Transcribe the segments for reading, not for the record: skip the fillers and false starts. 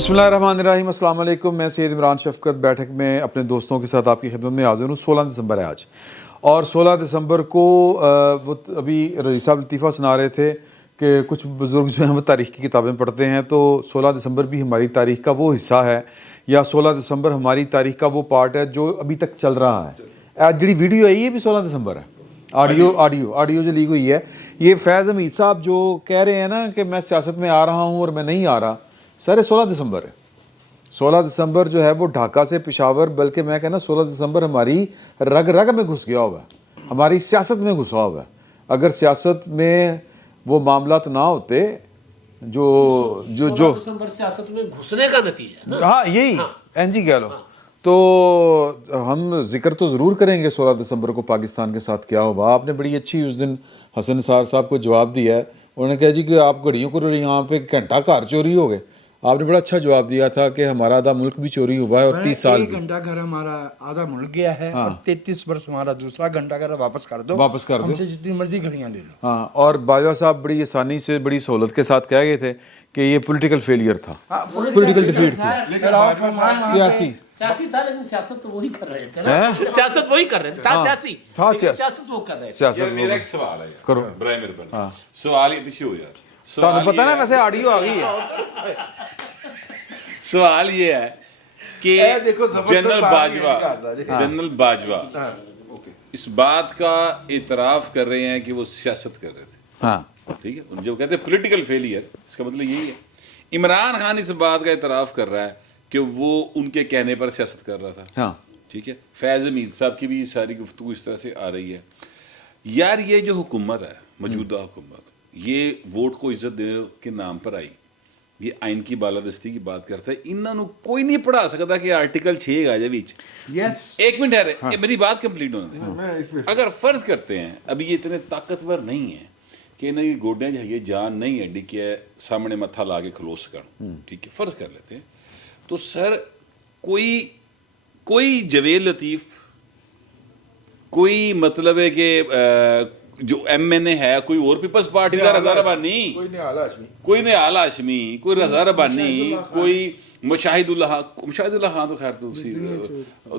बिस्मिल्लाहिर्रहमानिर्रहीम, अस्सलाम वालेकुम। मैं सैयद इमरान शफकत बैठक में अपने दोस्तों के साथ आपकी खिदमत में हाजिर हूँ। 16 दिसंबर है आज, और 16 दिसंबर को वो अभी रईस साहब लतीफ़ा सुना रहे थे कि कुछ बुज़ुर्ग जो हैं वो तारीख़ की किताबें पढ़ते हैं, तो 16 दिसंबर भी हमारी तारीख़ का वो हिस्सा है, या 16 दिसंबर हमारी तारीख़ का वो पार्ट है जो अभी तक चल रहा है। आज जी वीडियो है ये भी 16 दिसंबर है। ऑडियो जो लीक हुई है, ये फैज़ हमीद साहब जो कह रहे हैं ना कि मैं सियासत में आ रहा हूँ और मैं नहीं आ रहा, सर 16 दिसंबर है। 16 दिसंबर जो है वो ढाका से पेशावर, बल्कि मैं कहना 16 दिसंबर हमारी रग रग में घुस गया हुआ है, हमारी सियासत में घुसा हुआ है। अगर सियासत में वो मामलात ना होते जो जो जो दिसंबर सियासत में घुसने का नतीजा ना। हाँ यही एनजी कह लो। तो हम जिक्र तो ज़रूर करेंगे 16 दिसंबर को पाकिस्तान के साथ क्या हुआ। आपने बड़ी अच्छी उस दिन हसन निसार साहब को जवाब दिया है। उन्होंने कहा जी कि आप घड़ियों को यहाँ पे घंटा घर चोरी हो गए। आपने बड़ा अच्छा जवाब दिया था कि हमारा आधा मुल्क भी चोरी हुआ है और 30 साल एक घंटा घर हमारा आधा मुल्क गया है, और 33 वर्ष हमारा दूसरा घंटा घर वापस कर दो, हमसे जितनी मर्जी घड़ियां ले लो। हाँ, और बाजवा साहब बड़ी आसानी से बड़ी सहूलत के साथ कह गए थे कि ये पॉलिटिकल फेलियर था, पॉलिटिकल डिफीट थी, सियासी था, लेकिन सियासत तो वही कर रहे थे ना। सियासत वही कर रहे थे, था सियासी, लेकिन सियासत वो कर रहे थे। यार मेरा एक सवाल है यार, करो बराए मेहरबानी। सवाल ये पीछे हो यार, तो पता ना वैसे ऑडियो आ गई है। सवाल ये है कि जनरल बाजवा इस बात का इतराफ कर रहे हैं कि वो सियासत कर रहे थे। हाँ ठीक है, जो कहते हैं पॉलिटिकल फेलियर, इसका मतलब यही है। इमरान खान इस बात का इतराफ कर रहा है कि वो उनके कहने पर सियासत कर रहा था। हाँ ठीक है, फैज़ हमीद साहब की भी सारी गुफ्तगू इस तरह से आ रही है। यार ये जो हुकूमत है, मौजूदा हुकूमत, ये वोट को इज्जत देने के नाम पर आई, ये आइन की बालादस्ती की बात करता है। इन्होंने कोई नहीं पढ़ा सकता कि आर्टिकल 6 आ जाए बीच। एक मिनट है, हाँ। मेरी बात कंप्लीट होने दे। अगर फर्ज करते हैं अभी ये इतने ताकतवर नहीं है कि इन्हें गोड्या चाहिए, जान नहीं है डी के सामने मत्था ला के खलो सकन, ठीक है, फर्ज कर लेते हैं, तो सर कोई जवेद लतीफ़, कोई मतलब है कि जो MNA है, कोई और पीपल्स पार्टी का रज़ा रबानी, कोई निहाल हाशमी, कोई रज़ा रबानी, कोई मुशाहिदुल्लाह खान तो खैर तो उसी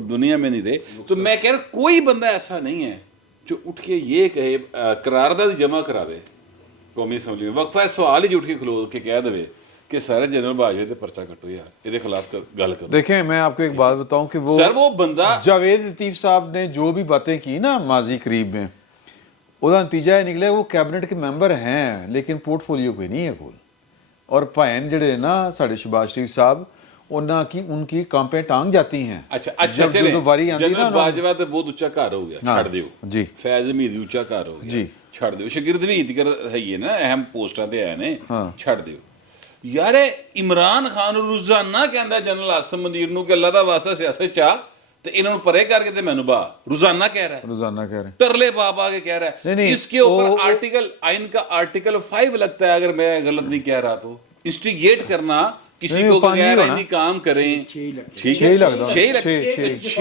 दुनिया में नहीं थे। तो मैं कह रहा कोई बंदा ऐसा नहीं है जो उठ के ये कहे, करारदाद जमा करा दे कौमी असम्बली में, वक्फा सवाल ही उठ के खलो के कह दे कि सारे जनरल बाजवे ते पर्चा कटो यार, ये खिलाफ गल करो। देखें, मैं आपको एक बात बताऊं कि वो बंदा जावेद लतीफ़ साहब ने जो भी बातें की ना माजी करीब में, उसका नतीजा ये निकले वो कैबिनेट के मैंबर हैं लेकिन पोर्टफोलियो कोई नहीं है कोल। और भैन जड़े ना साढ़े शहबाज शरीफ साहब, उनकी कांपे टांग जाती हैं। अच्छा जनरल बाजवा तो बहुत उच्चा घर हो गया, छड़ दियो जी। फैज़ हमीद उच्चा घर हो गया जी, छड़ दियो। शागिर्द भी है ना, अहम पोस्टां ते है ने, छड़ दियो यार। इमरान खान रोजाना कहता जनरल आसिम मुनीर नूं कि अल्लाह दा वास्ता सियासत चा ते इन्हां नूं परे करके ते मैनूं बा, रोजाना कह रहा है, तरले पा के कह रहा है। इसके ऊपर आर्टिकल, आइन का आर्टिकल 5 लगता है, अगर मैं गलत नहीं कह रहा तो, इंस्टिगेट करना किसी को गैर आईनी काम करें, ठीक है, 6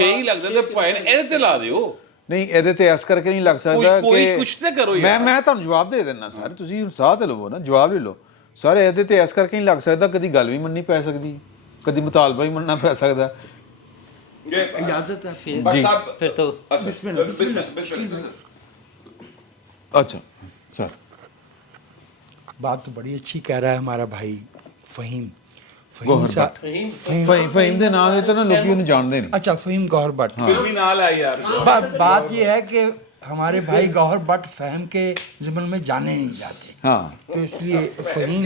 ही लगता तो भाई ਇਹਦੇ ਤੇ ਲਾ ਦਿਓ। नहीं ਇਹਦੇ ਤੇ ਐਸ ਕਰਕੇ ਨਹੀਂ ਲੱਗ ਸਕਦਾ कि कोई कुछ ਤੇ ਕਰੋ ਯਾਰ। ਮੈਂ ਤੁਹਾਨੂੰ ਜਵਾਬ ਦੇ ਦੇਣਾ ਸਰ, ਤੁਸੀਂ ਸਾਹ ਤੇ ਲਵੋ ਨਾ, ਜਵਾਬ ਲੈ ਲਓ ਸਰ। ਇਹਦੇ ਤੇ ਐਸ ਕਰਕੇ ਨਹੀਂ ਲੱਗ ਸਕਦਾ, ਕਦੀ ਗੱਲ ਵੀ ਮੰਨਣੀ ਪੈ ਸਕਦੀ, ਕਦੀ ਮੁਤਾਲਬਾ ਵੀ ਮੰਨਣਾ ਪੈ ਸਕਦਾ। इजाजत है फिर तो अच्छा सर, बात तो बड़ी अच्छी कह रहा है हमारा भाई फहीम फहीम दे नाम दे तो ना लोग उन्हें जानते नहीं। अच्छा, फहीम गौहर भट्ट फिर भी नाल आए यार। बात ये है कि हमारे भाई गौहर भट्ट फहम के ज़िम्मन में जाने नहीं जाते, हाँ, तो इसलिए फहीम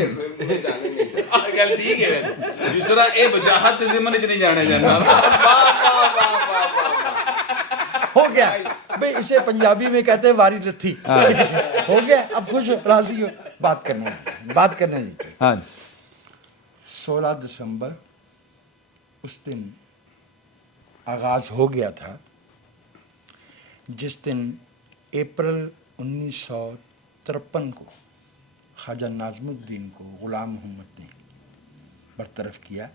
गल ठीक है दूसरा ए वजाहत ते ज़िम्मन च नहीं जाने जाना। हो गया भाई, इसे पंजाबी में कहते हैं वारी लथी। हो गया, अब खुश राजी हो, बात करने दीजिए। हाँ, 16 दिसंबर उस दिन आगाज़ हो गया था जिस दिन अप्रैल 1953 को ख्वाजा नाज़मुद्दीन को ग़ुलाम मोहम्मद ने बरतरफ किया।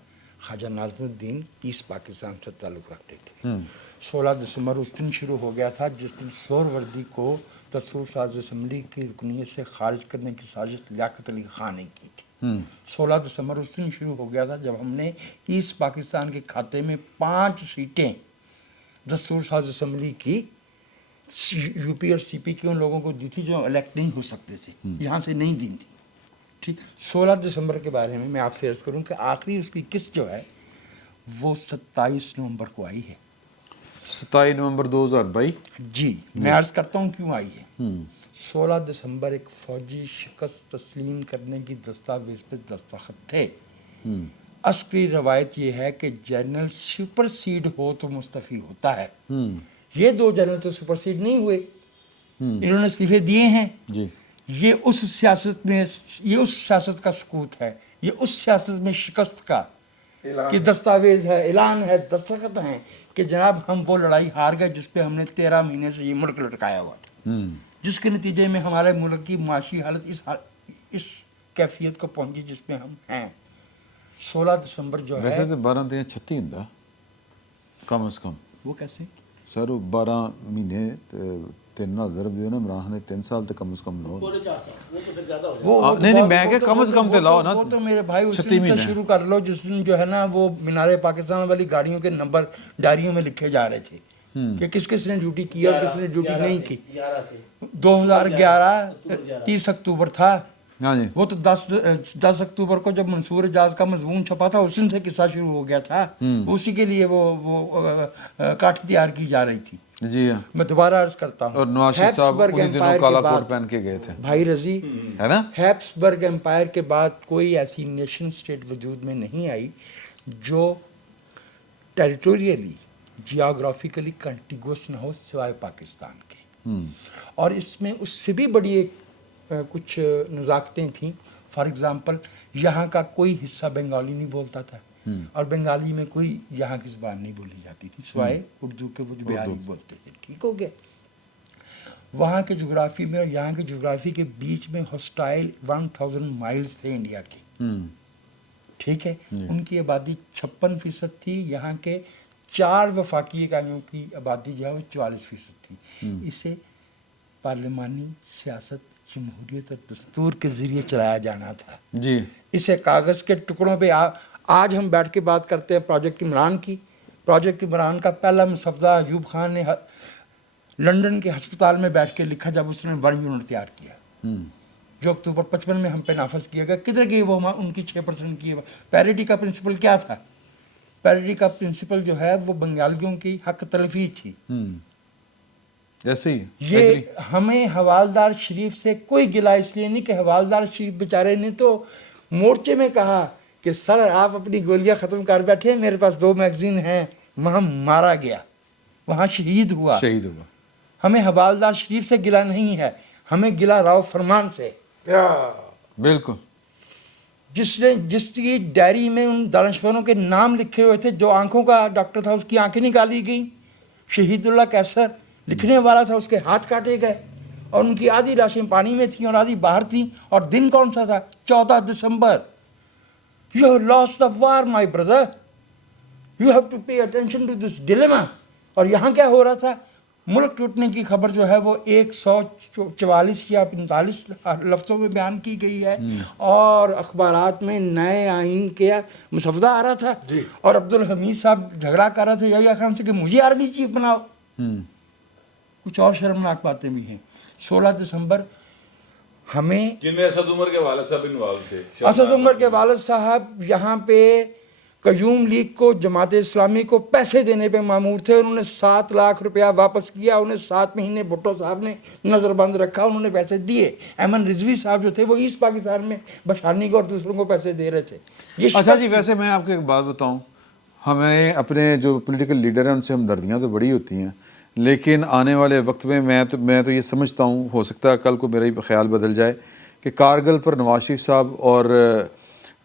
ख्वाजा नाज़मुद्दीन ईस्ट पाकिस्तान से ताल्लुक़ रखते थे। 16 दिसंबर उस दिन शुरू हो गया था जिस दिन सोहरवर्दी को दस्तूर साज असम्बली की रुकनीत से खारिज करने की साजिश लियाकत अली खान ने की थी। 16 दिसंबर उस दिन शुरू हो गया था जब हमने ईस्ट पाकिस्तान के खाते में 5 सीटें दस्तूर साज असम्बली की यूपी और सीपी के उन लोगों को दी थी जो इलेक्ट नहीं हो सकते थे, यहाँ से नहीं दी थी। ठीक, 16 दिसंबर के बारे में मैं आपसे अर्ज़ करूं कि आखिरी उसकी किस्त जो है वो 27 नवंबर को आई है। 27 नवंबर 2022। जी, मैं अर्ज़ करता हूं क्यों आई है। 16 दिसंबर एक फौजी शिकस्त तस्लीम करने की दस्तावेज पे दस्तखत थे। अस्करी रवायत ये है कि जनरल सुपरसीड हो तो मुस्तफ़ी होता है। ये 2 जनरल तो सुपरसीड नहीं हुए, इन्होंने इस्तीफे दिए हैं जी। ये उस सियासत में, ये उस सियासत का सकूत है, ये उस सियासत में शिकस्त का कि दस्तावेज है, ऐलान है, दस्तखत हैं कि जनाब हम वो लड़ाई हार गए जिस पे हमने 13 महीने से ये मुल्क लटकाया हुआ था, जिसके नतीजे में हमारे मुल्क की माशी हालत इस कैफियत को पहुंची जिस पे हम हैं। 16 दिसंबर जो है वैसे तो 12 दिन 36 ਹੁੰਦਾ कम से कम। वो कैसे सर 12 महीने 3 ਨਾਲ ਜ਼ਰਬ ਦਿਓ ਨਾ ਇਮਰਾਨ ਨੇ 3 साल तो कम से कम लाओ। पूरे 4 साल वो तो फिर ज्यादा हो वो नहीं नहीं मैं क्या कम से कम तो लाओ ना। वो तो मेरे भाई उस दिन से शुरू कर लो जिस दिन जो है ना वो मीनारे पाकिस्तान वाली गाड़ियों के नंबर डायरियों में लिखे जा रहे थे कि किस किस ने ड्यूटी की और किसने ड्यूटी नहीं की। 11 से 2011 30 अक्टूबर था। हाँ जी। वो तो 10 अक्टूबर को जब मंसूर एजाज का मजमून छपा था उस दिन से किस्सा शुरू हो गया था। उसी के लिए वो काठी तैयार की जा रही थी। जी हाँ। मैं दोबारा अर्ज करता हूँ और नवाज शरीफ साहब उन्हीं दिनों काला कोट पहन के गए थे भाई रजी, है ना। हैप्सबर्ग एम्पायर के बाद कोई ऐसी नेशन स्टेट वजूद में नहीं आई जो टेरिटोरियली जियोग्राफिकली कंटिगुअस न हो सिवाय पाकिस्तान के। और इसमें उससे भी बड़ी एक कुछ नज़ाकतें थीं। फॉर एग्ज़ाम्पल यहाँ का कोई हिस्सा बंगाली नहीं बोलता था और बंगाली में कोई यहाँ की ज़बान नहीं बोली जाती थी सिवाय उर्दू के, वो बिहारी बोलते थे। ठीक हो गया। वहाँ के जोग्राफ़ी में और यहाँ के जोग्राफ़ी के बीच में हॉस्टाइल 1000 माइल्स थे इंडिया के। ठीक है। उनकी आबादी 56% थी। यहाँ के 4 वफाकी इकाइयों की आबादी जो है वो 44% थी। इसे पार्लिमानी सियासत, जमहूरियत और दस्तूर के ज़रिए चलाया जाना था जी। इसे कागज़ के टुकड़ों पे आज हम बैठ के बात करते हैं प्रोजेक्ट इमरान की। प्रोजेक्ट इमरान का पहला मसवदा अयूब खान ने लंदन के हस्पताल में बैठ के लिखा जब उसने 1 यूनिट तैयार किया जो अक्टूबर 55 में हम पे नाफज किया गया। किधर गई वो उनकी 6% की। पैरिटी का प्रिंसिपल क्या था? पैरिटी का प्रिंसिपल जो है वो बंगालियों की हक तलफी थी। ऐसे ही ये हमें हवालदार शरीफ से कोई गिला इसलिए नहीं कि हवालदार शरीफ बेचारे ने तो मोर्चे में कहा कि सर आप अपनी गोलियां ख़त्म कर बैठे, मेरे पास 2 मैगजीन हैं। वहाँ मारा गया, वहाँ शहीद हुआ। हमें हवालदार शरीफ से गिला नहीं है, हमें गिला राव फरमान से। बिल्कुल। जिसकी डायरी में उन दानिशवरों के नाम लिखे हुए थे। जो आंखों का डॉक्टर था उसकी आंखें निकाली गई। शहीदुल्लाह कैसर लिखने वाला था, उसके हाथ काटे गए और उनकी आधी लाशें पानी में थी और आधी बाहर थी। और दिन कौन सा था? 14 दिसंबर। You have lost the war my brother, you have to pay attention to this dilemma. और यहाँ क्या हो रहा था? मुल्क टूटने की खबर जो है वो 144 या 45 लफ्ज़ों में बयान की गई है और अखबारात में नए आइन के मसवदा आ रहा था और अब्दुल हमीद साहब झगड़ा कर रहे थे याहिया खान से कि मुझे आर्मी चीफ बनाओ। कुछ और शर्मनाक बातें भी हैं। 16 दिसंबर हमें, जिनमें असद उमर के वालिद साहब इन्वॉल्व थे। असद उमर के वालिद साहब यहाँ पे कयूम लीग को, जमात इस्लामी को पैसे देने पे मामूर थे। उन्होंने 7 लाख रुपया वापस किया। उन्हें 7 महीने भुट्टो साहब ने नज़रबंद रखा, उन्होंने पैसे दिए। अहमद रिजवी साहब जो थे वो ईस्ट पाकिस्तान में बशानी को और दूसरों को पैसे दे रहे थे। ये अच्छा जी, वैसे मैं आपको एक बात बताऊँ, हमें अपने जो पॉलिटिकल लीडर हैं उनसे हमदर्दियाँ तो बड़ी होती हैं, लेकिन आने वाले वक्त में मैं तो ये समझता हूँ, हो सकता है कल को मेरा ही ख्याल बदल जाए कि कारगिल पर नवाज शरीफ साहब और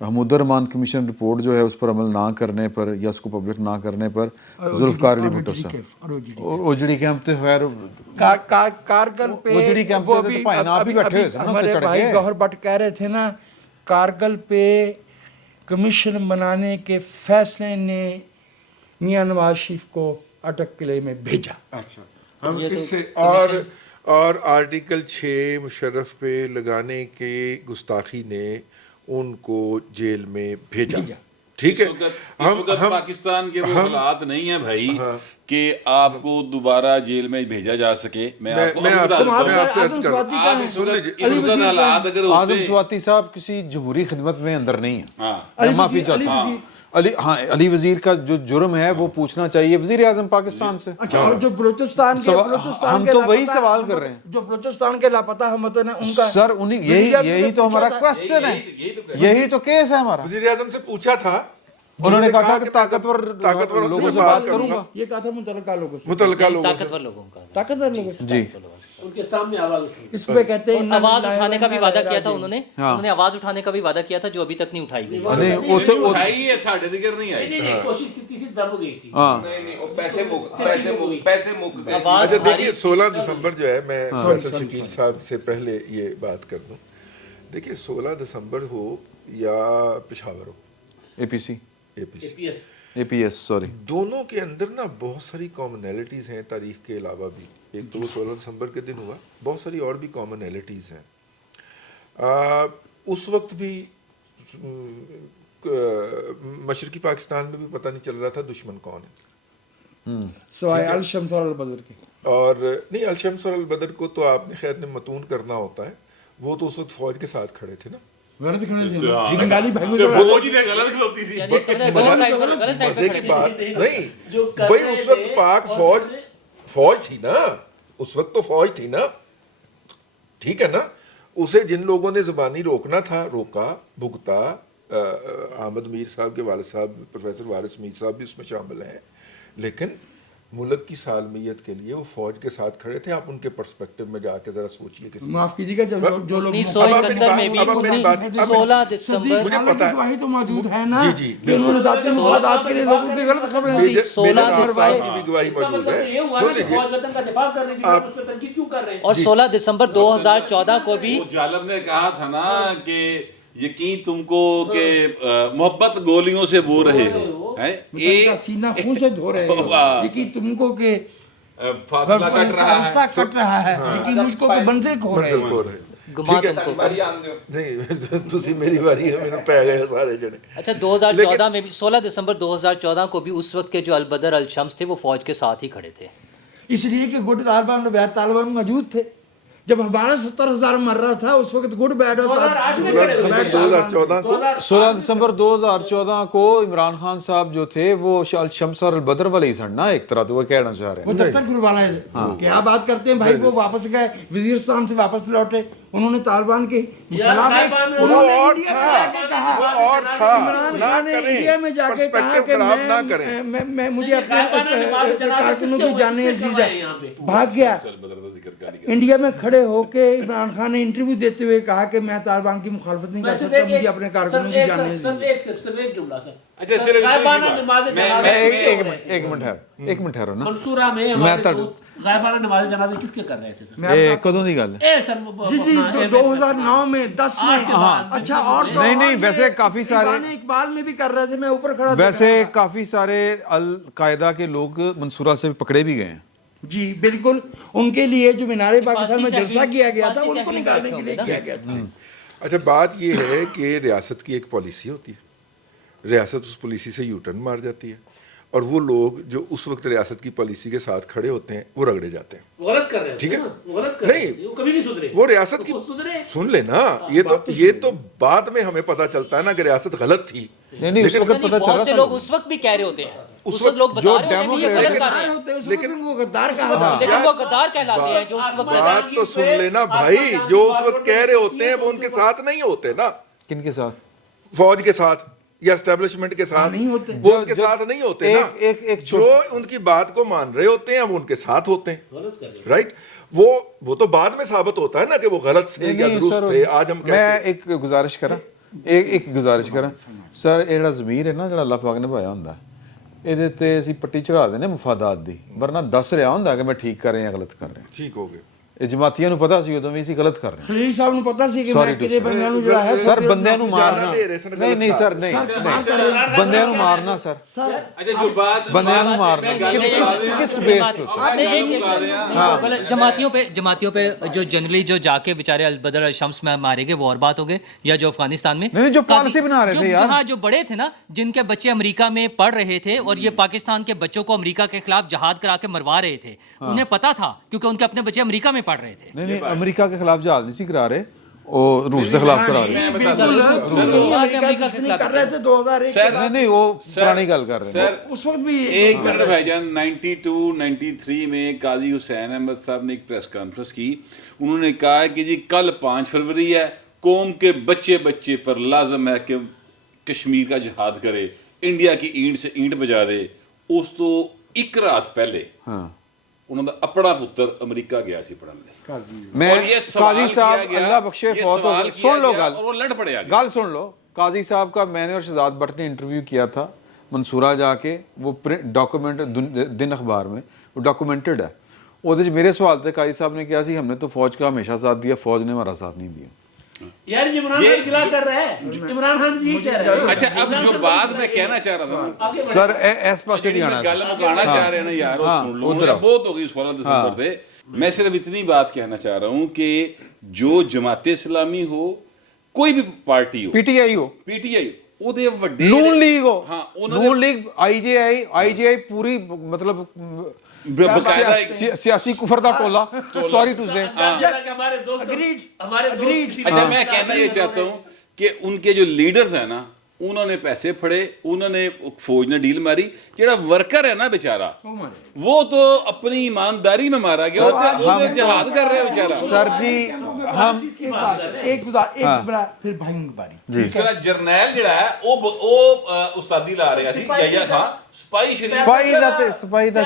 महमूदुर रहमान कमीशन रिपोर्ट जो है उस पर अमल ना करने पर या उसको पब्लिक ना करने पर जुल्फ़िकार अली भुट्टो साहब ओजड़ी कैंप थे खैर कारगिल पे ओजड़ी कैंप वो पे भाई ना भी बैठे हुए थे ना, हमारे चढ़ भाई के। गौहर भट्ट कह रहे थे ना कारगिल पे कमीशन बनाने के फैसले ने मियां नवाज शरीफ को अटक किले में भेजा। अच्छा, हम इससे और आर्टिकल 6 मुशर्रफ पे लगाने के गुस्ताखी ने उनको जेल में भेजा। ठीक है, हम पाकिस्तान के वो हालात नहीं है भाई कि आपको दोबारा जेल में भेजा जा सके। मैं हालात अगर आजम स्वाति साहब किसी जमहूरी खिदमत में अंदर नहीं है, माफी चाहता हूँ। अली वजीर का जो जुर्म है वो पूछना चाहिए वजीर आजम पाकिस्तान से। अच्छा, और जो बलूचिस्तान हम तो वही सवाल कर रहे हैं, जो बलूचिस्तान के लापता हमवतन है उनका सर, उन्हीं यही तो हमारा क्वेश्चन है, यही तो केस है हमारा। वजीर आजम से पूछा था, उन्होंने कहा था कि ताकतवर लोगों से बात करूंगा। ये कहा था मुतलका लोगों से, ताकतवर लोगों से जी, उनके सामने आवाज उठाई। इस पे कहते हैं आवाज उठाने का भी वादा किया था उन्होंने। उन्होंने आवाज उठाने का भी वादा किया था जो अभी तक नहीं उठाई गई। वो तो उठाई है, साढ़े दिगर नहीं आई। नहीं, कोशिश की थी, दब गई थी। नहीं, वो पैसे मुक गए। अच्छा देखिए, 16 दिसंबर जो है, मैं फैसल शकील साहब से पहले ये बात कर दूं। देखिए 16 दिसंबर हो या पेशावर हो, एपीसी एपीएस, सॉरी, दोनों के अंदर ना बहुत सारी कॉमनैलिटीज़ हैं तारीख के अलावा भी। एक तो 16 दिसंबर के दिन हुआ, बहुत सारी और भी कॉमनैलिटीज़ हैं। उस वक्त भी मशरकी पाकिस्तान में भी पता नहीं चल रहा था दुश्मन कौन है, सवाए अल शम्स और अल बदर के। और नहीं, अल शम्स और अल बदर को तो आपने खैर ने मतून करना होता है, वो तो उस वक्त फौज के साथ खड़े थे ना, गलत खड़े थे, बंगाली भाइयों फौज ही गलत खिलौती थी। मजे की बात नहीं भाई, उस वक्त पाक फौज थी ना, उस वक्त तो फौज थी ना, ठीक है ना। उसे जिन लोगों ने जुबानी रोकना था रोका, भुगता। अहमद मीर साहब के वालिद साहब प्रोफेसर वारिस मीर साहब भी उसमें शामिल हैं, लेकिन मुल्क की सालमियत के लिए वो फौज के साथ खड़े थे। आप उनके पर्सपेक्टिव में जाके जरा सोचिए कि माफ कीजिएगा, जो लोग 1971 में भी 16 दिसंबर मुझे पता है, गवाही तो मौजूद है ना, जी, कि उन्होंने जाके मुफादात के लिए लोगों की गलत खबरें दी। 16 दिसंबर की भी गवाही मौजूद है। फौज वतन का दिफा कर रही थी, आप उस पर तनकीद क्यों कर रहे हैं? और 16 दिसंबर 2014 को भी जालिब ने कहा था ना कि यकीन तुमको के मोहब्बत गोलियों से बो रहे हो, एक सीना खून से धो रहे हो, लेकिन तुमको के फासला रास्ता कट रहा है, लेकिन मुझको के मंजिल खो रहे हो। गुमा तुमको। नहीं तुसी मेरी बारी है, मैंने पै गए सारे जने। अच्छा, 2014 में भी 16 दिसंबर 2014 को भी उस वक्त के जो अल बदर अल शम्स थे वो फौज के साथ ही खड़े थे, इसलिए कि गुड तालिबान और बैद तालिबान मौजूद थे। जब हमारा 70,000 मर रहा था उस वक्त गुड बैड और 2014 दिसंबर 2014 को इमरान खान साहब जो थे वो अल शम्स और अल बदर वाले ही सन ना, एक तरह तो वो कहना चाह रहे हैं। वो तख्तरपुर वाला है, क्या बात करते हैं भाई, वो वापस गए वजीरिस्तान से वापस लौटे, उन्होंने तालिबान के खिलाफ इंडिया में जाके कहा कि मैं मुझे अपने कारकुनों की जाने अजीज है, भाग गया। इंडिया में खड़े होके इमरान खान ने इंटरव्यू देते हुए कहा कि मैं तालिबान की मुखालफत नहीं कर सकता, मुझे अपने कारकुनों की जाने अजीज है। सिर्फ एक जुमला सर। अच्छा, एक मिनट ठहरो ना। मंसूरा में हमारे दोस्त गायबाना नमाज़ जनाज़े किसके कर रहे थे सर? ये कदों दी गल है? जी 2009 में 10 में। अच्छा, और नहीं वैसे काफी सारे इकबाल में भी कर रहे थे, मैं ऊपर खड़ा था। वैसे काफी सारे अल कायदा के लोग मंसूरा से पकड़े भी गए हैं। जी बिल्कुल, उनके लिए जो मीनारे पाकिस्तान में जलसा किया गया था उनको निकालने के लिए किया गया था। अच्छा, बात ये है कि रियासत की एक पॉलिसी होती है, रियासत उस पॉलिसी से यू टर्न मार जाती है, और वो लोग जो उस वक्त रियासत की पॉलिसी के साथ खड़े होते हैं वो रगड़े जाते हैं। गलत कर रहे हैं, ठीक है, नहीं वो कभी नहीं सुधरे, वो रियासत की सुन लेना, ये तो बाद में हमें पता चलता है ना कि रियासत गलत थी। नहीं उस वक्त पता चला बहुत से लोग उस वक्त भी कह रहे होते हैं, उस वक्त लोग बता रहे होते हैं कि ये गलत कर रहे हैं, लेकिन वो गद्दार कहा था, लेकिन वो गद्दार कहलाते हैं जो उस वक्त बात तो सुन लेना भाई, जो उस वक्त कह रहे होते हैं वो उनके साथ नहीं होते ना, किनके साथ? फौज के साथ या एस्टेब्लिशमेंट के साथ नहीं होते, वो उनके साथ नहीं होते ना। एक जो उनकी बात को मान रहे होते हैं वो उनके साथ होते हैं, राइट। वो तो बाद में साबित होता है ना कि वो गलत थे या दुरुस्त थे। आज हम मैं एक गुजारिश करा सर, ਇਹ ਜਿਹੜਾ ਜ਼ਮੀਰ ਹੈ ਨਾ ਜਿਹੜਾ ਅੱਲਾਹ ਪਾਕ ਨੇ ਭਾਇਆ ਹੁੰਦਾ, ਇਹਦੇ ਤੇ ਅਸੀਂ ਪੱਟੀ ਚੜਾ ਦਿੰਦੇ ਮਫਾਦਾਤ ਦੀ, ਵਰਨਾ ਦੱਸ ਰਿਹਾ ਹੁੰਦਾ ਕਿ ਮੈਂ ਠੀਕ ਕਰ ਰਿਹਾ ਗਲਤ ਕਰ ਰਿਹਾ। ठीक हो गए, ਇਹ ਜਮਾਤੀਆਂ ਨੂੰ ਪਤਾ ਸੀ ਉਦੋਂ ਵੀ ਅਸੀਂ ਗਲਤ ਕਰ ਰਹੇ ਹਾਂ ਸਲੀਰ ਸਾਹਿਬ ਨੂੰ ਪਤਾ ਸੀ ਕਿ Sorry ਮੈਂ to ਕਿਹੜੇ say. ਬੰਦਿਆਂ ਨੂੰ ਜਿਹੜਾ ਹੈ ਸਰ ਬੰਦਿਆਂ ਨੂੰ ਮਾਰਨਾ ਦੇ ਰਹੇ ਸਨ, ਨਹੀਂ ਨਹੀਂ ਸਰ ਨਹੀਂ ਬੰਦਿਆਂ ਨੂੰ ਮਾਰਨਾ ਸਰ ਅੱਛਾ ਜੋ ਬਾਤ ਬੰਦਿਆਂ ਨੂੰ ਮਾਰਨਾ ਕਿਸ बेस पे जमातियों पे जो जनरली जो जाके बेचारे अलबदर अलशम्स में मारे गए वो और बात हो गई, या जो अफगानिस्तान में नहीं, जो पॉलिसी बना रहे थे यार। हाँ, जो बड़े थे ना, जिनके बच्चे अमेरिका में पढ़ रहे थे और ये पाकिस्तान के बच्चों को अमेरिका के खिलाफ जहाद करा के मरवा रहे थे, उन्हें पता था क्योंकि उनके अपने बच्चे अमेरिका में पढ़ रहे थे। नहीं नहीं अमेरिका के खिलाफ जहाज नहीं सी करा रहे, वो रूस के खिलाफ करा रहे अमेरिका के खिलाफ कर रहे थे 2001 सर नहीं नहीं वो पुरानी गल कर रहे हैं। सर उस वक्त भी एक मिनट भाईजान 92-93 में काजी हुसैन अहमद साहब ने एक प्रेस कॉन्फ्रेंस की, उन्होंने कहा कि जी कल 5 फरवरी है, कौम के बच्चे बच्चे पर लाजम है कि कश्मीर का जिहाद करे, इंडिया की ईंट से ईंट बजा दे। उस तो एक रात पहले उन्होंने अपना पुत्र अमेरिका गया सी पढ़ने मैं और ये सवाल काजी साहब किया गया, अल्लाह बख्शे ये फौत हो सवाल गए। किया सुन लो गया गल और वो लड़ पड़े आगे। गल सुन लो, काजी साहब का मैंने और शहजाद भट्ट ने इंटरव्यू किया था मंसूरा जाके, वो डॉक्यूमेंट दिन अखबार में वो डॉक्यूमेंटेड है। ਉਹਦੇ मेरे सवाल थे काजी साहब ने कहा सी हमने तो फौज का हमेशा साथ दिया, फौज ने हमारा साथ नहीं दिया। यार इमरान खान गिला कर रहा है, इमरान खान जी कह रहे हैं। अच्छा अब जो बात मैं कहना चाह रहा था ना सर इस पासे नहीं आना गल मुकाना चाह रहे हैं ना यार, वो सुन लो, उधर आओ। बहुत हो गई 16 दिसंबर से। मैं सिर्फ इतनी बात कहना चाह रहा हूँ कि जो जमात इस्लामी हो, कोई भी पार्टी हो, पीटीआई हो, पीटीआई ਉਹਦੇ ਵੱਡੇ नून लीग हो, हाँ उन्होंने नून लीग आईजीआई पूरी मतलब बकायदा एक सियासी कुफर दा टोला, सॉरी टू से हमारे दोस्त हमारे दोस्त अच्छा मैं कहना ये चाहता हूँ कि उनके जो लीडर्स हैं ना, उन्होंने पैसे फड़े, उन्होंने फौज ने डील मारी, जेड़ा वर्कर है ना बेचारा वो तो अपनी ईमानदारी में मारा गया, वो जिहाद कर रहे हैं बेचारा। सर जी हम एक बड़ा फिर भाई की बारी दूसरा जर्नैल जेड़ा है वो उस्तादी ला रहा सी जया खां सिपाही सफाई दा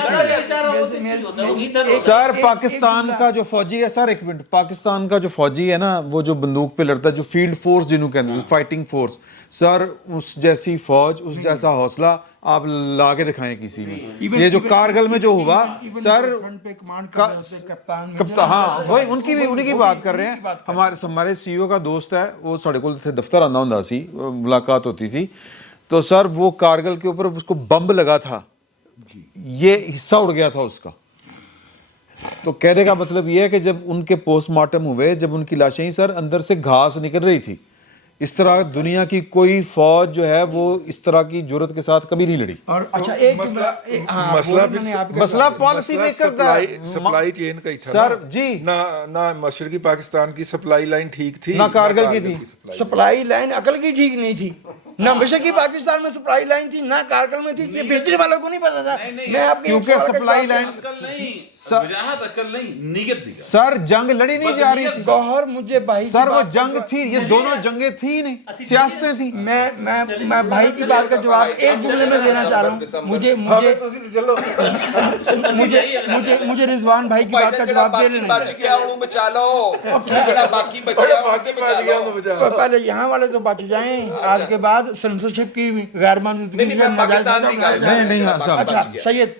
सर पाकिस्तान का जो फौजी है, सर एक मिनट, पाकिस्तान का जो फौजी है ना, वो जो बंदूक पे लड़ता है, जो फील्ड फोर्स जिन्होंने कहते हैं फाइटिंग फोर्स, सर उस जैसी फौज, उस जैसा हौसला आप ला के दिखाएं किसी में। ये जो कारगिल में जो हुआ सर कप्तान, हाँ वही उनकी बात कर रहे हैं। हमारे सीईओ का दोस्त है, वो साढ़े को दफ्तर आंदा हुंदा सी, मुलाकात होती थी, तो सर वो कारगिल के ऊपर उसको बम लगा था, ये हिस्सा उड़ गया था उसका। तो कहने का मतलब ये है कि जब उनके पोस्टमार्टम हुए, जब उनकी लाशें ही सर अंदर से घास निकल रही थी, इस तरह दुनिया की कोई फौज जो है वो इस तरह की जुर्रत के साथ कभी नहीं लड़ी। और अच्छा एक मसला पॉलिसी मेकर का सप्लाई चेन का ही था सर ना। जी, ना मशरकी पाकिस्तान की सप्लाई लाइन ठीक थी, ना कारगिल की थी। सप्लाई लाइन अकल की ठीक नहीं थी, ना मशरकी पाकिस्तान में सप्लाई लाइन थी, ना कारगिल में थी। ये बेचने वालों को नहीं पता था। मैं आपके क्योंकि सप्लाई लाइन सर जंग लड़ी नहीं जा रही थी गौहर, मुझे भाई सर, वो जंग थी, ये दोनों जंगें थी नहीं, सियासतें थी। मैं भाई की बात का जवाब एक जुमले में देना चाह रहा हूँ। मुझे रिजवान भाई की बात का जवाब दे लेना पहले यहाँ वाले तो बच जाएं, आज के बाद सेंसरशिप की गैर मौजूदगी। अच्छा सैयद,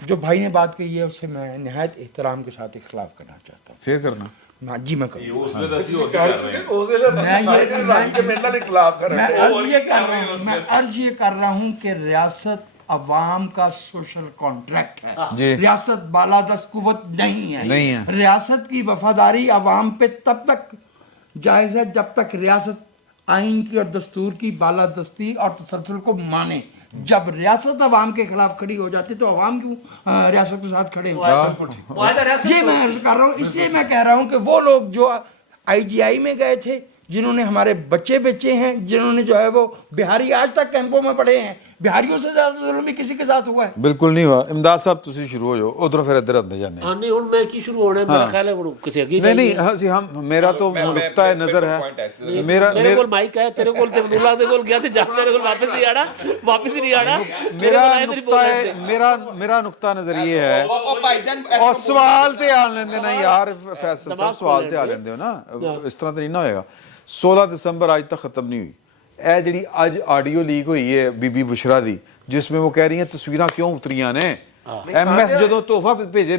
जो भाई ने बात कही है उससे मैं निहायत एहतराम के साथ इख्तिलाफ करना चाहता हूँ। फिर करना जी मैं करूँ। मैं अर्ज ये कर रहा हूँ कि रियासत अवाम का सोशल कॉन्ट्रैक्ट है, रियासत बालादस्त कुव्वत नहीं है। रियासत की वफादारी अवाम पे तब तक जायज़ है जब तक रियासत आइन की और दस्तूर की बालादस्ती और तसलसल को माने। जब रियासत अवाम के खिलाफ खड़ी हो जाती तो अवाम क्यों रियासत के साथ खड़े हो? ये मैं अर्ज कर रहा हूँ। इसलिए मैं कह रहा हूँ कि वो लोग जो IGI में गए थे, जिन्होंने हमारे बच्चे बेचे हैं, जिन्होंने जो है वो बिहारी आज तक कैंपों में पड़े हैं, बिहारियों से ज्यादा जुल्म भी किसी के साथ हुआ है? बिल्कुल नहीं हुआ। इमदाद साहब तुसी शुरू हो जाओ, उधर फिर इधर अंदर जाने। हां नहीं, हुन मैं की शुरू होना है, मेरा ख्याल है वो किसी अगे नहीं हम मेरा तो नुक्ता है नजर है, मेरे कोल माइक है, तेरे कोल ते अब्दुल्ला दे कोल गया थे, जा मेरे कोल वापस नहीं आना। मेरा नुक्ता नजर ये है, और सवाल ते आ लेंदे ना यार फैसल साहब, सवाल ते आ लेंदे हो ना, इस तरह तो नहीं ना होएगा। 16 दिसंबर आज तक खत्म नहीं हुई। ਇਹ ਜਿਹੜੀ ਅੱਜ ਆਡੀਓ ਲੀਕ ਹੋਈ ਹੈ ਬੀਬੀ ਬੁਸ਼ਰਾ ਦੀ, ਜਿਸ में वो कह रही हैं तस्वीरां क्यों उतरियां ने, एमएस जो तोहफा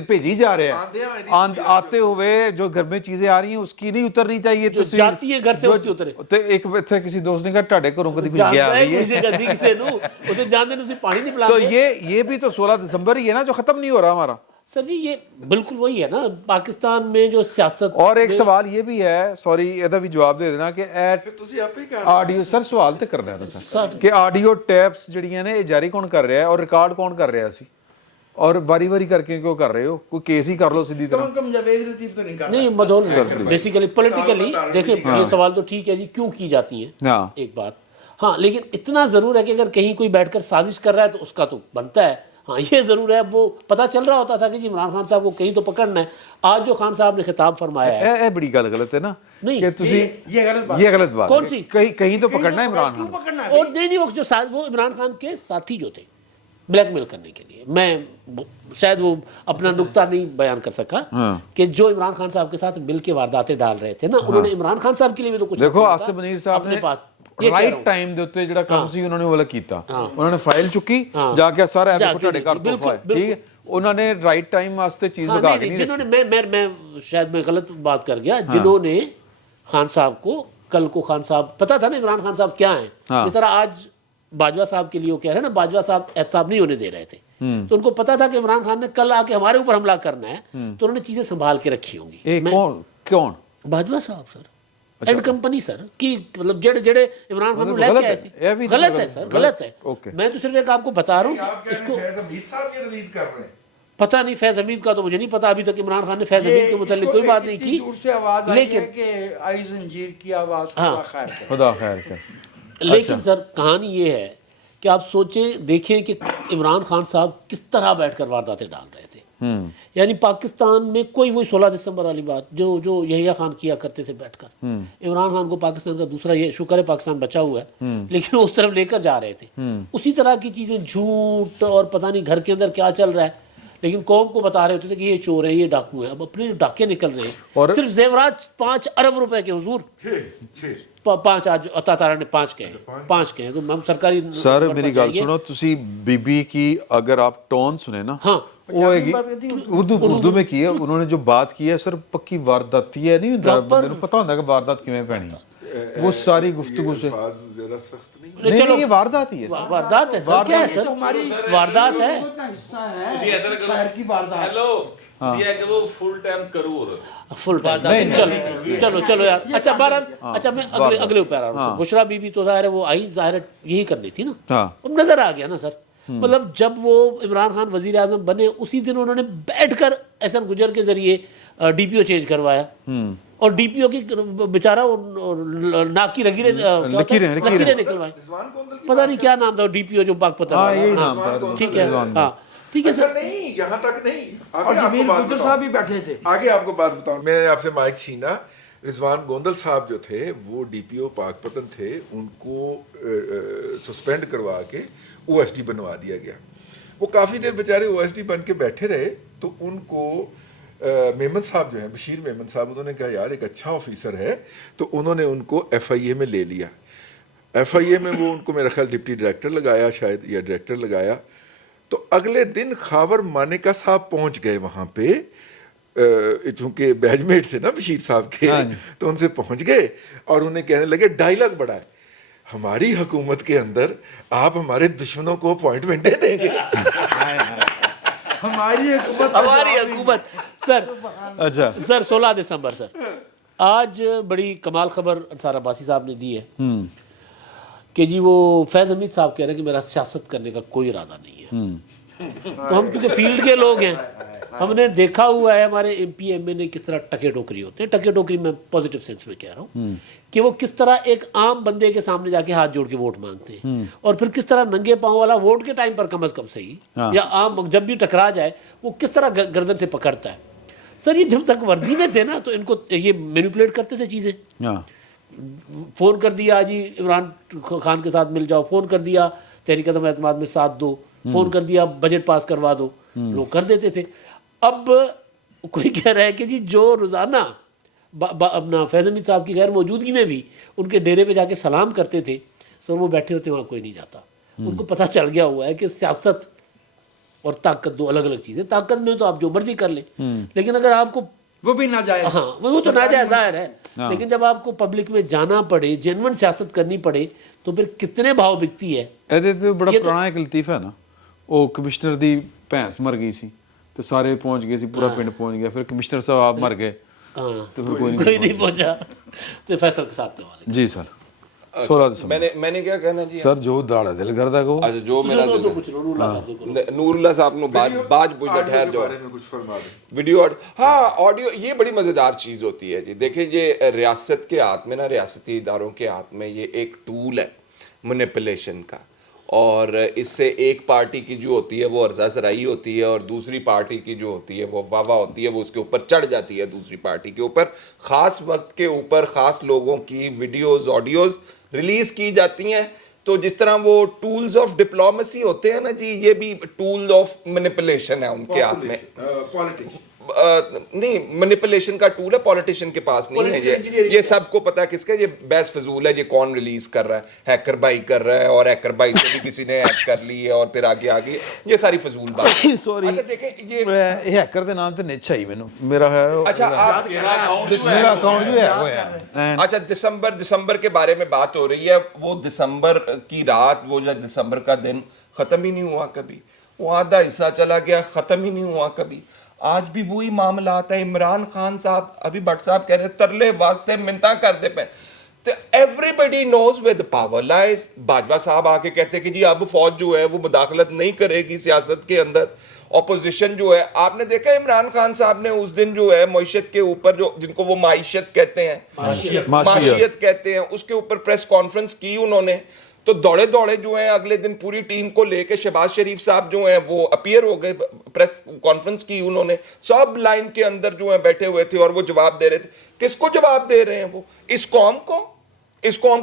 भेजी जा रहे हैं आते हुए जो घर में चीजें आ रही हैं उसकी नहीं उतरनी चाहिए तस्वीर जाती है घर से उसकी उतरे ਤੇ ਇੱਕ ਇੱਥੇ ਕਿਸੇ ਦੋਸਤ ਨੇ ਕਿਹਾ ਤੁਹਾਡੇ ਘਰੋਂ ਕਦੀ ਕੋਈ ਗਿਆ ਨਹੀਂ ਹੈ मुझे गद्दी किसे नु वो तो जानते नहीं उसे पानी नहीं तो पिलाते ये भी तो 16 दिसंबर ही है ना जो खत्म नहीं हो रहा हमारा सर जी ये बिल्कुल वही है ना पाकिस्तान में जो सियासत और एक सवाल ये भी है सॉरी ਇਹਦਾ ਵੀ ਜਵਾਬ ਦੇ ਦੇਣਾ ਕਿ ਤੁਸੀਂ ਆਪੇ ਕਰ ਆਡੀਓ ਸਰ ਸਵਾਲ ਤੇ ਕਰਨਾ ਹੈ ਸਰ ਕਿ ਆਡੀਓ ਟੈਪਸ ਜਿਹੜੀਆਂ ਨੇ ਇਹ ਜਾਰੀ ਕੌਣ ਕਰ ਰਿਹਾ ਹੈ ਔਰ ਰਿਕਾਰਡ ਕੌਣ ਕਰ ਰਿਹਾ ਸੀ और बारी बारी करके क्यों कर रहे हो कोई केस ही कर लो सीधी कम तरह कम जावेद लतीफ तो नहीं कर नहीं मदोल बेसिकली पॉलिटिकली देखिए ये सवाल तो ठीक है जी क्यों की जाती है हाँ एक बात हाँ लेकिन इतना ज़रूर है कि अगर कहीं कोई बैठकर साजिश कर रहा है तो उसका तो बनता है हाँ ये ज़रूर है वो पता चल रहा होता था कि जी इमरान खान साहब को कहीं तो पकड़ना है आज जो खान साहब ने खिताब फरमाया है ਇਹ ਬੜੀ ਗੱਲ ਗਲਤ ਹੈ ਨਾ नहीं, कि ਤੁਸੀਂ ये गलत बात ये गलत बात कौन है। सी? कहीं तो पकड़ना है इमरान क्यों खान पकड़ना है और नहीं वो जो वो इमरान खान के साथी जो थे ब्लैकमेल करने के लिए मैं शायद वो अपना नुक्ता नहीं बयान कर सका कि जो इमरान खान साहब के साथ मिल के वारदातें डाल रहे थे ना उन्होंने इमरान खान साहब के लिए भी तो कुछ देखो रखा आसिफ था मनीर साहब अपने ने पास ये कह रहा ਰਾਈਟ हूं। ਟਾਈਮ ਦੇ ਉੱਤੇ ਜਿਹੜਾ ਕੰਮ ਸੀ ਉਹਨਾਂ ਨੇ ਉਹ ਵਾਲਾ ਕੀਤਾ ਹਾਂ। ਉਹਨਾਂ ਨੇ ਫਾਈਲ ਚੁੱਕੀ ਹਾਂ। ਜਾ ਕੇ ਸਾਰਾ ਜਾ ਐਵੇਂ ਕੇ ਤੁਹਾਡੇ ਘਰ ਬਿਲਕੁਲ, ਤੋਹਫਾ ਹੈ ਬਿਲकुल। ਠੀਕ ਹੈ ਉਹਨਾਂ ਨੇ ਰਾਈਟ ਟਾਈਮ ਵਾਸਤੇ ਚੀਜ਼ हाँ, ਲਗਾ नहीं, ਕੇ नहीं, नहीं जिन्होंने मैं शायद मैं गलत बात कर गया जिन्होंने खान साहब को कल को खान साहब पता था ना इमरान खान साहब क्या हैं हाँ। जिस तरह आज बाजवा साहब के लिए वो कह रहे हैं ना बाजवा साहब एहतसाब नहीं होने दे रहे थे तो उनको पता था कि इमरान खान ने कल आके हमारे ऊपर हमला करना है तो उन्होंने चीजें संभाल के रखी होंगी ਇਹ ਕੌਣ बाजवा साहब सर एंड कंपनी सर कि मतलब जेड़े जेड़े इमरान खान को गलत लेके है। आए थे ये भी तो गलत है गलत- सर गलत- गलत है ओके। मैं तो सिर्फ एक आपको बता रहा हूँ कि इसको रिलीज कर रहे हैं पता नहीं फैज हमीद का तो मुझे नहीं पता अभी तक इमरान खान ने फैज हमीद के मुतालिक कोई बात नहीं इतनी दूर से आवाज की आई है लेकिन कि आई जंजीर की आवाज हाँ। खुदा खैर करे। खुदा खैर कर लेकिन सर कहानी ये है कि आप सोचें देखें कि इमरान खान साहब किस तरह बैठकर वारदातें डाल रहे थे यानी पाकिस्तान में कोई वही 16 दिसंबर वाली बात जो जो यहिया खान किया करते थे बैठकर इमरान खान को पाकिस्तान का दूसरा ये शुक्र है पाकिस्तान बचा हुआ है लेकिन वो उस तरफ लेकर जा रहे थे उसी तरह की चीजें झूठ और पता नहीं घर के अंदर क्या चल रहा है लेकिन कौम को बता रहे होते थे कि ये चोर है ये डाकू है अब अपने डाके निकल रहे हैं और सिर्फ जेवरात 5 अरब रुपए के हुजूर 5 आज अता तारा ने 5 कहे तो हम सरकारी सर नंबर मेरी पर गल जाइए। सुनो तुसी बीबी की अगर आप टोन सुने ना हाँ वो होएगी उर्दू में की है उन्होंने जो बात की है सर पक्की वारदाती है नहीं ਹੁੰਦਾ ਬੰਦੇ ਨੂੰ ਪਤਾ ਹੁੰਦਾ ਕਿ ਵਾਰਦਾਤ ਕਿਵੇਂ ਪੈਣੀ ਹੈ वो सारी गुफ्तगू से जरा सख्त नहीं नहीं चलो। ये वारदात ही है वारदात है सर क्या है सर हमारी वारदात है का हिस्सा है शहर की वारदात हेलो जी है कि वो full time Karur full time चलो चलो यार अच्छा बहरहाल अच्छा मैं अगले ऊपर आ रहा हूँ बुशरा बीबी तो ज़ाहिर है वो आई ज़ाहिर है यही करनी थी ना हाँ। अब नजर आ गया ना सर मतलब जब वो इमरान खान वजीर आजम बने उसी दिन उन्होंने बैठकर एहसन गुजर के जरिए डीपीओ चेंज करवाया और डीपीओ की बेचारा नाक की लकीरें निकलवाई पता नहीं क्या नाम था डीपीओ जो पाकपतन हाँ, वाला। यही नाम था। ठीक है हाँ ठीक है ऐसा सर नहीं यहाँ तक नहीं और आगे आपको जमीर बात गुज्जर बताऊं। साहब भी बैठे थे आगे आपको बात बताऊं मैंने आपसे माइक छीना रिजवान गोंदल साहब जो थे वो डीपीओ पाकपतन थे उनको सस्पेंड करवा के ओएसडी बनवा दिया गया वो काफ़ी देर बेचारे ओएसडी बन के बैठे रहे तो उनको मेमन साहब जो हैं बशीर मेमन साहब उन्होंने कहा यार एक अच्छा ऑफिसर है तो उन्होंने उनको एफआईए में ले लिया एफआईए में वो उनको मेरा ख्याल डिप्टी डायरेक्टर लगाया शायद या डायरेक्टर लगाया तो अगले दिन खावर मानेका साहब पहुंच गए वहां पे चूंकि बैचमेट थे ना बशीर साहब के तो उनसे पहुंच गए और उन्हें कहने लगे डायलॉग बड़ा है हमारी हुकूमत के अंदर आप हमारे दुश्मनों को अपॉइंटमेंटें देंगे हमारी हुकूमत सर अच्छा सर 16 दिसंबर सर आज बड़ी कमाल खबर अंसार अब्बासी साहब ने दी है कि जी वो फैज़ हमीद साहब कह रहे हैं कि मेरा सियासत करने का कोई इरादा नहीं है तो हम क्योंकि फील्ड के लोग हैं हमने देखा हुआ है हमारे एमपी एमए ने किस तरह टके टोकरी होते हैं टके टोकरी मैं पॉजिटिव सेंस में कह रहा हूँ कि वो किस तरह एक आम बंदे के सामने जाके हाथ जोड़ के वोट मांगते हैं और फिर किस तरह नंगे पांव वाला वोट के टाइम पर कम से कम सही या आम जब भी टकरा जाए वो किस तरह गर्दन से पकड़ता है सर ये जब तक वर्दी में थे ना तो इनको ये मैनिपुलेट करते थे चीज़ें फ़ोन कर दिया जी इमरान खान के साथ मिल जाओ फ़ोन कर दिया तहरीक अदम एतमाद में साथ दो फ़ोन कर दिया बजट पास करवा दो लोग कर देते थे अब कोई कह रहा है कि जी जो रोज़ाना अपना फैज़ हमीद साहब की गैर मौजूदगी में भी उनके डेरे पे जाके सलाम करते थे सर वो बैठे होते वहाँ कोई नहीं जाता उनको पता चल गया हुआ है कि सियासत اور طاقت دو الگ الگ چیزیں. طاقت میں تو آپ جو مرضی کر لیں, لیکن اگر آپ کو وہ بھی ناجائز. ہاں وہ تو ناجائز ظاہر ہے, لیکن جب آپ کو پبلک میں جانا پڑے, جینون سیاست کرنی پڑے, تو پھر کتنے بھاؤ بکتی ہے. ਇਹਦੇ ਤੇ ਬੜਾ ਪੁਰਾਣਾ ਇੱਕ ਲਤੀਫਾ ਹੈ ਨਾ, ਉਹ ਕਮਿਸ਼ਨਰ ਦੀ ਭੈਂਸ ਮਰ ਗਈ ਸੀ ਤੇ ਸਾਰੇ ਪਹੁੰਚ ਗਏ ਸੀ, ਪੂਰਾ ਪਿੰਡ ਪਹੁੰਚ ਗਿਆ, ਫਿਰ ਕਮਿਸ਼ਨਰ ਸਾਹਿਬ ਆਪ ਮਰ ਗਏ ہاں تو پھر کوئی کوئی نہیں پہنچا. تو فیصل صاحب کے حوالے. جی سر 16 دسمبر میں نے کیا کہنا جی سر جو داڑا دل کردا کو اچھا جو میرا تو کچھ نور اللہ صاحب کو نور اللہ صاحب نو باج پوچھا ٹھہر جو ویڈیو ہاں آڈیو یہ بڑی مزیدار چیز ہوتی ہے جی. دیکھیں یہ ریاست کے ہاتھ میں نا, ریاستی اداروں کے ہاتھ میں یہ ایک ٹول ہے مینیپولیشن کا, اور اس سے ایک پارٹی کی جو ہوتی ہے وہ عرضہ سرائی ہوتی ہے, اور دوسری پارٹی کی جو ہوتی ہے وہ واہ واہ ہوتی ہے, وہ اس کے اوپر چڑھ جاتی ہے دوسری پارٹی کے اوپر. خاص وقت کے اوپر خاص لوگوں کی ویڈیوز آڈیوز ریلیز کی جاتی ہیں. تو جس طرح وہ ٹولز آف ڈپلومیسی ہوتے ہیں نا جی, یہ بھی ٹول آف مینیپولیشن ہے ان کے ہاتھ میں. نہیں مینیپولیشن کا ٹول ہے, پولیٹیشین کے پاس نہیں ہے. یہ سب کو پتا ہے کس کا, یہ بحث فضول ہے, یہ کون ریلیز کر رہا ہے, ہیکر بھائی کر رہا ہے, اور ہیکر بھائی سے بھی کسی نے ہیک کر لی ہے, اور پھر آگے یہ ساری فضول بات ہے. سوری اچھا دیکھیں یہ ہیکر دے نام تے نچ آئی مینوں, میرا ہے اچھا آپ میرا اکاؤنٹ جو ہے وہ ہے. اچھا دسمبر کے بارے میں بات ہو رہی ہے. وہ دسمبر کی رات, وہ جو دسمبر کا دن ختم ہی نہیں ہوا کبھی, وہ آدھا حصہ چلا گیا, ختم ہی نہیں ہوا کبھی. آج بھی وہی معاملات ہیں. عمران خان صاحب, ابھی بٹ صاحب کہہ رہے ترلے واسطے منتا کر دے پہ, تو everybody nose where the power لائز. Bajwa صاحب آ کے کہتے کہ جی اب فوج جو ہے وہ مداخلت نہیں کرے گی سیاست کے اندر, اپوزیشن جو ہے. آپ نے دیکھا عمران خان صاحب نے اس دن جو ہے معیشت کے اوپر, جو جن کو وہ معیشت کہتے ہیں, معیشت کہتے ہیں, اس کے اوپر پریس کانفرنس کی انہوں نے. تو دوڑے جو ہیں اگلے دن پوری ٹیم کو لے کے شہباز شریف صاحب جو ہیں وہ اپیئر ہو گئے, پریس کانفرنس کی انہوں نے, سب لائن کے اندر جو ہیں بیٹھے ہوئے تھے, اور وہ جواب دے رہے تھے. کس کو جواب دے رہے ہیں وہ؟ اس قوم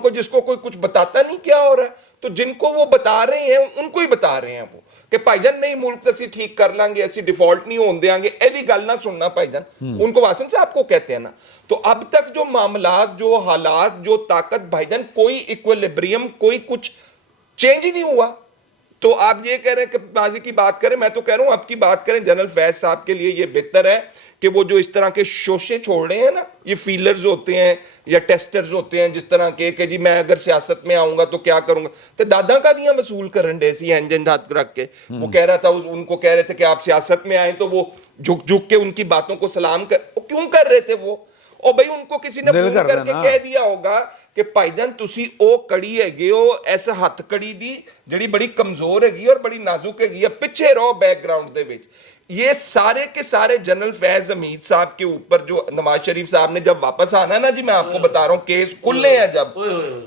کو جس کو کوئی کچھ بتاتا نہیں کیا ہو رہا ہے. تو جن کو وہ بتا رہے ہیں ان کو ہی بتا رہے ہیں وہ کہ بھائی جان نہیں ملک اسی ٹھیک کر لیں گے, ایسی ڈیفالٹ نہیں ہون دیاں گے, ایسی گل نہ سننا بھائی جان. ان کو واسم صاحب کو کہتے ہیں نا. تو اب تک جو معاملات, جو حالات, جو طاقت بھائی جان, کوئی ایکویلیبریم, کوئی کچھ چینج ہی نہیں ہوا. تو آپ یہ کہہ رہے ہیں کہ ماضی کی بات کریں, میں تو کہہ رہا ہوں اب کی بات کریں. جنرل فیض صاحب کے لیے یہ بہتر ہے کہ وہ جو اس طرح کے شوشے چھوڑ رہے ہیں نا, یہ فیلرز ہوتے ہیں یا ٹیسٹرز ہوتے ہیں, جس طرح کے کہ جی میں اگر سیاست میں آؤں گا تو کیا کروں گا, تو دادا کا دیاں وصول کرن دے سی ہینجن ہاتھ رکھ کے. وہ کہہ رہا تھا, ان کو کہہ رہے تھے کہ آپ سیاست میں آئیں, تو وہ جھک کے ان کی باتوں کو سلام کیوں کر رہے تھے وہ. اور بھائی ان کو کسی نے فون کر کے کہہ دیا ہوگا کہ بھائی جان تسی او کڑی ہے ہو, ایسا ہاتھ کڑی دی جڑی بڑی کمزور ہے اور بڑی نازک ہے, پیچھے رہو بیک گراؤنڈ دے وچ. یہ سارے کے سارے جنرل فیض حمید صاحب کے اوپر, جو نواز شریف صاحب نے جب واپس آنا نا جی, میں آپ کو بتا رہا ہوں کیس کھلے ہیں جب,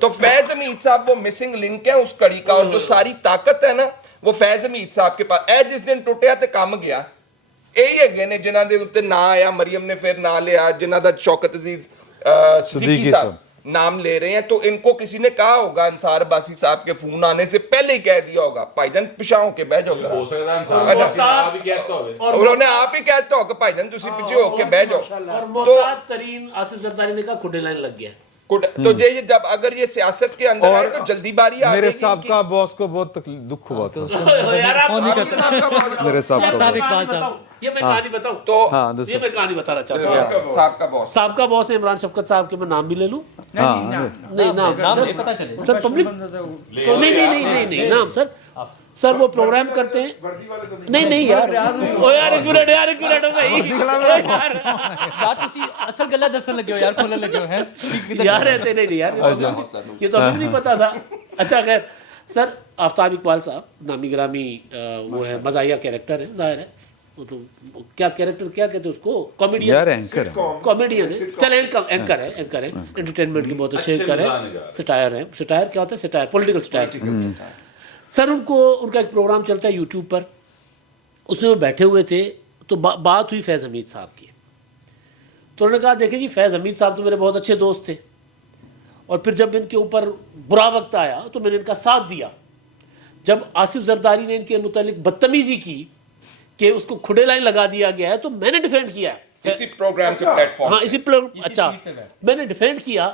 تو فیض حمید صاحب وہ مسنگ لنک ہے اس کڑی کا, اور جو ساری طاقت ہے نا وہ فیض حمید صاحب کے پاس. اے جس دن ٹوٹیا تے کام گیا. یہی ہے نے جنہاں دے اوتے نہ آیا, مریم نے پھر نہ لیا, جنہاں دا شوکت عزیز صدیقی صاحب نام لے رہے ہیں. تو ان کو کسی نے کہا ہوگا, انصار عباسی صاحب کے فون آنے سے پہلے ہی کہہ دیا ہوگا بھائی جان پچھاؤں کے بیٹھ جاؤ, ہو سکتا ہے انسان بھی کہتا ہوئے, انہوں نے آپ ہی کہتا ہوگا بھائی جان تسی پیچھے ہو کے بیٹھ جاؤ. اور محتاط ترین آصف زرداری نے کہا کھڈے لائن لگ گیا. تو یہ جب اگر یہ سیاست کے اندر آئے تو جلدی باری آ میرے سابقہ باس کو بہت دکھ ہوا تھا. میرے سابقہ یہ میں کہانی بتاؤں تو یہ میں کہانی بتانا چاہتا ہوں. صاحب کا باس ہے عمران شفقت صاحب کے, میں نام بھی لے لوں. نہیں نام پتا چلے سر, پبلک نہیں نام سر وہ پروگرام کرتے ہیں. نہیں یار ایک منٹ ہو گئی یار تسی اصل گلا دسن لگے ہو یار, کھولن لگے ہو ہیں یار رہتے نہیں یار, یہ تو ابھی نہیں پتا تھا. اچھا خیر سر, آفتاب اقبال صاحب نامی گرامی, وہ ہے مزاحیہ کیریکٹر ہے, ظاہر ہے وہ تو کیا کیریکٹر کیا کہتے ہیں اس کو, کامیڈین یار اینکر کامیڈین ہے, چل اینکر ہے انٹرٹینمنٹ کے بہت اچھے اینکر ہے. سٹائر ہے, سٹائر کیا ہوتا ہے, سٹائر پولیٹیکل سٹائر. سر ان کا ایک پروگرام چلتا ہے یوٹیوب پر, اس میں وہ بیٹھے ہوئے تھے, تو بات ہوئی فیض حمید صاحب کی. تو انہوں نے کہا دیکھیں جی فیض حمید صاحب تو میرے بہت اچھے دوست تھے, اور پھر جب ان کے اوپر برا وقت آیا تو میں نے ان کا ساتھ دیا. جب آصف زرداری نے ان کے متعلق بدتمیزی کی کہ اس کو کھڈے لائن لگا دیا گیا ہے, تو میں نے ڈیفینڈ کیا ہے اسی پروگرام کے پلیٹ فارم. ہاں اسی اچھا میں نے ڈیفینڈ کیا.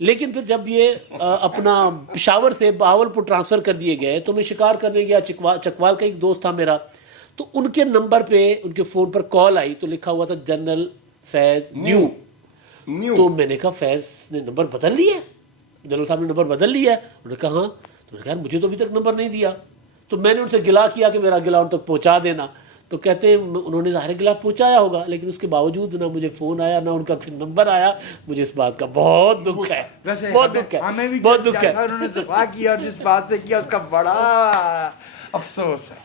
لیکن پھر جب یہ اپنا پشاور سے بہاولپور ٹرانسفر کر دیے گئے, تو میں شکار کرنے گیا, چکوال کا ایک دوست تھا میرا, تو ان کے نمبر پہ ان کے فون پر کال آئی تو لکھا ہوا تھا جنرل فیض نیو. تو میں نے کہا فیض نے نمبر بدل لیا ہے, جنرل صاحب نے نمبر بدل لیا ہے. انہوں نے کہا ہاں. تو نے کہا مجھے تو ابھی تک نمبر نہیں دیا. تو میں نے ان سے گلا کیا کہ میرا گلا ان تک پہنچا دینا. تو کہتے ہیں انہوں نے ظاہر گلا پہنچایا ہوگا, لیکن اس کے باوجود نہ مجھے فون آیا نہ ان کا پھر نمبر آیا. مجھے اس بات کا بہت دکھ ہے, بہت دکھ ہے, بہت دکھ ہے. انہوں نے دفاع کیا اور جس بات سے کیا اس کا بڑا افسوس ہے.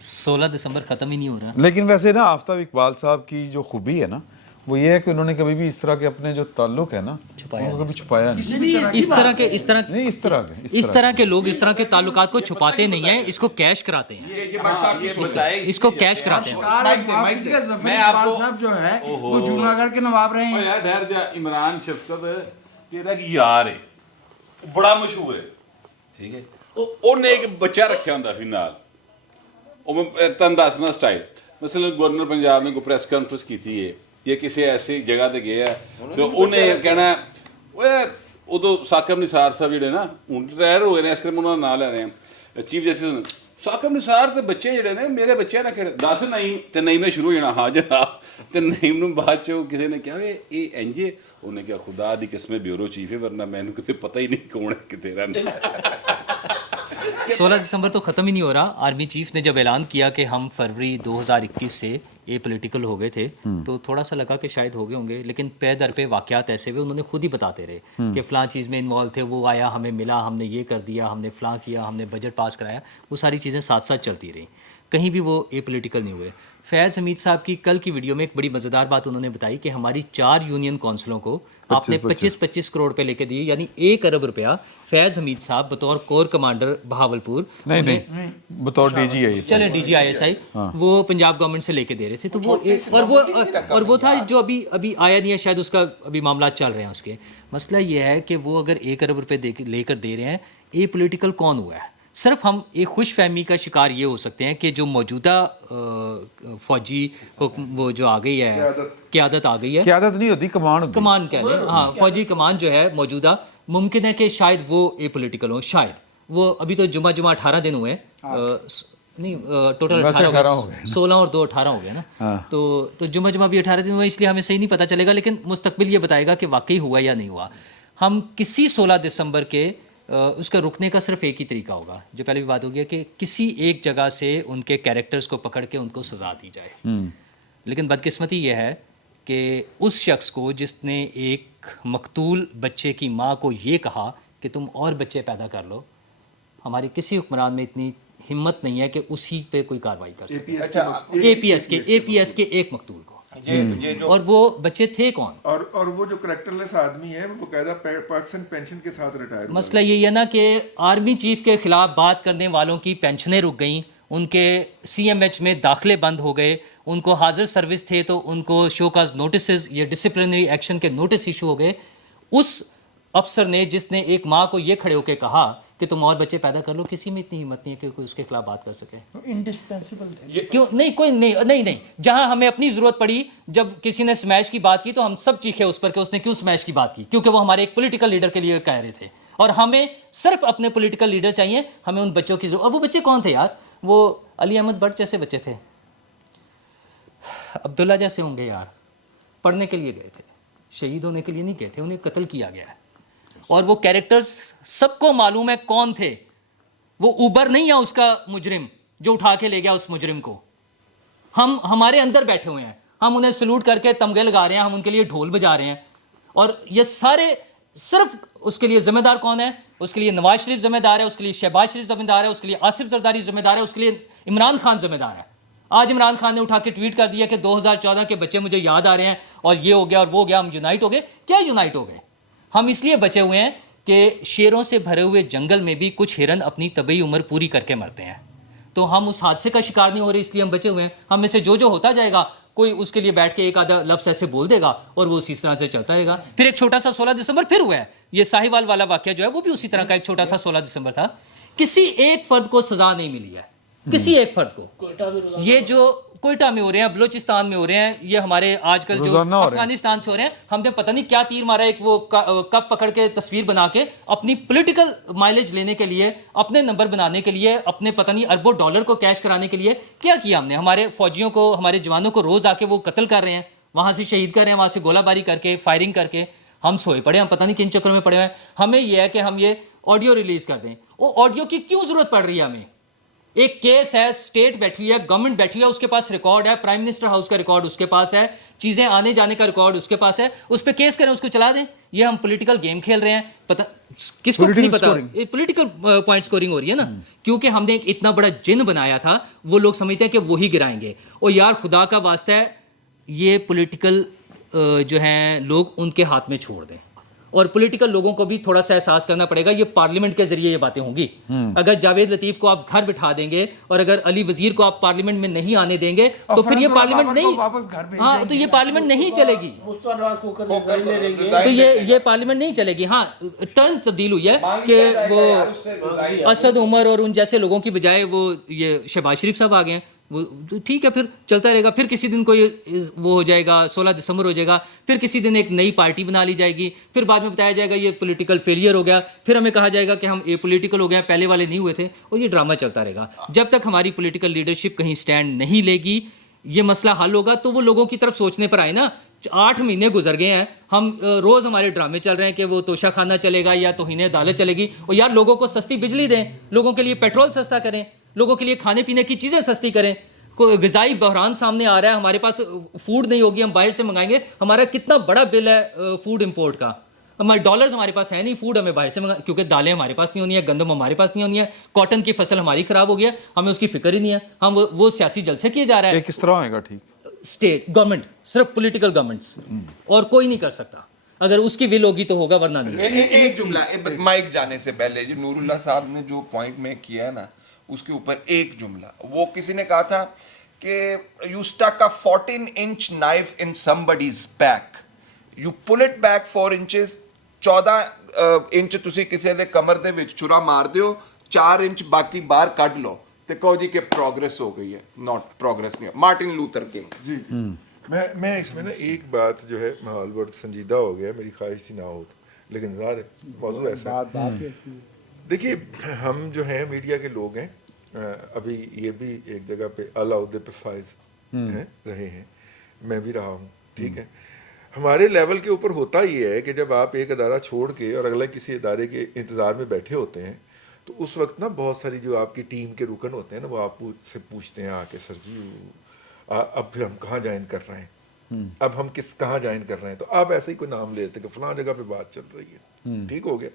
16 دسمبر ختم ہی نہیں ہو رہا. لیکن ویسے نا آفتاب اقبال صاحب کی جو خوبی ہے نا وہ یہ ہے کہ انہوں نے کبھی بھی اس طرح کے اپنے جو تعلق ہے نا کبھی چھپایا نہیں. اس طرح کے لوگ اس طرح کے تعلقات کو چھپاتے نہیں ہیں, اس کو کیش کراتے ہیں, اس کو کیش کراتے ہیں. میں اقبال صاحب جو ہے وہ جوناگڑھ کے نواب رہے ہیں. یار ڈر جا, عمران شفقت تیرا کی یار ہے, بڑا مشہور ہے, ٹھیک ہے. انہیں ایک بچہ رکھا ہوں پھر نال, میں تن دسنا سٹائل. مثلا گورنر پنجاب نے کوئی پریس کانفرنس کی تھی ہے یا کسی ایسی جگہ تے گیا ہے تو انہیں کہنا ادو ثاقب نثار صاحب جڑے نا ہوں ریٹائر ہو گئے نے, اس کرم انہوں نے نام لے رہے ہیں چیف جسٹس. ثاقب نثار تے بچے جڑے نے میرے بچے نہ کھڑے 10 نعیم تے نعیم شروع ہو جانا ہاں جناب, تے نعیم نو بعد چ کسی نے کہا اے انج ہے, انہیں کہا خدا دی قسم بیورو چیف ہے ورنہ مینوں کتے پتہ ہی نہیں کون ہے کتے رہنا. 16 دسمبر تو ختم ہی نہیں ہو رہا. آرمی چیف نے جب اعلان کیا کہ ہم فروری 2021 سے اے پولیٹیکل ہو گئے تھے تو تھوڑا سا لگا کہ شاید ہو گئے ہوں گے, لیکن پے در پہ واقعات ایسے ہوئے, انہوں نے خود ہی بتاتے رہے کہ فلاں چیز میں انوالو تھے, وہ آیا ہمیں ملا, ہم نے یہ کر دیا, ہم نے فلاں کیا, ہم نے بجٹ پاس کرایا. وہ ساری چیزیں ساتھ ساتھ چلتی رہیں, کہیں بھی وہ اے پولیٹیکل نہیں ہوئے. فیض حمید صاحب کی کل کی ویڈیو میں ایک بڑی مزیدار بات انہوں نے بتائی کہ ہماری 4 یونین کونسلوں کو آپ نے 25 کروڑ پہ لے کے دیے, یعنی 1 ارب روپیہ فیض حمید صاحب بطور کور کمانڈر بہاولپور, نہیں بطور ڈی جی آئی, چلے D G I S I, وہ پنجاب گورنمنٹ سے لے کے دے رہے تھے. تو وہ اور وہ تھا جو ابھی آیا نہیں ہے, شاید اس کا ابھی معاملات چل رہے ہیں اس کے. مسئلہ یہ ہے کہ وہ اگر 1 ارب روپے لے کر دے رہے ہیں, اے پولیٹیکل کون ہوا ہے؟ صرف ہم ایک خوش فہمی کا شکار یہ ہو سکتے ہیں کہ جو موجودہ فوجی وہ جو آ گئی ہے, قیادت آ گئی ہے, قیادت نہیں ہوتی کمان کہہ لیں, ہاں فوجی کمان جو ہے موجودہ, ممکن ہے کہ شاید وہ اے پولیٹیکل ہوں. شاید وہ ابھی تو جمعہ 18 دن ہوئے, نہیں ٹوٹل 18 ہو گئے, 16 اور 2 18 ہو گئے نا. تو جمعہ بھی 18 دن ہوئے, اس لیے ہمیں صحیح نہیں پتہ چلے گا, لیکن مستقبل یہ بتائے گا کہ واقعی ہوا یا نہیں ہوا. ہم کسی 16 دسمبر کے اس کا رکنے کا صرف ایک ہی طریقہ ہوگا, جو پہلے بھی بات ہو گیا کہ کسی ایک جگہ سے ان کے کیریکٹرز کو پکڑ کے ان کو سزا دی جائے. لیکن بدقسمتی یہ ہے کہ اس شخص کو جس نے ایک مقتول بچے کی ماں کو یہ کہا کہ تم اور بچے پیدا کر لو, ہماری کسی حکمران میں اتنی ہمت نہیں ہے کہ اسی پہ کوئی کارروائی کر سکے. اے پی ایس کے ایک مقتول کو, اور وہ بچے تھے کون؟ اور وہ جو کریکٹر لیس آدمی ہے وہ باقاعدہ پاکستان پینشن کے ساتھ ریٹائر ہوا. مسئلہ یہی ہے نا کہ آرمی چیف کے خلاف بات کرنے والوں کی پینشنیں رک گئیں, ان کے سی ایم ایچ میں داخلے بند ہو گئے, ان کو حاضر سروس تھے تو ان کو شو کاز نوٹسز یا ڈسپلنری ایکشن کے نوٹس ایشو ہو گئے. اس افسر نے جس نے ایک ماں کو یہ کھڑے ہو کے کہا کہ تم اور بچے پیدا کر لو, کسی میں اتنی ہمت نہیں ہے کہ کوئی اس کے خلاف بات کر سکے. انڈسپینسیبل تھے. کیوں نہیں, کوئی نہیں, جہاں ہمیں اپنی ضرورت پڑی, جب کسی نے سمیش کی بات کی تو ہم سب چیخے اس پر کہ اس نے کیوں سمیش کی بات کی, کیونکہ وہ ہمارے ایک پولیٹیکل لیڈر کے لیے کہہ رہے تھے, اور ہمیں صرف اپنے پولیٹیکل لیڈر چاہیے, ہمیں ان بچوں کی ضرورت. اور وہ بچے کون تھے یار؟ وہ علی احمد بٹ جیسے بچے تھے, عبداللہ جیسے ہوں گے یار, پڑھنے کے لیے گئے تھے, شہید ہونے کے لیے نہیں گئے تھے, انہیں قتل کیا گیا ہے. اور وہ کیریکٹرز سب کو معلوم ہے کون تھے. وہ اوبر نہیں ہے اس کا مجرم جو اٹھا کے لے گیا اس مجرم کو, ہمارے اندر بیٹھے ہوئے ہیں, ہم انہیں سلوٹ کر کے تمغے لگا رہے ہیں, ہم ان کے لیے ڈھول بجا رہے ہیں. اور یہ سارے صرف اس کے لیے ذمہ دار کون ہے؟ اس کے لیے نواز شریف ذمہ دار ہے, اس کے لیے شہباز شریف ذمہ دار ہے, اس کے لیے آصف زرداری ذمہ دار ہے, اس کے لیے عمران خان ذمہ دار ہے. آج عمران خان نے اٹھا کے ٹویٹ کر دیا کہ 2014 کے بچے مجھے یاد آ رہے ہیں, اور یہ ہو گیا اور وہ ہو گیا, ہم یونائٹ ہو گئے. کیا یونائٹ ہو گئے؟ ہم اس لیے بچے ہوئے ہیں کہ شیروں سے بھرے ہوئے جنگل میں بھی کچھ ہرن اپنی طبعی عمر پوری کر کے مرتے ہیں. تو ہم اس حادثے کا شکار نہیں ہو رہے, اس لیے ہم بچے ہوئے ہیں. ہم میں سے جو ہوتا جائے گا, کوئی اس کے لیے بیٹھ کے ایک آدھا لفظ ایسے بول دے گا اور وہ اسی طرح سے چلتا رہے گا. پھر ایک چھوٹا سا 16 دسمبر پھر ہوا ہے, یہ ساہیوال والا واقعہ جو ہے وہ بھی اسی طرح کا ایک چھوٹا سا 16 دسمبر تھا. کسی ایک فرد کو سزا نہیں ملی ہے, کسی ایک فرد کو. یہ جو कोयटा में हो रहे हैं, बलूचिस्तान में हो रहे हैं, ये हमारे आजकल जो रोजाना हो रहे हैं। अफगानिस्तान से हो रहे हैं, हमने पता नहीं क्या तीर मारा, एक वो कप पकड़ के तस्वीर बना के अपनी पॉलिटिकल माइलेज लेने के लिए, अपने नंबर बनाने के लिए, अपने पता नहीं अरबों डॉलर को कैश कराने के लिए क्या किया हमने? हमारे फौजियों को, हमारे जवानों को रोज आके वो कत्ल कर रहे हैं, वहां से शहीद कर रहे हैं, वहां से गोलाबारी करके, फायरिंग करके। हम सोए पड़े, हम पता नहीं किन चक्कर में पड़े हुए हैं। हमें यह है कि हम ये ऑडियो रिलीज कर दें। वो ऑडियो की क्यों जरूरत पड़ रही है हमें? एक केस है, स्टेट बैठी हुई है, गवर्नमेंट बैठी हुई है, उसके पास रिकॉर्ड है, प्राइम मिनिस्टर हाउस का रिकॉर्ड उसके पास है, चीजें आने जाने का रिकॉर्ड उसके पास है, उस पर केस करें, उसको चला दें। ये हम पॉलिटिकल गेम खेल रहे हैं, पता किसको नहीं पता, पॉलिटिकल पॉइंट स्कोरिंग हो रही है ना, क्योंकि हमने एक इतना बड़ा जिन बनाया था, वो लोग समझते हैं कि वही गिराएंगे। और यार खुदा का वास्ता है, ये पॉलिटिकल जो हैं लोग उनके हाथ में छोड़ दें, और पॉलिटिकल लोगों को भी थोड़ा सा एहसास करना पड़ेगा। ये पार्लियामेंट के जरिए ये बातें होंगी। अगर जावेद लतीफ को आप घर बिठा देंगे और अगर अली वजीर को आप पार्लियामेंट में नहीं आने देंगे तो फिर ये पार्लियामेंट नहीं, हाँ तो ये पार्लियामेंट नहीं चलेगी, तो ये पार्लियामेंट नहीं चलेगी। हाँ टर्न तब्दील हुई है कि वो असद उमर और उन जैसे लोगों की बजाय वो ये शहबाज शरीफ साहब आ गए हैं। वो तो ठीक है, फिर चलता रहेगा। फिर किसी दिन कोई वो हो जाएगा, 16 दिसंबर हो जाएगा, फिर किसी दिन एक नई पार्टी बना ली जाएगी, फिर बाद में बताया जाएगा ये पॉलिटिकल फेलियर हो गया, फिर हमें कहा जाएगा कि हम ये पॉलिटिकल हो गया, पहले वाले नहीं हुए थे, और ये ड्रामा चलता रहेगा। जब तक हमारी पॉलिटिकल लीडरशिप कहीं स्टैंड नहीं लेगी, ये मसला हल होगा तो वो लोगों की तरफ सोचने पर आए ना। 8 महीने गुजर गए हैं, हम रोज़ हमारे ड्रामे चल रहे हैं कि वो तोशा खाना चलेगा या तौहीन अदालत चलेगी। और यार लोगों को सस्ती बिजली दें, लोगों के लिए पेट्रोल सस्ता करें, लोगों के लिए खाने पीने की चीज़ें सस्ती करें। कोई ग़िज़ाई बहरान सामने आ रहा है, हमारे पास फूड नहीं होगी, हम बाहर से मंगाएंगे। हमारा कितना बड़ा बिल है फूड इंपोर्ट का, हमारे डॉलर्स हमारे पास है नहीं, फूड हमें बाहर से मंगा, क्योंकि दालें हमारे पास नहीं होनी है, गंदम हमारे पास नहीं होनी है, कॉटन की फसल हमारी ख़राब हो गई है, हमें उसकी फिक्र ही नहीं है। हम वो सियासी जलसे किए जा रहा है। किस तरह आएगा? ठीक, स्टेट गवर्नमेंट, सिर्फ पॉलिटिकल गवर्नमेंट्स, और कोई नहीं कर सकता। अगर उसकी विल होगी तो होगा, वरना नहीं। एक जुमला माइक जाने से पहले, जो नूरुल्लाह साहब ने जो पॉइंट मेक किया है ना, उसके ऊपर एक जुमला, वो किसी ने कहा था कि you stuck a 14 inch knife in somebody's back, you pull it back 4 inches, 14 inch ਤੁਸੀਂ ਕਿਸੇ ਦੇ ਕਮਰ ਦੇ ਵਿੱਚ ਛੁਰਾ ਮਾਰ ਦਿਓ, 4 इंच बाकी बाहर ਕੱਢ लो ਤੇ ਕਹੋ ਜੀ कि प्रोग्रेस हो गई है। नॉट प्रोग्रेस नहीं, मार्टिन लूथर किंग। जी मैं इसमें ना एक बात जो है, माहौल बहुत संजीदा हो गया, मेरी ख्वाहिश थी ना हो तो, लेकिन ज़ाहिर है मौजूद ऐसा। देखिए हम जो हैं मीडिया के लोग हैं, अभी ये भी एक जगह पे आला उहदे पे फाइज हैं, रहे हैं, मैं भी रहा हूँ, ठीक है। हमारे लेवल के ऊपर होता ये है कि जब आप एक अदारा छोड़ के और अगले किसी अदारे के इंतज़ार में बैठे होते हैं, तो उस वक्त ना बहुत सारी जो आपकी टीम के रुकन होते हैं ना, वो आपसे पूछते हैं आके, सर जी अब फिर हम कहाँ ज्वाइन कर रहे हैं, अब हम कहाँ ज्वाइन कर रहे हैं, तो आप ऐसे ही कोई नाम ले लेते कि फलां जगह पे बात चल रही है, ठीक हो गया।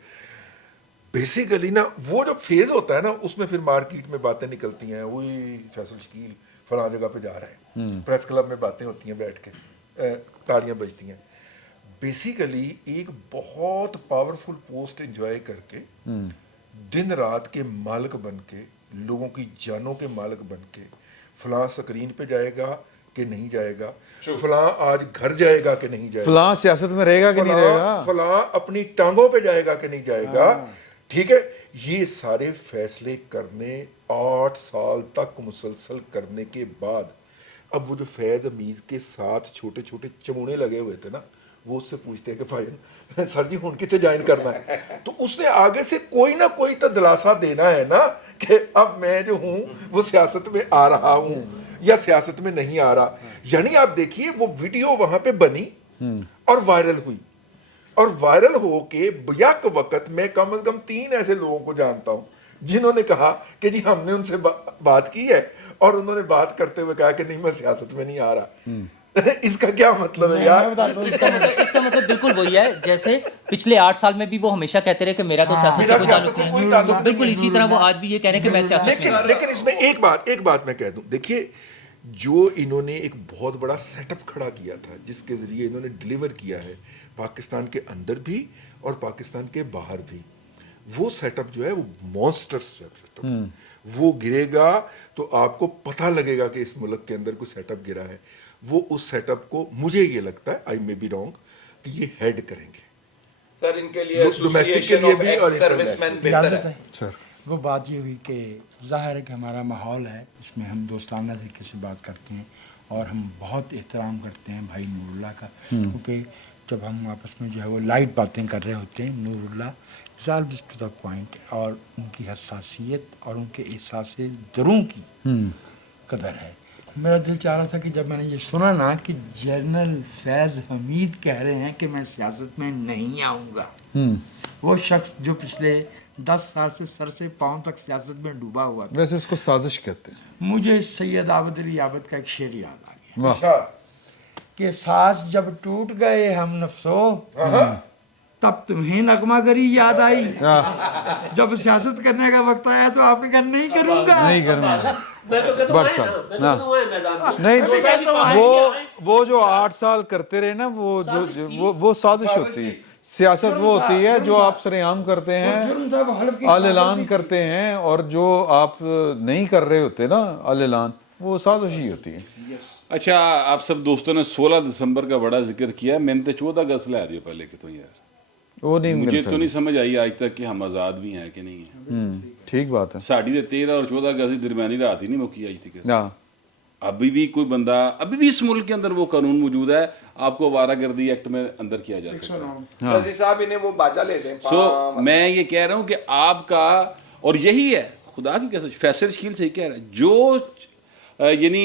बेसिकली ना वो जो फेज होता है ना, उसमें फिर मार्केट में बातें निकलती हैं, वही फैसल शकील फलां जगह पे जा रहे हैं, प्रेस क्लब में बातें होती हैं, बैठ के तालियां बजती हैं। बेसिकली एक बहुत पावरफुल पोस्ट एंजॉय करके दिन रात के मालिक बन के, लोगों की जानों के मालिक बन के, फलां स्क्रीन पे जाएगा कि नहीं जाएगा, फलां आज घर जाएगा कि नहीं जाएगा, फलां सियासत में रहेगा कि नहीं रहेगा, फलां अपनी टांगों पे जाएगा कि नहीं जाएगा, ठीक है। ये सारे फैसले करने 8 साल तक मुसलसल करने के बाद, अब वो जो फैज़ अमीज के साथ छोटे छोटे चमूने लगे हुए थे ना, वो उससे पूछते हैं कि भाई सर जी हुन कितने ज्वाइन करना है, तो उसने आगे से कोई ना कोई तो दिलासा देना है ना कि अब मैं जो हूँ वो सियासत में आ रहा हूँ या सियासत में नहीं आ रहा। यानी आप देखिए वो वीडियो वहां पे बनी और वायरल हुई, और वायरल हो के यक वक्त में कम से कम 3 ऐसे लोगों को जानता हूँ जिन्होंने कहा कि जी हमने उनसे बात की है, और उन्होंने बात करते हुए कहा कि नहीं मैं सियासत में नहीं आ रहा। इसका क्या मतलब है यार? इसका मतलब बिल्कुल वही है जैसे पिछले 8 साल में भी वो हमेशा कहते रहे कि मेरा तो सियासत से कोई ताल्लुक नहीं है, तो बिल्कुल इसी तरह वो आज भी ये कह रहे हैं कि मैं सियासत में। लेकिन इसमें एक बात मैं कह दूं, देखिए जो इन्होंने एक बहुत बड़ा सेटअप खड़ा किया था, जिसके जरिए इन्होंने डिलीवर किया है पाकिस्तान के अंदर भी और पाकिस्तान के बाहर भी, वो सेटअप जो है वो मॉन्स्टर सेटअप, वो गिरेगा तो आपको पता लगेगा कि इस मुल्क के अंदर कोई सेटअप गिरा है। वो उस सेटअप को, मुझे ये लगता है, आई मे बी रॉन्ग, कि ये हेड करेंगे सर इनके लिए डोमेस्टिक के लिए भी और सर्विसमैन बेहतर है। वो बात ये हुई कि ज़ाहिर है कि हमारा माहौल है, इसमें हम दोस्ताना तरीके से बात करते हैं और हम बहुत एहतराम करते हैं भाई नूरुल्लाह का, क्योंकि जब हम आपस में जो है वो लाइट बातें कर रहे होते हैं, Noorullah is always to the point, और उनकी हसासियत और उनके एहसास दरों की कदर है। मेरा दिल चाह रहा था कि जब मैंने ये सुना ना कि जनरल फैज़ हमीद कह रहे हैं कि मैं सियासत में नहीं आऊँगा, वो शख्स जो पिछले 10 साल से सर से पाँव तक सियासत में डूबा हुआ था, वैसे उसको साजिश कहते हैं। मुझे सैयद आबद अली आबद का एक शेर याद आ गया वाह। कि सांस जब टूट गए हम नफ्सो तब तुम्हें नगमा गरी याद आई, जब सियासत करने का वक्त आया तो आपके घर नहीं करूँगा। नहीं करना। मैं तो कहता हूँ बस आए ना, मैं तो कहता हूँ आए मैदान में। नहीं, वो जो 8 साल करते रहे ना, वो साजिश होती है। सियासत वो होती है जो आप सरेआम करते हैं, आल ऐलान करते हैं, और जो आप नहीं कर रहे होते ना आल ऐलान, वो साजिश ही होती है। अच्छा, आप सब दोस्तों ने 16 दिसंबर का बड़ा जिक्र किया, मैंने तो 14 अगस्त ला दिया पहले कि तो यार वो नहीं मुझे मिल तो नहीं समझ आई आज तक कि हम आज़ाद भी हैं कि नहीं है। ठीक बात है। साड़ी दे 13 और 14 अगस्त की दरमियानी रात ही नहीं मुकी आज तक। हाँ, अभी भी कोई बंदा, अभी भी इस मुल्क के अंदर वो कानून मौजूद है, आपको आवारागर्दी एक्ट में अंदर किया जा सकता है। रजी साहब इन्हें वो बाजा ले दें। सो मैं ये कह रहा हूँ कि आपका, और यही है खुदा की कसम, फैसल शकील सही कह रहा है, जो यानी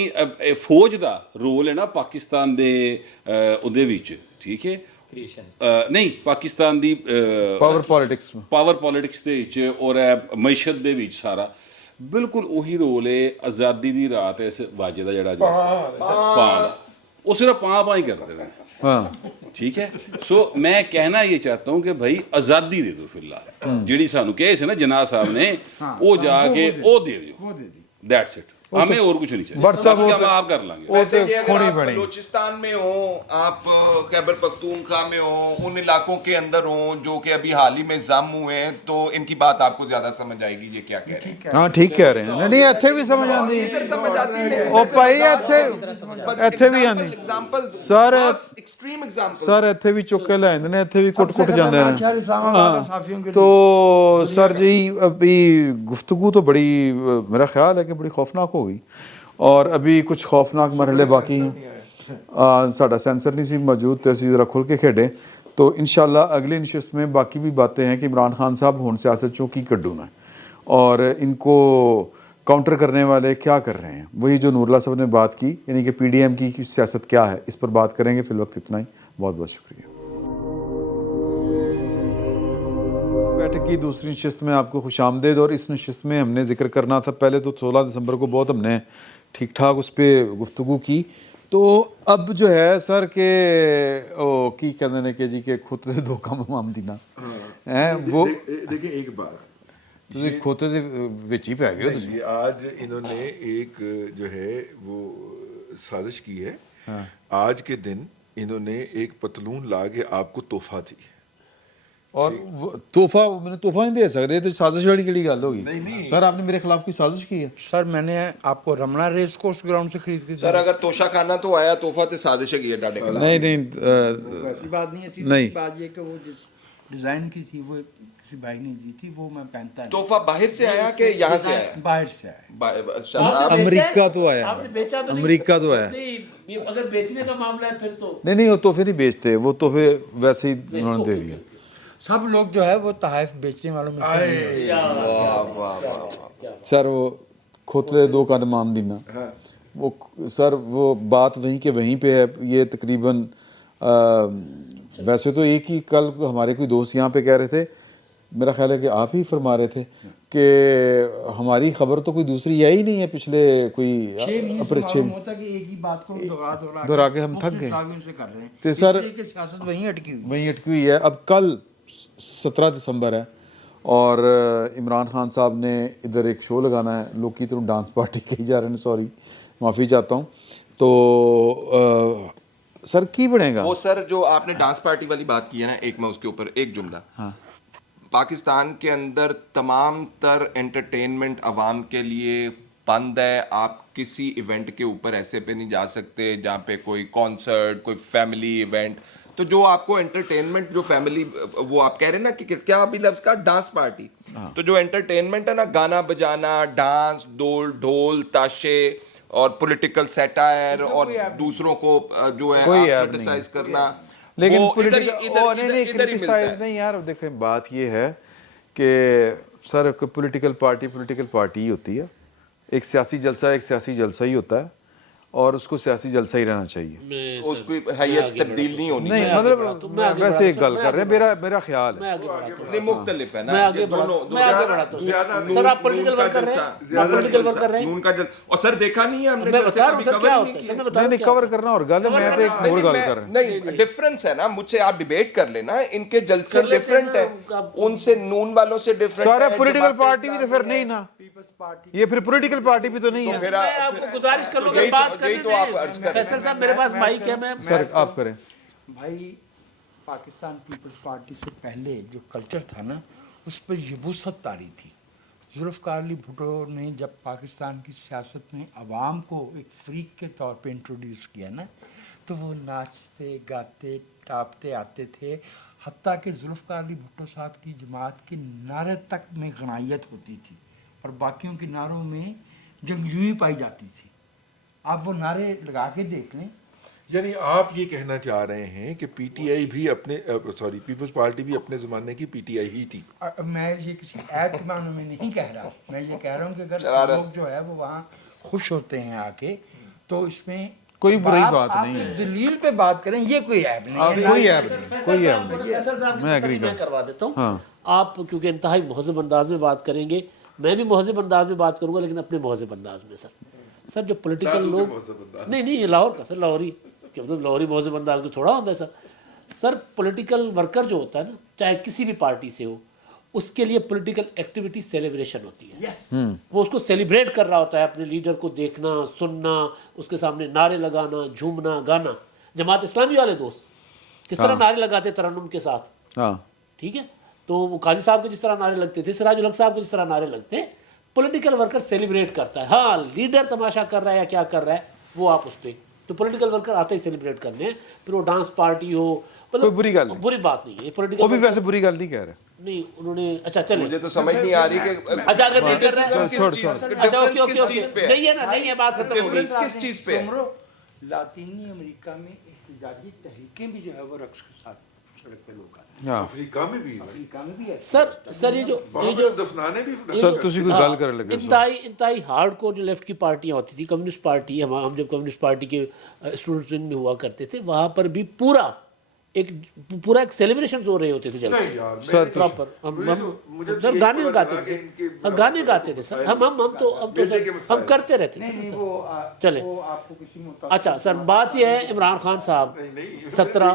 फौज का रोल है ना पाकिस्तान दे ਉਹਦੇ ਵਿੱਚ, ठीक है, नहीं पाकिस्तान दी पावर पॉलिटिक्स ਦੇ ਵਿੱਚ ਔਰ ਮਈਸ਼ਤ ਦੇ ਵਿੱਚ ਸਾਰਾ ਬਿਲਕੁਲ ਉਹੀ ਰੋਲ ਹੈ। ਆਜ਼ਾਦੀ ਦੀ ਰਾਤ ਇਸ ਵਾਜੇ ਦਾ ਜਿਹੜਾ ਪਾਂ ਉਹ ਸਿਰਫ ਪਾਂ ਹੀ ਕਰਦੇ ਨੇ। हाँ, ठीक है। सो मैं कहना ये चाहता हूँ कि भाई आज़ादी दे दो फिलहाल, ਜਿਹੜੀ ਸਾਨੂੰ ਕਹੇ ਸੀ ਨਾ ਜਨਾਬ ਸਾਹਿਬ ਨੇ, ਉਹ ਜਾ ਕੇ ਉਹ ਦੇ ਦਿਓ, दैट्स इट, हमें और कुछ नहीं चाहिए, बाकी हम आप कर लेंगे। वैसे कि अगर आप बलूचिस्तान में हो, आप खैबर पख्तूनख्वा में हो, उन इलाकों के अंदर हो जो कि अभी हाल ही में जम हुए हैं, तो इनकी बात आपको ज्यादा समझ आएगी ये क्या कह रहे हैं। हाँ ठीक कह रहे हैं। नहीं ਇੱਥੇ ਵੀ ਸਮਝ ਆਉਂਦੀ इधर समझ आती है ਉਹ ਭਾਈ ਇੱਥੇ ਵੀ ਆਉਂਦੀ examples sir extreme examples sir ਇੱਥੇ ਵੀ ਚੁੱਕ ਕੇ ਲੈ ਜਾਂਦੇ ਨੇ, ਇੱਥੇ ਵੀ ਕੁੱਟ ਜਾਂਦੇ ਨੇ। शहर इस्लामाबाद और साफियों के तो सर जी अभी गुफ्तगू तो बड़ी मेरा ख्याल है कि बड़ी खौफनाक हो गई, और अभी कुछ खौफनाक मरहले बाकी हैं। साडा सेंसर नहीं सी मौजूद तो असीं ज़रा खुल के खेडें, तो इंशाल्लाह अगली नशिस्त में बाकी भी बातें हैं कि इमरान खान साहब हुण सियासत चों की कड्डूना है और इनको काउंटर करने वाले क्या कर रहे हैं। वही जो नूरुल्लाह साहब ने बात की, यानी कि PDM की सियासत क्या है, इस पर बात करेंगे। फिल वक्त इतना ही, बहुत बहुत शुक्रिया। बैठक की दूसरी नशिस्त में आपको खुशामदीद। और इस नशिस्त में हमने जिक्र करना था, पहले तो 16 दिसंबर को बहुत हमने ठीक ठाक उस पर गुफ्तगू की, तो अब जो है सर के ओ की कहते हैं कि जी के खोते दे दो कम मामदीना हैं वो देखिए एक बार ਤੁਸੀਂ ਖੋਤੇ ਦੇ ਵਿੱਚ ਹੀ ਪੈ ਗਏ ਹੋ ਤੁਸੀਂ। ये आज इन्होंने एक जो है वो साजिश की है। आज के दिन इन्होंने एक पतलून ला के आपको तोहफा दी और तोहफा मैंने तोहफा नहीं दे सकते, तो साजिश वाली केड़ी गल होगी। सर आपने मेरे खिलाफ कोई साजिश की है? सर मैंने आपको रमना रेस कोर्स ग्राउंड से खरीद के सर अगर तोशा खाना तो आया, तोहफा ते साजिश है की डाडे नहीं ऐसी बात नहीं है, सीधी नहीं। बात ये कि वो जिस डिजाइन की थी वो किसी भाई ने दी थी, वो मैं पहनता नहीं। तोहफा बाहर से आया कि यहाँ से आया? बाहर से आया। साहब अमेरिका तो आया, आपने बेचा तो नहीं? अमेरिका तो आया नहीं, ये अगर बेचने का मामला है फिर तो नहीं, वो तोहफे नहीं बेचते, वो तोहफे वैसे ही उन्होंने दे दिए। सब लोग जो है वो तहाइफ बेचने वालों में से नहीं है। वाह वाह वाह। सर वो खोते दो का माम दीना, वो सर वो बात वहीं के वहीं पे है। ये तकरीबन वैसे तो एक ही, कल हमारे कोई दोस्त यहाँ पे कह रहे थे, मेरा ख्याल है कि आप ही फरमा रहे थे कि हमारी खबर तो कोई दूसरी आई ही नहीं है पिछले कोई होता कि एक ही बात को दोहरा के हम थक गए। से कर रहे हैं, तो सर इसलिए कि सियासत वहीं अटकी हुई। वहीं अटकी हुई है। अब कल 17 दिसंबर है और इमरान खान साहब ने इधर एक शो लगाना है, लोग की तरफ डांस पार्टी कही जा रहे हैं, सॉरी माफ़ी चाहता हूँ। तो सर की बनेगा वो सर जो आपने डांस पार्टी वाली बात की है ना, एक मैं उसके ऊपर एक जुमला। हाँ। पाकिस्तान के अंदर तमाम तर एंटरटेनमेंट आवाम के लिए बंद है। आप किसी इवेंट के ऊपर ऐसे पे नहीं जा सकते जहाँ पे कोई कॉन्सर्ट, कोई फैमिली इवेंट, تو جو آپ کو انٹرٹینمنٹ جو فیملی وہ آپ کہہ رہے ہیں نا کہ کیا ابھی لفظ کا ڈانس پارٹی, تو جو انٹرٹینمنٹ ہے نا, گانا بجانا, ڈانس, ڈھول تاشے اور پولیٹیکل سیٹائر اور دوسروں کو جو ہے کرٹیسائز کرنا, لیکن وہ کرٹیسائز نہیں یار. دیکھیں بات یہ ہے کہ سر پولیٹیکل پارٹی ہی ہوتی ہے, ایک سیاسی جلسہ ہی ہوتا ہے, اور اس کو سیاسی جلسہ ہی رہنا چاہیے, اس کی حیت تبدیل نہیں ہونی نہیں مطلب ویسے ایک گل کر رہے ہیں, میرا خیال ہے چاہیے. مختلف ہے نا, میں آگے بڑھاتا ہوں. سر آپ پولیٹیکل ورک کر رہے ہیں, نون کا جل, اور سر دیکھا نہیں ہے ہم نے, میں بتا رہا ہوں سر کیا ہوتا ہے, سر میں بتا رہا ہوں نہیں کور کرنا اور گل ہے, میں تو ایک اور گل کر رہا ہوں. نہیں ڈفرنس ہے نا, مجھ سے آپ ڈیبیٹ کر لینا, ان کے جلسے ڈفرنٹ ہے, ان سے نون والوں سے ڈفرنٹ ہے. سارا پولیٹیکل پارٹی بھی تو پھر نہیں نا, یہ پھر پولیٹیکل پارٹی بھی تو نہیں ہے. میں آپ کو گزارش کر لوں گا بات کرنے دیں. فیصل صاحب میرے پاس مائک ہے, میں سر آپ کریں. بھائی پاکستان پیپلز پارٹی سے پہلے جو کلچر تھا نا, اس پہ یبوست طاری تھی. ذوالفقار علی بھٹو نے جب پاکستان کی سیاست میں عوام کو ایک فریق کے طور پہ انٹروڈیوس کیا نا, تو وہ ناچتے گاتے ٹاپتے آتے تھے, حتیٰ کہ ذوالفقار علی بھٹو صاحب کی جماعت کے نعرے تک میں غنائیت ہوتی تھی, اور باقیوں کے نعروں میں جنگجوئی پائی جاتی تھی. آپ وہ نعرے لگا کے دیکھ لیں. یعنی آپ یہ کہنا چاہ رہے ہیں کہ پی ٹی آئی بھی اپنے پیپلز پارٹی بھی اپنے زمانے کی پی ٹی آئی ہی تھی. میں یہ کسی ایپ کے معنی میں نہیں کہہ رہا, میں یہ کہہ رہا ہوں کہ اگر لوگ جو ہے وہ وہاں خوش ہوتے ہیں آ کے, تو اس میں کوئی بری بات آپ نہیں ہے. دلیل پہ بات کریں, یہ کوئی ایپ نہیں ہے. کوئی ایپ نہیں, فیصل صاحب میں کروا دیتا ہوں. ہاں. آپ کیونکہ انتہائی مہذب انداز میں بات کریں گے, میں بھی مہذب انداز میں بات کروں گا, لیکن اپنے مہذب انداز میں. سر جو پولیٹیکل لوگ, نہیں یہ لاہور کا سر, لاہوری کہ مطلب لاہوری مہذب انداز میں تھوڑا ہوتا ہے سر. پولیٹیکل ورکر جو ہوتا ہے نا, چاہے کسی بھی پارٹی سے ہو, اس کے لیے پولیٹیکل ایکٹیویٹی سیلیبریشن ہوتی ہے. وہ اس کو سیلیبریٹ کر رہا ہوتا ہے, اپنے لیڈر کو دیکھنا, سننا, اس کے سامنے نعرے لگانا, جھومنا, گانا. جماعت اسلامی والے دوست کس طرح نعرے لگاتے ترنم کے ساتھ, ٹھیک ہے, تو وہ قاضی صاحب کے جس طرح نعرے لگتے تھے, سراج الحق صاحب کے جس طرح نعرے لگتے, پولیٹیکل ورکر سیلیبریٹ کرتا ہے. ہاں لیڈر تماشا کر رہا ہے یا کیا کر رہا ہے وہ آپ اس پہ, تو پولیٹیکل ورکر آتے ہی سیلیبریٹ کرنے ہیں, پھر وہ ڈانس پارٹی ہو, کوئی بری گل بری بات نہیں ہے. وہ بھی ویسے بری گل نہیں کہہ رہے. نہیں انہوں نے, اچھا چلیں, مجھے تو سمجھ نہیں آ رہی کہ اچھا اگر نہیں کر رہے کس چیز پہ نہیں ہے بات ختم ہو گئی. کس چیز پہ لاطینی امریکہ میں احتجاجی تحریکیں بھی جو ہے وہ رقص کے ساتھ سڑک پہ لوگ آتے ہیں. افریقہ میں بھی سر یہ جو دفنانے بھی سر تسی کوئی گل کرنے لگے. انتہائی ہارڈ کور جو لیفٹ کی پارٹیاں ہوتی تھی, کمیونسٹ پارٹی, ہم جب کمیونسٹ پارٹی کے اسٹوڈنٹس میں ہوا کرتے تھے, وہاں پر بھی پورا ایک سیلیبریشن ہو رہے ہوتے تھے جلسے سر پراپر. سر گانے گاتے تھے, گانے گاتے تھے سر, ہم تو سر ہم کرتے رہتے تھے. چلے اچھا سر, بات یہ ہے عمران خان صاحب 17,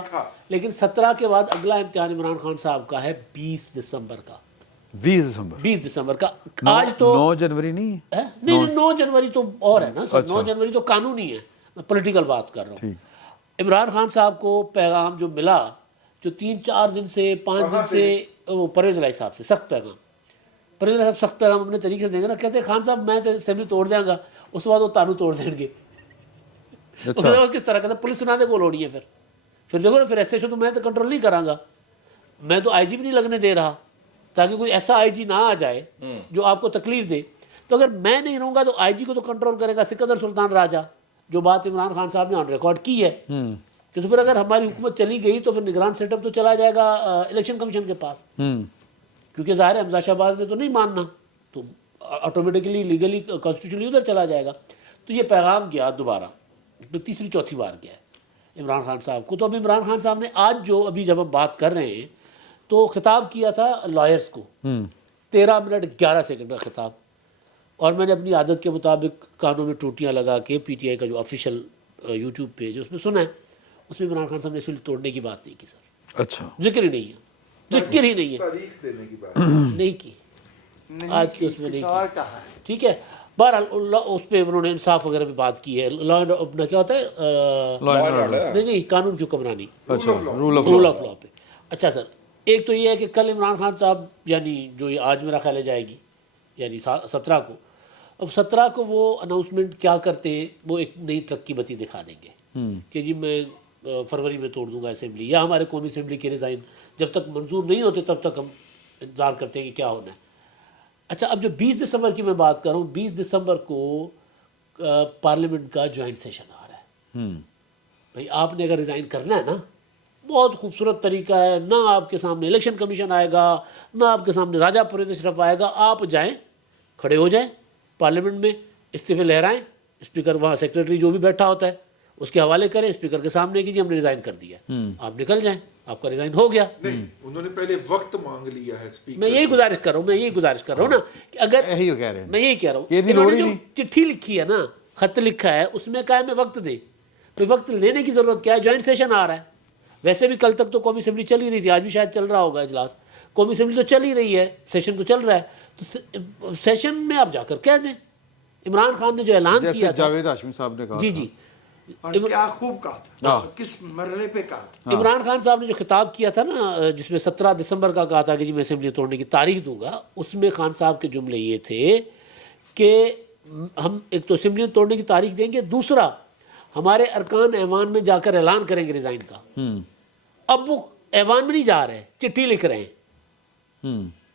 لیکن 17 کے بعد اگلا امتحان عمران خان صاحب کا ہے 20 دسمبر کا. 20 دسمبر کا. آج تو 9 جنوری نہیں ہے, نہیں 9 جنوری تو اور ہے نا سر, 9 جنوری تو قانونی ہے, میں پولیٹیکل بات کر رہا ہوں. عمران خان صاحب کو پیغام جو ملا, جو 3-4 دن سے 5 دن سے, وہ پرویز الہی صاحب سے سخت پیغام, پرویز الہی صاحب سخت پیغام اپنے طریقے سے دیں گے نا, کہتے ہیں خان صاحب میں تو اسمبلی توڑ دیں گا, اس کے بعد وہ تانو توڑ دیں گے. کس طرح کہتے ہیں پولیس سنا دے کو لوڑی ہے, پھر دیکھو نا, پھر ایسے تو میں تو کنٹرول نہیں کروں گا, میں تو آئی جی بھی نہیں لگنے دے رہا, تاکہ کوئی ایسا آئی جی نہ آ جائے جو آپ کو تکلیف دے. تو اگر میں نہیں رہوں گا تو آئی جی کو تو کنٹرول کرے گا سکندر سلطان راجہ, جو بات عمران خان صاحب نے آن ریکارڈ کی ہے. کہ تو پھر اگر ہماری حکومت چلی گئی تو پھر نگران سیٹ اپ تو چلا جائے گا الیکشن کمیشن کے پاس, کیونکہ ظاہر ہے حمزہ شہباز نے تو نہیں ماننا, تو آٹومیٹکلی لیگلی کانسٹیٹیوشنلی ادھر چلا جائے گا. تو یہ پیغام گیا دوبارہ, تیسری چوتھی بار گیا ہے عمران خان صاحب کو. تو اب عمران خان صاحب نے آج جو ابھی جب ہم بات کر رہے ہیں تو خطاب کیا تھا لائرز کو, 13 منٹ 11 سیکنڈ کا خطاب, اور میں نے اپنی عادت کے مطابق کانوں میں ٹوٹیاں لگا کے پی ٹی آئی کا جو آفیشیل یوٹیوب پیج ہے اس میں سنا ہے, اس میں عمران خان صاحب نے اس توڑنے کی بات نہیں کی سر. اچھا, ذکر ہی نہیں ہے, ذکر ہی نہیں ہے, نہیں کی آج کی اس میں نہیں کی, ٹھیک ہے. بہرحال اس پہ انہوں نے انصاف وغیرہ پہ بات کی ہے. لا اینڈ اپنا کیا ہوتا ہے, نہیں قانون کی حکمرانی, رول آف لا پہ. اچھا سر, ایک تو یہ ہے کہ کل عمران خان صاحب, یعنی جو یہ آج میرا خیال ہے جائے گی, یعنی 17 کو, اب 17 کو وہ اناؤنسمنٹ کیا کرتے ہیں, وہ ایک نئی ٹرک کی بتی دکھا دیں گے کہ جی میں फरवरी में तोड़ दूंगा असेंबली, या हमारे कौमी असेंबली के रिज़ाइन जब तक मंजूर नहीं होते तब तक हम इंतज़ार करते हैं कि क्या होना है। अच्छा, अब जो 20 दिसंबर की मैं बात कर रहा हूँ, 20 दिसंबर को पार्लियामेंट का जॉइंट सेशन आ रहा है। भाई आपने अगर रिज़ाइन करना है ना, बहुत खूबसूरत तरीका है, ना आपके सामने इलेक्शन कमीशन आएगा, ना आपके सामने राजा परवेज़ अशरफ आएगा, आप जाएं, खड़े हो जाएं पार्लियामेंट में, इस्तीफे लहराएं, स्पीकर वहाँ सेक्रेटरी जो भी बैठा होता है उसके हवाले करें, स्पीकर के सामने कीजिए हमने रिज़ाइन कर दिया, आप निकल जाएं, आपका रिज़ाइन हो गया। नहीं, उन्होंने पहले वक्त मांग लिया है स्पीकर। मैं यही गुजारिश कर रहा हूँ ना कि अगर यही कह रहे हैं, मैं यही कह रहा हूँ, ये इन्होंने लोड़ ही जो नहीं। चिट्ठी लिखी है ना, खत लिखा है, उसमें कहा है मैं वक्त दे, तो वक्त लेने की ज़रूरत क्या है, जॉइंट सेशन आ रहा है। वैसे भी कल तक तो कौमी असेंबली चल ही रही थी, आज भी शायद चल रहा होगा इजलास, कौमी असेंबली तो चल ही रही है, सेशन तो चल रहा है, तो सेशन में आप जाकर कह दें इमरान खान ने जो ऐलान जैसे किया था, जावेद हाशमी साहब ने कहा जी था। जी, और क्या खूब कहा था, किस मरहले पे कहा था। इमरान खान साहब ने जो खिताब किया था ना, जिसमें 17 दिसंबर का कहा था कि जी मैं असेंबली तोड़ने की तारीख दूंगा, उसमें खान साहब के जुमले ये थे कि हम एक तो असेंबली तोड़ने की तारीख देंगे, दूसरा हमारे अरकान ऐवान में जाकर ऐलान करेंगे रिज़ाइन का। अब वो ऐवान में नहीं जा रहे, चिट्ठी लिख रहे हैं,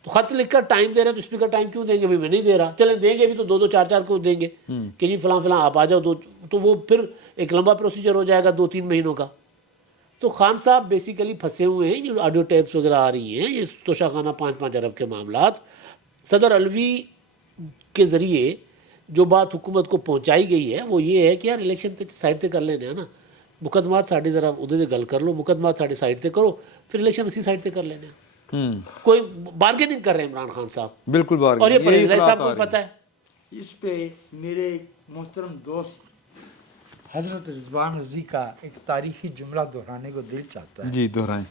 तो खत लिखकर टाइम दे रहे हैं, तो स्पीकर टाइम क्यों देंगे, भाई मैं नहीं दे रहा, चलें देंगे भी तो 2-2 4-4 को देंगे कि जी फलां आप आ जाओ, तो वो फिर एक लंबा प्रोसीजर हो जाएगा 2-3 महीनों का। तो खान साहब बेसिकली फंसे हुए हैं, जो ऑडियो टेप्स वगैरह आ रही हैं, ये तोशाखाना 5-5 अरब के मामलात, सदर अलवी के ज़रिए जो बात हुकूमत को पहुँचाई गई है वो ये है कि यार इलेक्शन साइड से कर लेने हैं ना, मुकदमात साढ़े ज़रा उधर से गल कर लो, मुकदमात साढ़े साइड से करो, फिर इलेक्शन इसी साइड से कर लेने हैं। कोई बार्गेनिंग कर रहे हैं इमरान खान साहब, बिल्कुल बार्गेनिंग, और ये यही परवेज़ इतलात साहब आ को रही पता है। इस पे मेरे मोहतरम दोस्त हजरत रिजवान हजी का एक तारीखी जुमला दोहराने को दिल चाहता है जी, दोहराएं।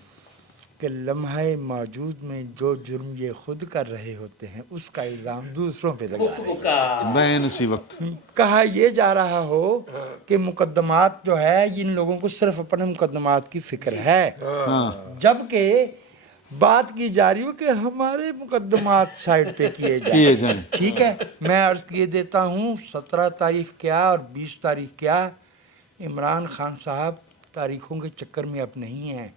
कि लम्हे मौजूद में जो जुर्म ये खुद कर रहे होते हैं उसका इल्ज़ाम दूसरों पे लगा रहे हैं। बैन उसी वक्त। कहा यह जा रहा हो कि मुकदमात जो है, इन लोगों को सिर्फ अपने मुकदमात की फिक्र है, जबकि बात की जा रही हो कि हमारे मुकदमात साइड पे किए जाएं। ठीक है, मैं अर्ज किए देता हूँ 17 तारीख क्या और 20 तारीख क्या, इमरान खान साहब तारीखों के चक्कर में अब नहीं हैं,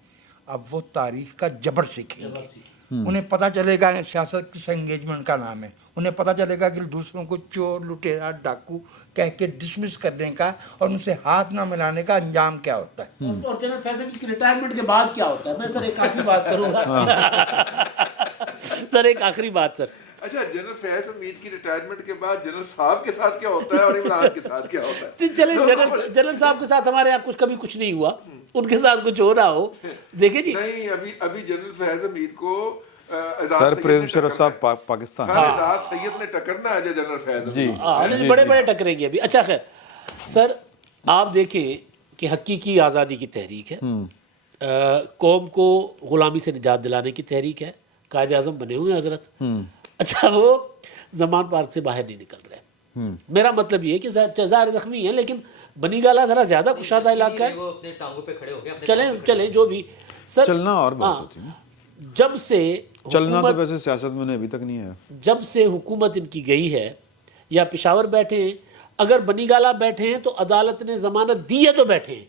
अब वो तारीख का जबर सीखेंगे। उन्हें पता चलेगा सियासत किस एंगेजमेंट का नाम है, उन्हें पता चलेगा कि दूसरों को चोर लुटेरा डाकू कह के डिसमिस करने का और उनसे हाथ ना मिलाने का अंजाम क्या होता है। और जनरल फैज़ हमीद की रिटायरमेंट के बाद क्या होता है, मैं सर एक आखिरी बात करूँगा सर एक आखिरी बात सर। अच्छा, जनरल फैज हमीद की रिटायरमेंट के बाद जनरल साहब के साथ क्या होता है और इमरान के साथ क्या होता है? चले जनरल साहब के साथ हमारे यहाँ कभी कुछ नहीं हुआ, उनके साथ कुछ हो रहा हो, देखे जी। नहीं, अभी जनरल फैज हमीद को सर प्रेम शरफ साहब पाकिस्तान, एजाज सैयद ने टकरना है जनरल फैज जी, हाँ बड़े बड़े टकरेंगे अभी। अच्छा खैर सर, आप देखें कि हकीकी आज़ादी की तहरीक है, कौम को ग़ुलामी से निजात दिलाने की तहरीक है, कायद आज़म बने हुए हैं हजरत। अच्छा, वो जमान पार्क से बाहर नहीं निकल रहे। मेरा मतलब ये कि ज़ाहिर ज़ख्मी है, लेकिन बनी गाला ज़रा ज़्यादा कुशादा इलाका है, वो अपने टांगों पे खड़े हो गए, चलें जो भी सर। चलना और बात होती है, जब से चलना तो वैसे सियासत में अभी तक नहीं है। जब से हुकूमत इनकी गई है, या पेशावर बैठे हैं, अगर बनी गाला बैठे हैं तो अदालत ने जमानत दी है तो बैठे हैं,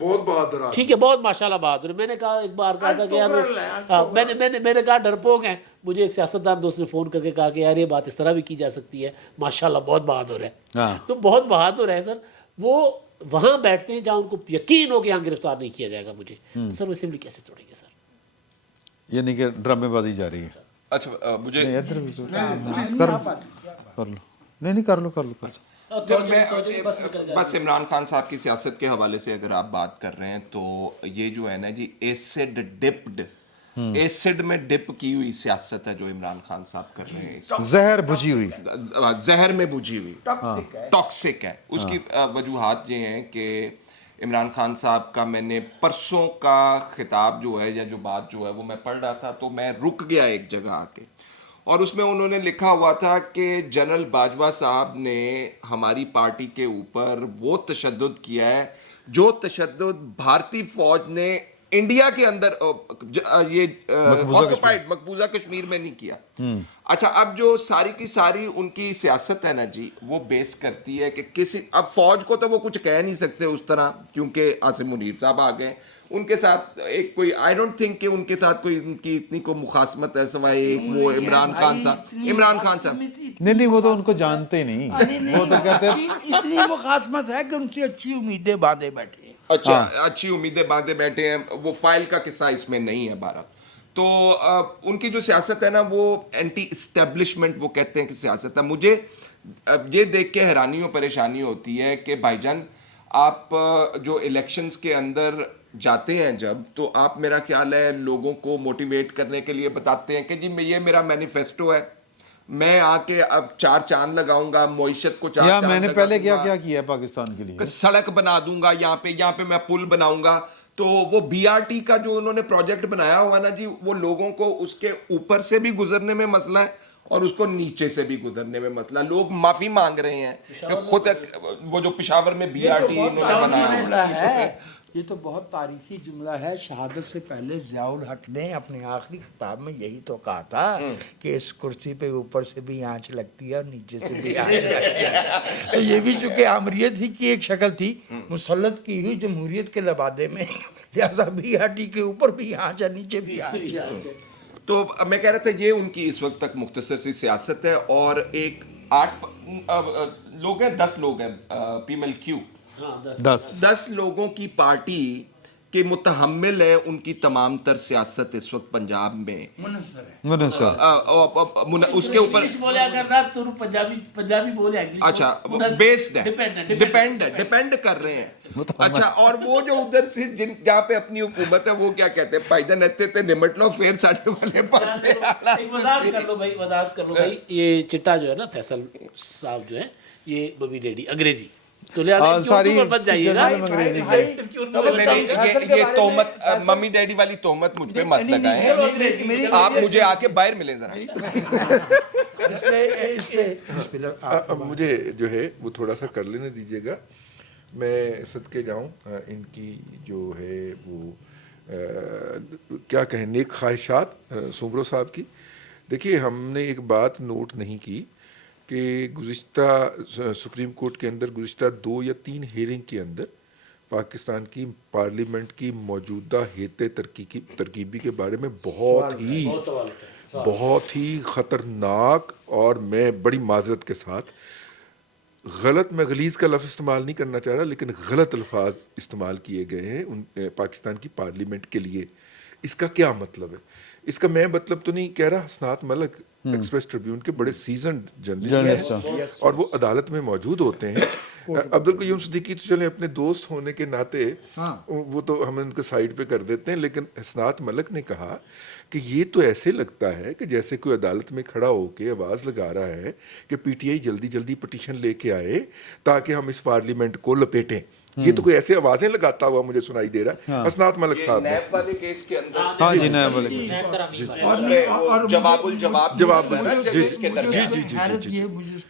बहुत बहादुर आदमी। ठीक है, बहुत माशाल्लाह बहादुर। मैंने कहा एक बार कहा था कि यार मैंने कहा डरपोक हैं, मुझे एक सियासतदान दोस्त ने फ़ोन करके कहा कि यार ये बात इस तरह भी की जा सकती है, माशाल्लाह बहुत बहादुर है। तो बहुत बहादुर है सर, वो वहाँ बैठते हैं जहाँ उनको यकीन हो कि यहाँ गिरफ्तार नहीं किया जाएगा मुझे, तो सर वो असेंबली कैसे तोड़ेंगे सर? यानी कि ड्रामेबाजी जा रही है। अच्छा, मुझे इधर भी कर लो, नहीं कर लो बस इमरान खान साहब की सियासत के हवाले से अगर आप बात कर रहे हैं तो ये जो है ना जी, एसिड में डिप की हुई सियासत है जो इमरान खान साहब कर रहे हैं, जहर बुझी हुई, जहर में बुझी हुई, टॉक्सिक है। उसकी वजूहात ये हैं कि इमरान खान साहब का मैंने परसों का खिताब जो है या जो बात जो है वो मैं पढ़ रहा था, तो मैं रुक गया एक जगह आके, और उसमें उन्होंने लिखा हुआ था कि जनरल बाजवा साहब ने हमारी पार्टी के ऊपर वो तशद्दुद किया है जो तशद्दुद भारतीय फौज ने इंडिया के अंदर ये ऑक्युपाइड मकबूजा कश्मीर में नहीं किया। अच्छा, अब जो सारी की सारी उनकी सियासत है ना जी, वो बेस करती है कि किसी, अब फौज को तो वो कुछ कह नहीं सकते उस तरह, क्योंकि आसिम मुनीर साहब आ गए उनके साथ एक कोई, आई डोंट थिंक कि उनके साथ कोई उनकी इतनी को मुखासमत है सिवाय एक वो इमरान खान साहब। नहीं वो तो उनको जानते नहीं, वो तो कहते हैं इतनी मुखासमत है कि उनसे अच्छी उम्मीदें बांधे बैठे हैं। अच्छा, अच्छी उम्मीदें बांधे बैठे हैं, वो फाइल का किस्सा इसमें नहीं है 12। तो उनकी जो सियासत है ना, वो एंटी इस्टेब्लिशमेंट वो कहते हैं कि सियासत है। मुझे ये देख के हैरानी और परेशानी होती है कि भाईजान आप जो इलेक्शंस के अंदर जाते हैं जब, तो आप मेरा ख्याल है लोगों को मोटिवेट करने के लिए बताते हैं कि जी ये मेरा मैनिफेस्टो है, मैं आके अब 4 चांद लगाऊंगा, मईशत को 4 या चांद मैंने लगा पहले दूंगा, क्या किया है पाकिस्तान के लिए, सड़क बना दूंगा, यहाँ पे मैं पुल बनाऊंगा। तो वो बीआरटी का जो उन्होंने प्रोजेक्ट बनाया हुआ ना जी, वो लोगों को उसके ऊपर से भी गुजरने में मसला है और उसको नीचे से भी गुजरने में मसला। लोग माफी मांग रहे हैं कि खुद वो जो पेशावर में बीआरटी इन्होंने बनाया है, ये तो बहुत तारीखी जुमला है। शहादत से पहले ज़ियाउल हक ने अपने आखिरी खिताब में यही तो कहा था कि इस कुर्सी पे ऊपर से भी आंच लगती है और नीचे से भी आंच लगती है। तो ये भी चूंकि आमरीत ही की एक शक्ल थी, मुसल्लत की हुई जमहूरियत के लबादे में, लिहाजा बीआरटी के ऊपर भी आंच है, नीचे भी आंच। तो मैं कह रहा था ये उनकी इस वक्त तक मुख्तसर सी सियासत है। और एक 8 लोग हैं, 10 लोग हैं, PMLQ 10 लोगों की पार्टी के मुतहम्मिल है उनकी तमाम तर सियासत इस वक्त पंजाब में उसके ऊपर बोला करना तो पंजाबी बोले, अच्छा बेस्ड है, डिपेंड कर रहे हैं। अच्छा, और वो जो उधर से जहाँ पे अपनी हुकूमत है, वो क्या कहते हैं, भाईजान इत्ते निमट लो फिर साढ़े वाले पास से वजाहत कर लो भाई, ये चिट्टा जो है ना फैसल साहब जो है, ये मम्मी डैडी अंग्रेजी, तो सारी बच जाइएगा। ये तोहमत, मम्मी डैडी वाली तोहमत मुझ पे मत लगाएं, आप मुझे आके बाहर मिले जरा। मुझे जो है वो थोड़ा सा कर लेने दीजिएगा, मैं सदके जाऊं इनकी जो है वो क्या कहें नेक ख्वाहिशात सुमरो साहब की। देखिए, हमने एक बात नोट नहीं की कि गुज़िश्ता सुप्रीम कोर्ट के अंदर गुज़िश्ता 2 या 3 हियरिंग के अंदर पाकिस्तान की पार्लियामेंट की मौजूदा हेते तरकीबी के बारे में बहुत ही ख़तरनाक, और मैं बड़ी माजरत के साथ गलत, मैं गलीज़ का लफ्ज़ इस्तेमाल नहीं करना चाह रहा, लेकिन गलत अल्फाज इस्तेमाल किए गए हैं पाकिस्तान की पार्लियामेंट के लिए। इसका क्या मतलब है? इसका मैं मतलब तो नहीं कह रहा, हसनात मलिक एक्सप्रेस ट्रिब्यून के बड़े सीजन जर्नलिस्ट हैं और वो अदालत में मौजूद होते हैं। अब्दुल कयूम सिद्दीकी तो चले अपने दोस्त होने के नाते वो तो हम उनके साइड पे कर देते हैं, लेकिन हसनात मलिक ने कहा कि ये तो ऐसे लगता है कि जैसे कोई अदालत में खड़ा होकर आवाज़ लगा रहा है कि पीटीआई जल्दी जल्दी पटिशन लेके आए ताकि हम इस पार्लियामेंट को लपेटें। ये तो कोई ऐसे आवाजें लगाता हुआ मुझे सुनाई दे रहा है। हसनात मलिक साहब नैब वाले केस के अंदर, हाँ जी, नैब वाले जवाब मुझे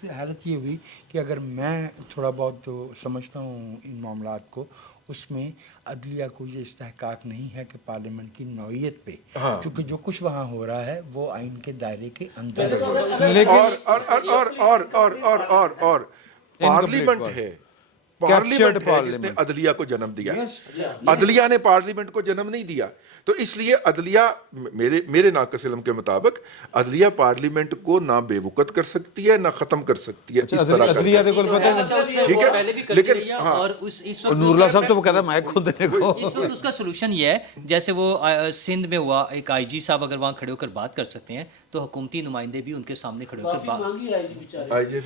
हैरत ये हुई कि अगर मैं थोड़ा बहुत जो समझता हूँ इन मामलात को, उसमें अदलिया को ये इस्तेहकाक नहीं है कि पार्लियामेंट की नौइयत पे, क्योंकि जो कुछ वहाँ हो रहा है वो आइन के दायरे के अंदर और पार्लियामेंट है, पार्लियामेंट है जिसने अदलिया को जन्म दिया। अदलिया ने पार्लियामेंट को जन्म नहीं दिया, तो इसलिए अदलिया मेरे नाक़िस इल्म के मुताबिक अदलिया पार्लियामेंट को ना बेवकूफ़ कर सकती है ना खत्म कर सकती है। इस तरह का ठीक है, लेकिन और इस वक्त नूरुल्लाह साहब तो वो कहता है माइक खुद देने को, इस वक्त उसका सोल्यूशन ये है, जैसे वो सिंध में हुआ, एक आईजी साहब अगर वहाँ खड़े होकर बात कर सकते हैं तो हुकूमती नुमाइंदे भी उनके सामने खड़े होकर बात,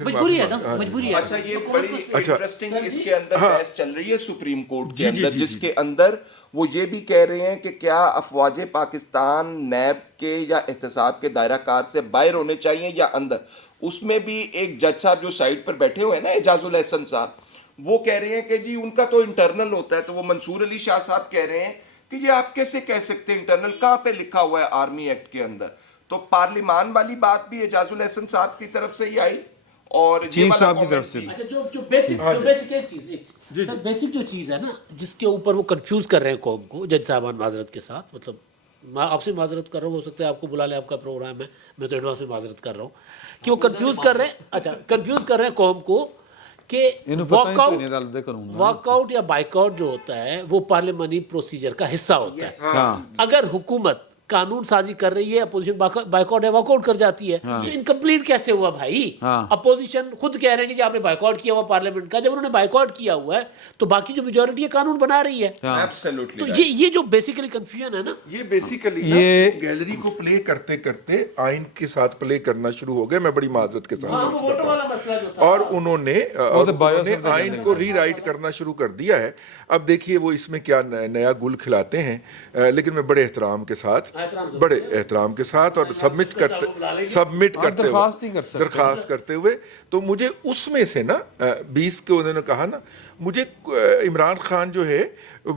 मजबूरी है ना, मजबूरी है। अच्छा, ये बड़ी इंटरेस्टिंग इसके अंदर बहस चल रही है सुप्रीम कोर्ट के अंदर, जिसके अंदर वो ये भी कह रहे हैं कि क्या अफवाज पाकिस्तान नैब के या एहतसाब के दायरा कार से बाहर होने चाहिए या अंदर। उसमें भी एक जज साहब जो साइड पर बैठे हुए हैं ना, एजाजुल एहसन साहब, वो कह रहे हैं कि जी उनका तो इंटरनल होता है। तो वो मंसूर अली शाह साहब कह रहे हैं कि ये आप कैसे कह सकते हैं इंटरनल, कहाँ पे लिखा हुआ है आर्मी एक्ट के अंदर। तो पार्लिमान वाली बात भी एजाजुल एहसन साहब की तरफ से ही आई اور چیف والا صاحب کی comment طرف سے بھی- اچھا جو بیسک ایک چیز سر بیسک جو چیز ہے نا جس کے اوپر وہ کنفیوز کر رہے ہیں قوم کو جج صاحبان معذرت کے ساتھ مطلب میں آپ سے معذرت کر رہا ہوں ہو سکتا ہے آپ کو بلا لیں آپ کا پروگرام ہے میں تو ایڈوانس میں معذرت کر رہا ہوں کہ وہ کنفیوز کر رہے ہیں اچھا کنفیوز کر رہے ہیں قوم کو کہ واک آؤٹ یا بائک آؤٹ جو ہوتا ہے وہ پارلیمانی پروسیجر کا حصہ ہوتا ہے اگر حکومت قانون سازی کر رہی ہے اپوزیشن بائک آؤٹ ہے واک آؤٹ کر جاتی ہے تو انکمپلیٹ کیسے ہوا بھائی اپوزیشن خود کہہ رہے ہیں کہ جی آپ نے بائک آؤٹ کیا ہوا پارلیمنٹ کا جب انہوں نے بائک آؤٹ کیا ہوا ہے تو باقی جو میجورٹی ہے قانون بنا رہی ہے تو یہ جو بیسیکلی کنفیوژن ہے نا یہ بیسیکلی گیلری کو پلے کرتے کرتے آئین کے ساتھ پلے کرنا شروع ہو گئے. میں بڑی معذرت کے ساتھ عرض کرتا ہوں. اور انہوں نے آئین کو ری رائٹ کرنا شروع کر دیا ہے. اب دیکھیے وہ اس میں کیا نیا گل کھلاتے ہیں, لیکن میں بڑے احترام کے ساتھ اور سبمٹ کرتے ہوئے درخواست کرتے ہوئے تو مجھے اس میں سے نا 20 کے انہوں نے کہا نا مجھے عمران خان جو ہے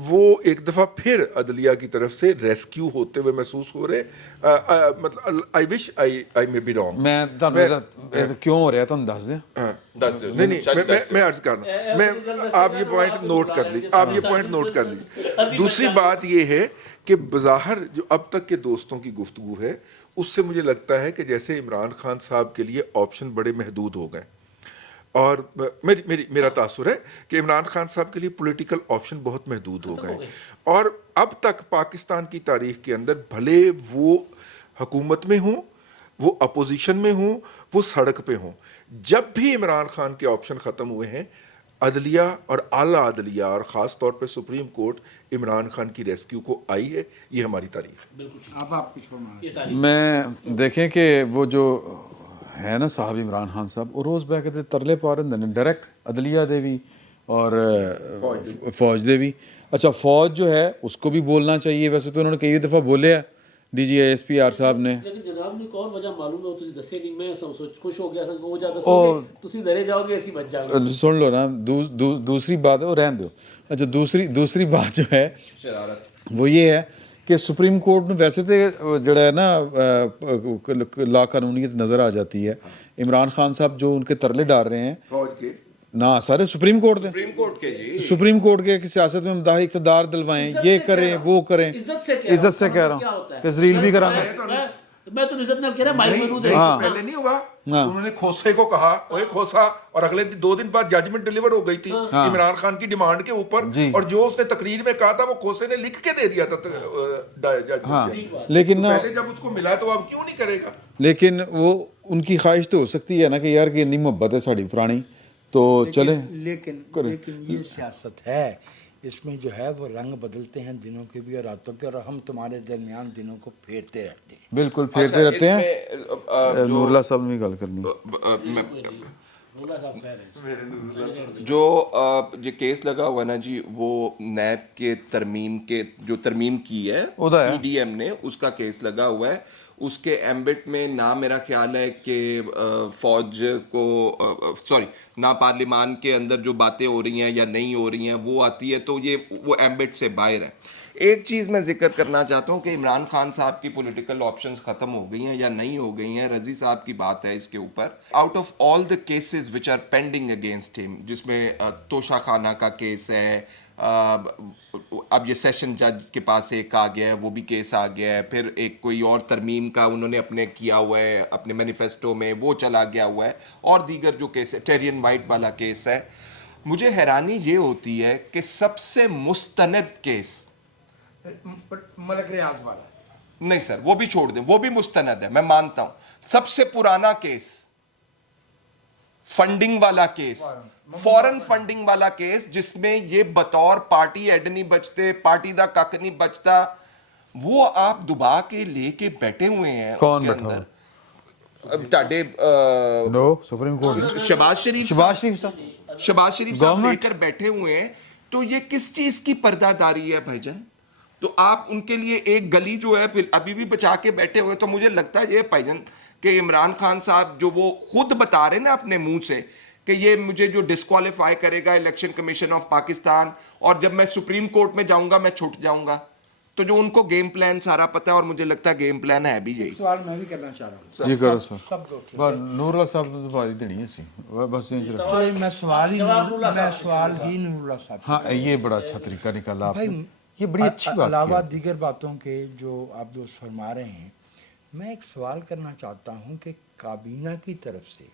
وہ ایک دفعہ پھر عدلیہ کی طرف سے ریسکیو ہوتے ہوئے محسوس ہو رہے. مطلب آئی وش آئی مے بی رانگ. میں کیوں ہو رہا ہے تم دس دیں نہیں میں عرض کرنا میں آپ یہ پوائنٹ نوٹ کر لی. دوسری بات یہ ہے کہ بظاہر جو اب تک کے دوستوں کی گفتگو ہے اس سے مجھے لگتا ہے کہ جیسے عمران خان صاحب کے لیے آپشن بڑے محدود ہو گئے, اور میرا تاثر ہے کہ عمران خان صاحب کے لیے پولیٹیکل آپشن بہت محدود ہو گئے. اور اب تک پاکستان کی تاریخ کے اندر بھلے وہ حکومت میں ہوں, وہ اپوزیشن میں ہوں, وہ سڑک پہ ہوں, جب بھی عمران خان کے آپشن ختم ہوئے ہیں عدلیہ اور اعلیٰ عدلیہ اور خاص طور پہ سپریم کورٹ عمران خان کی ریسکیو کو آئی ہے. یہ ہماری تاریخ ہے. میں دیکھیں کہ وہ جو ہے نا صاحب عمران خان صاحب وہ روز بہ کے ترلے پا رہے ہیں ڈائریکٹ عدلیہ دے بھی اور فوج دے بھی. اچھا فوج جو ہے اس کو بھی بولنا چاہیے, ویسے تو انہوں نے کئی دفعہ بولے ہے D G S P R صاحب نے. لیکن جناب نے ایک اور وجہ معلوم ہے تجھے دسے نہیں میں سوچ خوش ہو گیا سن وہ جا کے تسی ڈرے جاؤ گے ایسی بچ جاؤ گے. سن لو نا دوسری بات ہے وہ رہن دو. اچھا دوسری بات جو ہے وہ یہ ہے کہ سپریم کورٹ نے ویسے تو جڑا ہے نا لا قانونیت نظر آ جاتی ہے. عمران خان صاحب جو ان کے ترلے ڈال رہے ہیں فوج کے نہ سارے سپریم کورٹ سپریم کورٹ کے کہ سیاست میں مداخلت اقتدار دلوائیں, یہ کریں وہ کریں. عزت سے کہہ رہا ہوں کہ ذلیل بھی کرا میں تو عزت نہ کہہ رہا مائک میں پہلے نہیں ہوا. انہوں نے کھوسے کو کہا اوے کھوسا, اور اگلے 2 دن بعد ججمنٹ ڈیلیور ہو گئی تھی عمران خان کی ڈیمانڈ کے اوپر, اور جو اس نے تقریر میں کہا تھا وہ کھوسے نے لکھ کے دے دیا تھا. لیکن پہلے جب اس کو ملا تو اب کیوں نہیں کرے گا. لیکن وہ ان کی خواہش تو ہو سکتی ہے نا کہ یار کہ اتنی محبت ہے ساڑی پرانی تو چلیں. لیکن یہ سیاست ہے, اس میں جو ہے وہ رنگ بدلتے ہیں دنوں کے بھی اور راتوں کے, اور ہم تمہارے درمیان دنوں کو پھیرتے رہتے ہیں. بالکل پھیرتے رہتے ہیں. نور اللہ صاحب نے گل کرنی جو یہ کیس لگا ہوا نا جی وہ نیب کے ترمیم کی ہے پی ڈی ایم نے, اس کا کیس لگا ہوا ہے. اس کے ایمبٹ میں نہ میرا خیال ہے کہ فوج کو نہ پارلیمان کے اندر جو باتیں ہو رہی ہیں یا نہیں ہو رہی ہیں وہ آتی ہے, تو یہ وہ ایمبٹ سے باہر ہے. ایک چیز میں ذکر کرنا چاہتا ہوں کہ عمران خان صاحب کی پولیٹیکل آپشنز ختم ہو گئی ہیں یا نہیں ہو گئی ہیں, رضی صاحب کی بات ہے اس کے اوپر. Out of all the cases وچ آر پینڈنگ اگینسٹ ہم, جس میں توشہ خانہ کا کیس ہے, اب یہ سیشن جج کے پاس ایک آ گیا ہے, وہ بھی کیس آ گیا ہے, پھر ایک کوئی اور ترمیم کا انہوں نے اپنے کیا ہوا ہے اپنے مینیفیسٹو میں, وہ چلا گیا ہوا ہے, اور دیگر جو کیس ہے ٹیرین وائٹ والا کیس ہے. مجھے حیرانی یہ ہوتی ہے کہ سب سے مستند کیس ملک ریاض والا نہیں سر, وہ بھی چھوڑ دیں, وہ بھی مستند ہے میں مانتا ہوں. سب سے پرانا کیس فنڈنگ والا کیس, فورن فنڈنگ والا کیس, جس میں یہ بطور پارٹی ایڈ نہیں بچتے, پارٹی دا کک نہیں بچتا, وہ آپ دبا کے لے کے بیٹھے ہوئے ہیں. کون بیٹھا سپریم کورٹ شہباز شریف صاحب لے کر بیٹھے ہوئے ہیں. تو یہ کس چیز کی پردہ داری ہے بھائی جان؟ تو آپ ان کے لیے ایک گلی جو ہے پھر ابھی بھی بچا کے بیٹھے ہوئے. تو مجھے لگتا ہے یہ بھائی جان کہ عمران خان صاحب جو وہ خود بتا رہے ہیں نا اپنے منہ سے کہ یہ مجھے جو ڈسکوالیفائی کرے گا الیکشن کمیشن آف پاکستان, اور جب میں سپریم کورٹ میں جاؤں گا میں چھوٹ جاؤں گا, तो जो उनको गेम प्लान सारा पता है, और मुझे लगता है गेम प्लान है भी यही। सवाल मैं भी करना चाह रहा हूँ ये करो सर सब दोस्तों बस नूरुल्लाह साहब ने तो बारी देनी है सी बस ये जरा चलो मैं सवाल ही नूरुल्लाह साहब से हाँ ये बड़ा अच्छा तरीका निकाला भाई, आपने, ये बड़ी अच्छी बात अलावा की। दीगर बातों के जो आप दोस्त फरमा रहे हैं, मैं एक सवाल करना चाहता हूं कि काबीना की तरफ से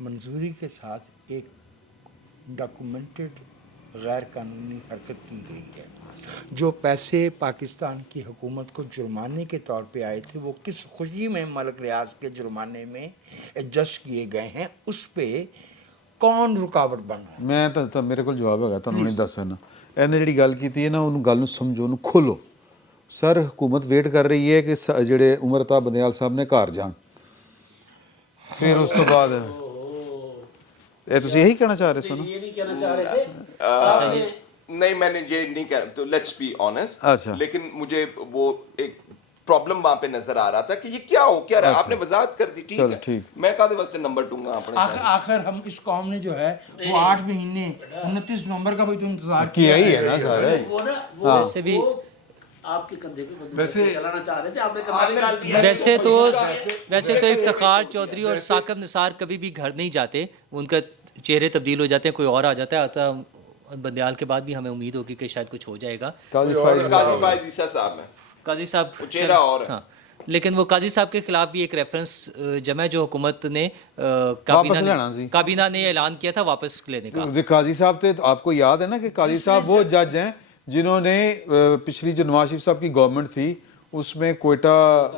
मंजूरी के साथ एक डॉक्यूमेंटेड गैर कानूनी हरकत की गई है। जो पैसे पाकिस्तान की हुकूमत को जुर्माने के तौर पे आए थे, वो किस खुशी में मलिक रियाज के जुर्माने में एडजस्ट किए गए हैं, उस पे कौन रुकावट बन रहा है? मैं ਤਾਂ ਮੇਰੇ ਕੋਲ ਜਵਾਬ ਹੈਗਾ ਤੁਹਾਨੂੰ ਨਹੀਂ ਦੱਸ ਨਾ ਇਹਨੇ ਜਿਹੜੀ ਗੱਲ ਕੀਤੀ ਹੈ ਨਾ ਉਹਨੂੰ ਗੱਲ ਨੂੰ ਸਮਝੋ ਉਹਨੂੰ ਖੋਲੋ ਸਰ ਹਕੂਮਤ ਵੇਟ ਕਰ ਰਹੀ ਹੈ ਕਿ ਜਿਹੜੇ ਉਮਰਤਾ ਬੰਦਿਆਲ ਸਾਹਿਬ ਨੇ ਘਰ ਜਾਣ ਫਿਰ ਉਸ ਤੋਂ ਬਾਅਦ ਇਹ ਤੁਸੀਂ ਇਹੀ ਕਹਿਣਾ ਚਾਹ ਰਹੇ ਸੋ ਨਾ ये नहीं कहना चाह रहे थे नहीं, मैंने ये नहीं कह, तो लेट्स बी ऑनेस्ट, अच्छा। लेकिन मुझे वो एक प्रॉब्लम वहां पे नजर आ रहा था कि ये क्या हो क्या रहा है। आपने वजाहत कर दी, ठीक चलो, है, ठीक। मैं कादे वास्ते नंबर दूंगा अपने आखिर हम इस कौम ने जो है वो 8 महीने 29 नवंबर का भी तो इंतजार किया ही है ना सर वो ना वो वैसे भी वो आपके कंधे पे बंदूक रख के चलाना चाह रहे थे, आपने कंधा निकाल दिया। वैसे तो इफ्तिखार चौधरी और साकिब निसार कभी भी घर नहीं जाते, उनका चेहरे तब्दील हो जाते हैं, कोई और आ जाता है। आता बंदियाल के बाद भी हमें उम्मीद होगी कि शायद कुछ हो जाएगा। काजी फायज ईसा साहब में काजी साहब चेहरा और है। हाँ, लेकिन वो काजी साहब के खिलाफ भी एक रेफरेंस जमा है जो हुकूमत ने काबीना ने ऐलान किया था वापस लेने का। काजी साहब थे, आपको याद है ना कि काजी साहब वो जज हैं जिन्होंने पिछली जो नवाज शरीफ साहब की गवर्नमेंट थी उसमें कोयटा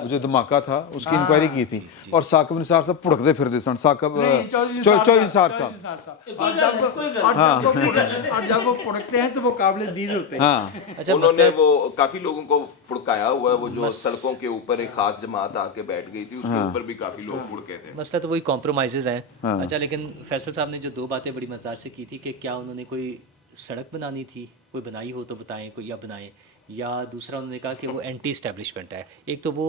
जो धमाका था उसकी इंक्वायरी की थी और साकिब निसार साहब भुड़कते फिरते सन साकिब चौधरी निसार साहब और जब वो पुड़कते हैं तो वो काबिल दीद होते हैं। हाँ अच्छा, उन्होंने वो काफी लोगों को पुड़काया हुआ है, वो जो सड़कों के ऊपर एक खास जमात आके बैठ गई थी उसके ऊपर भी काफी लोग पुड़के थे। मसला तो वही कॉम्प्रोमाइजेज हैं। अच्छा, लेकिन फैसल साहब ने जो दो बातें बड़ी मजेदार से की थी कि क्या उन्होंने कोई सड़क बनानी थी, कोई बनाई हो तो बताएं, कोई या बनाएं, या दूसरा उन्होंने कहा कि वो एंटी इस्टेब्लिशमेंट है। एक तो वो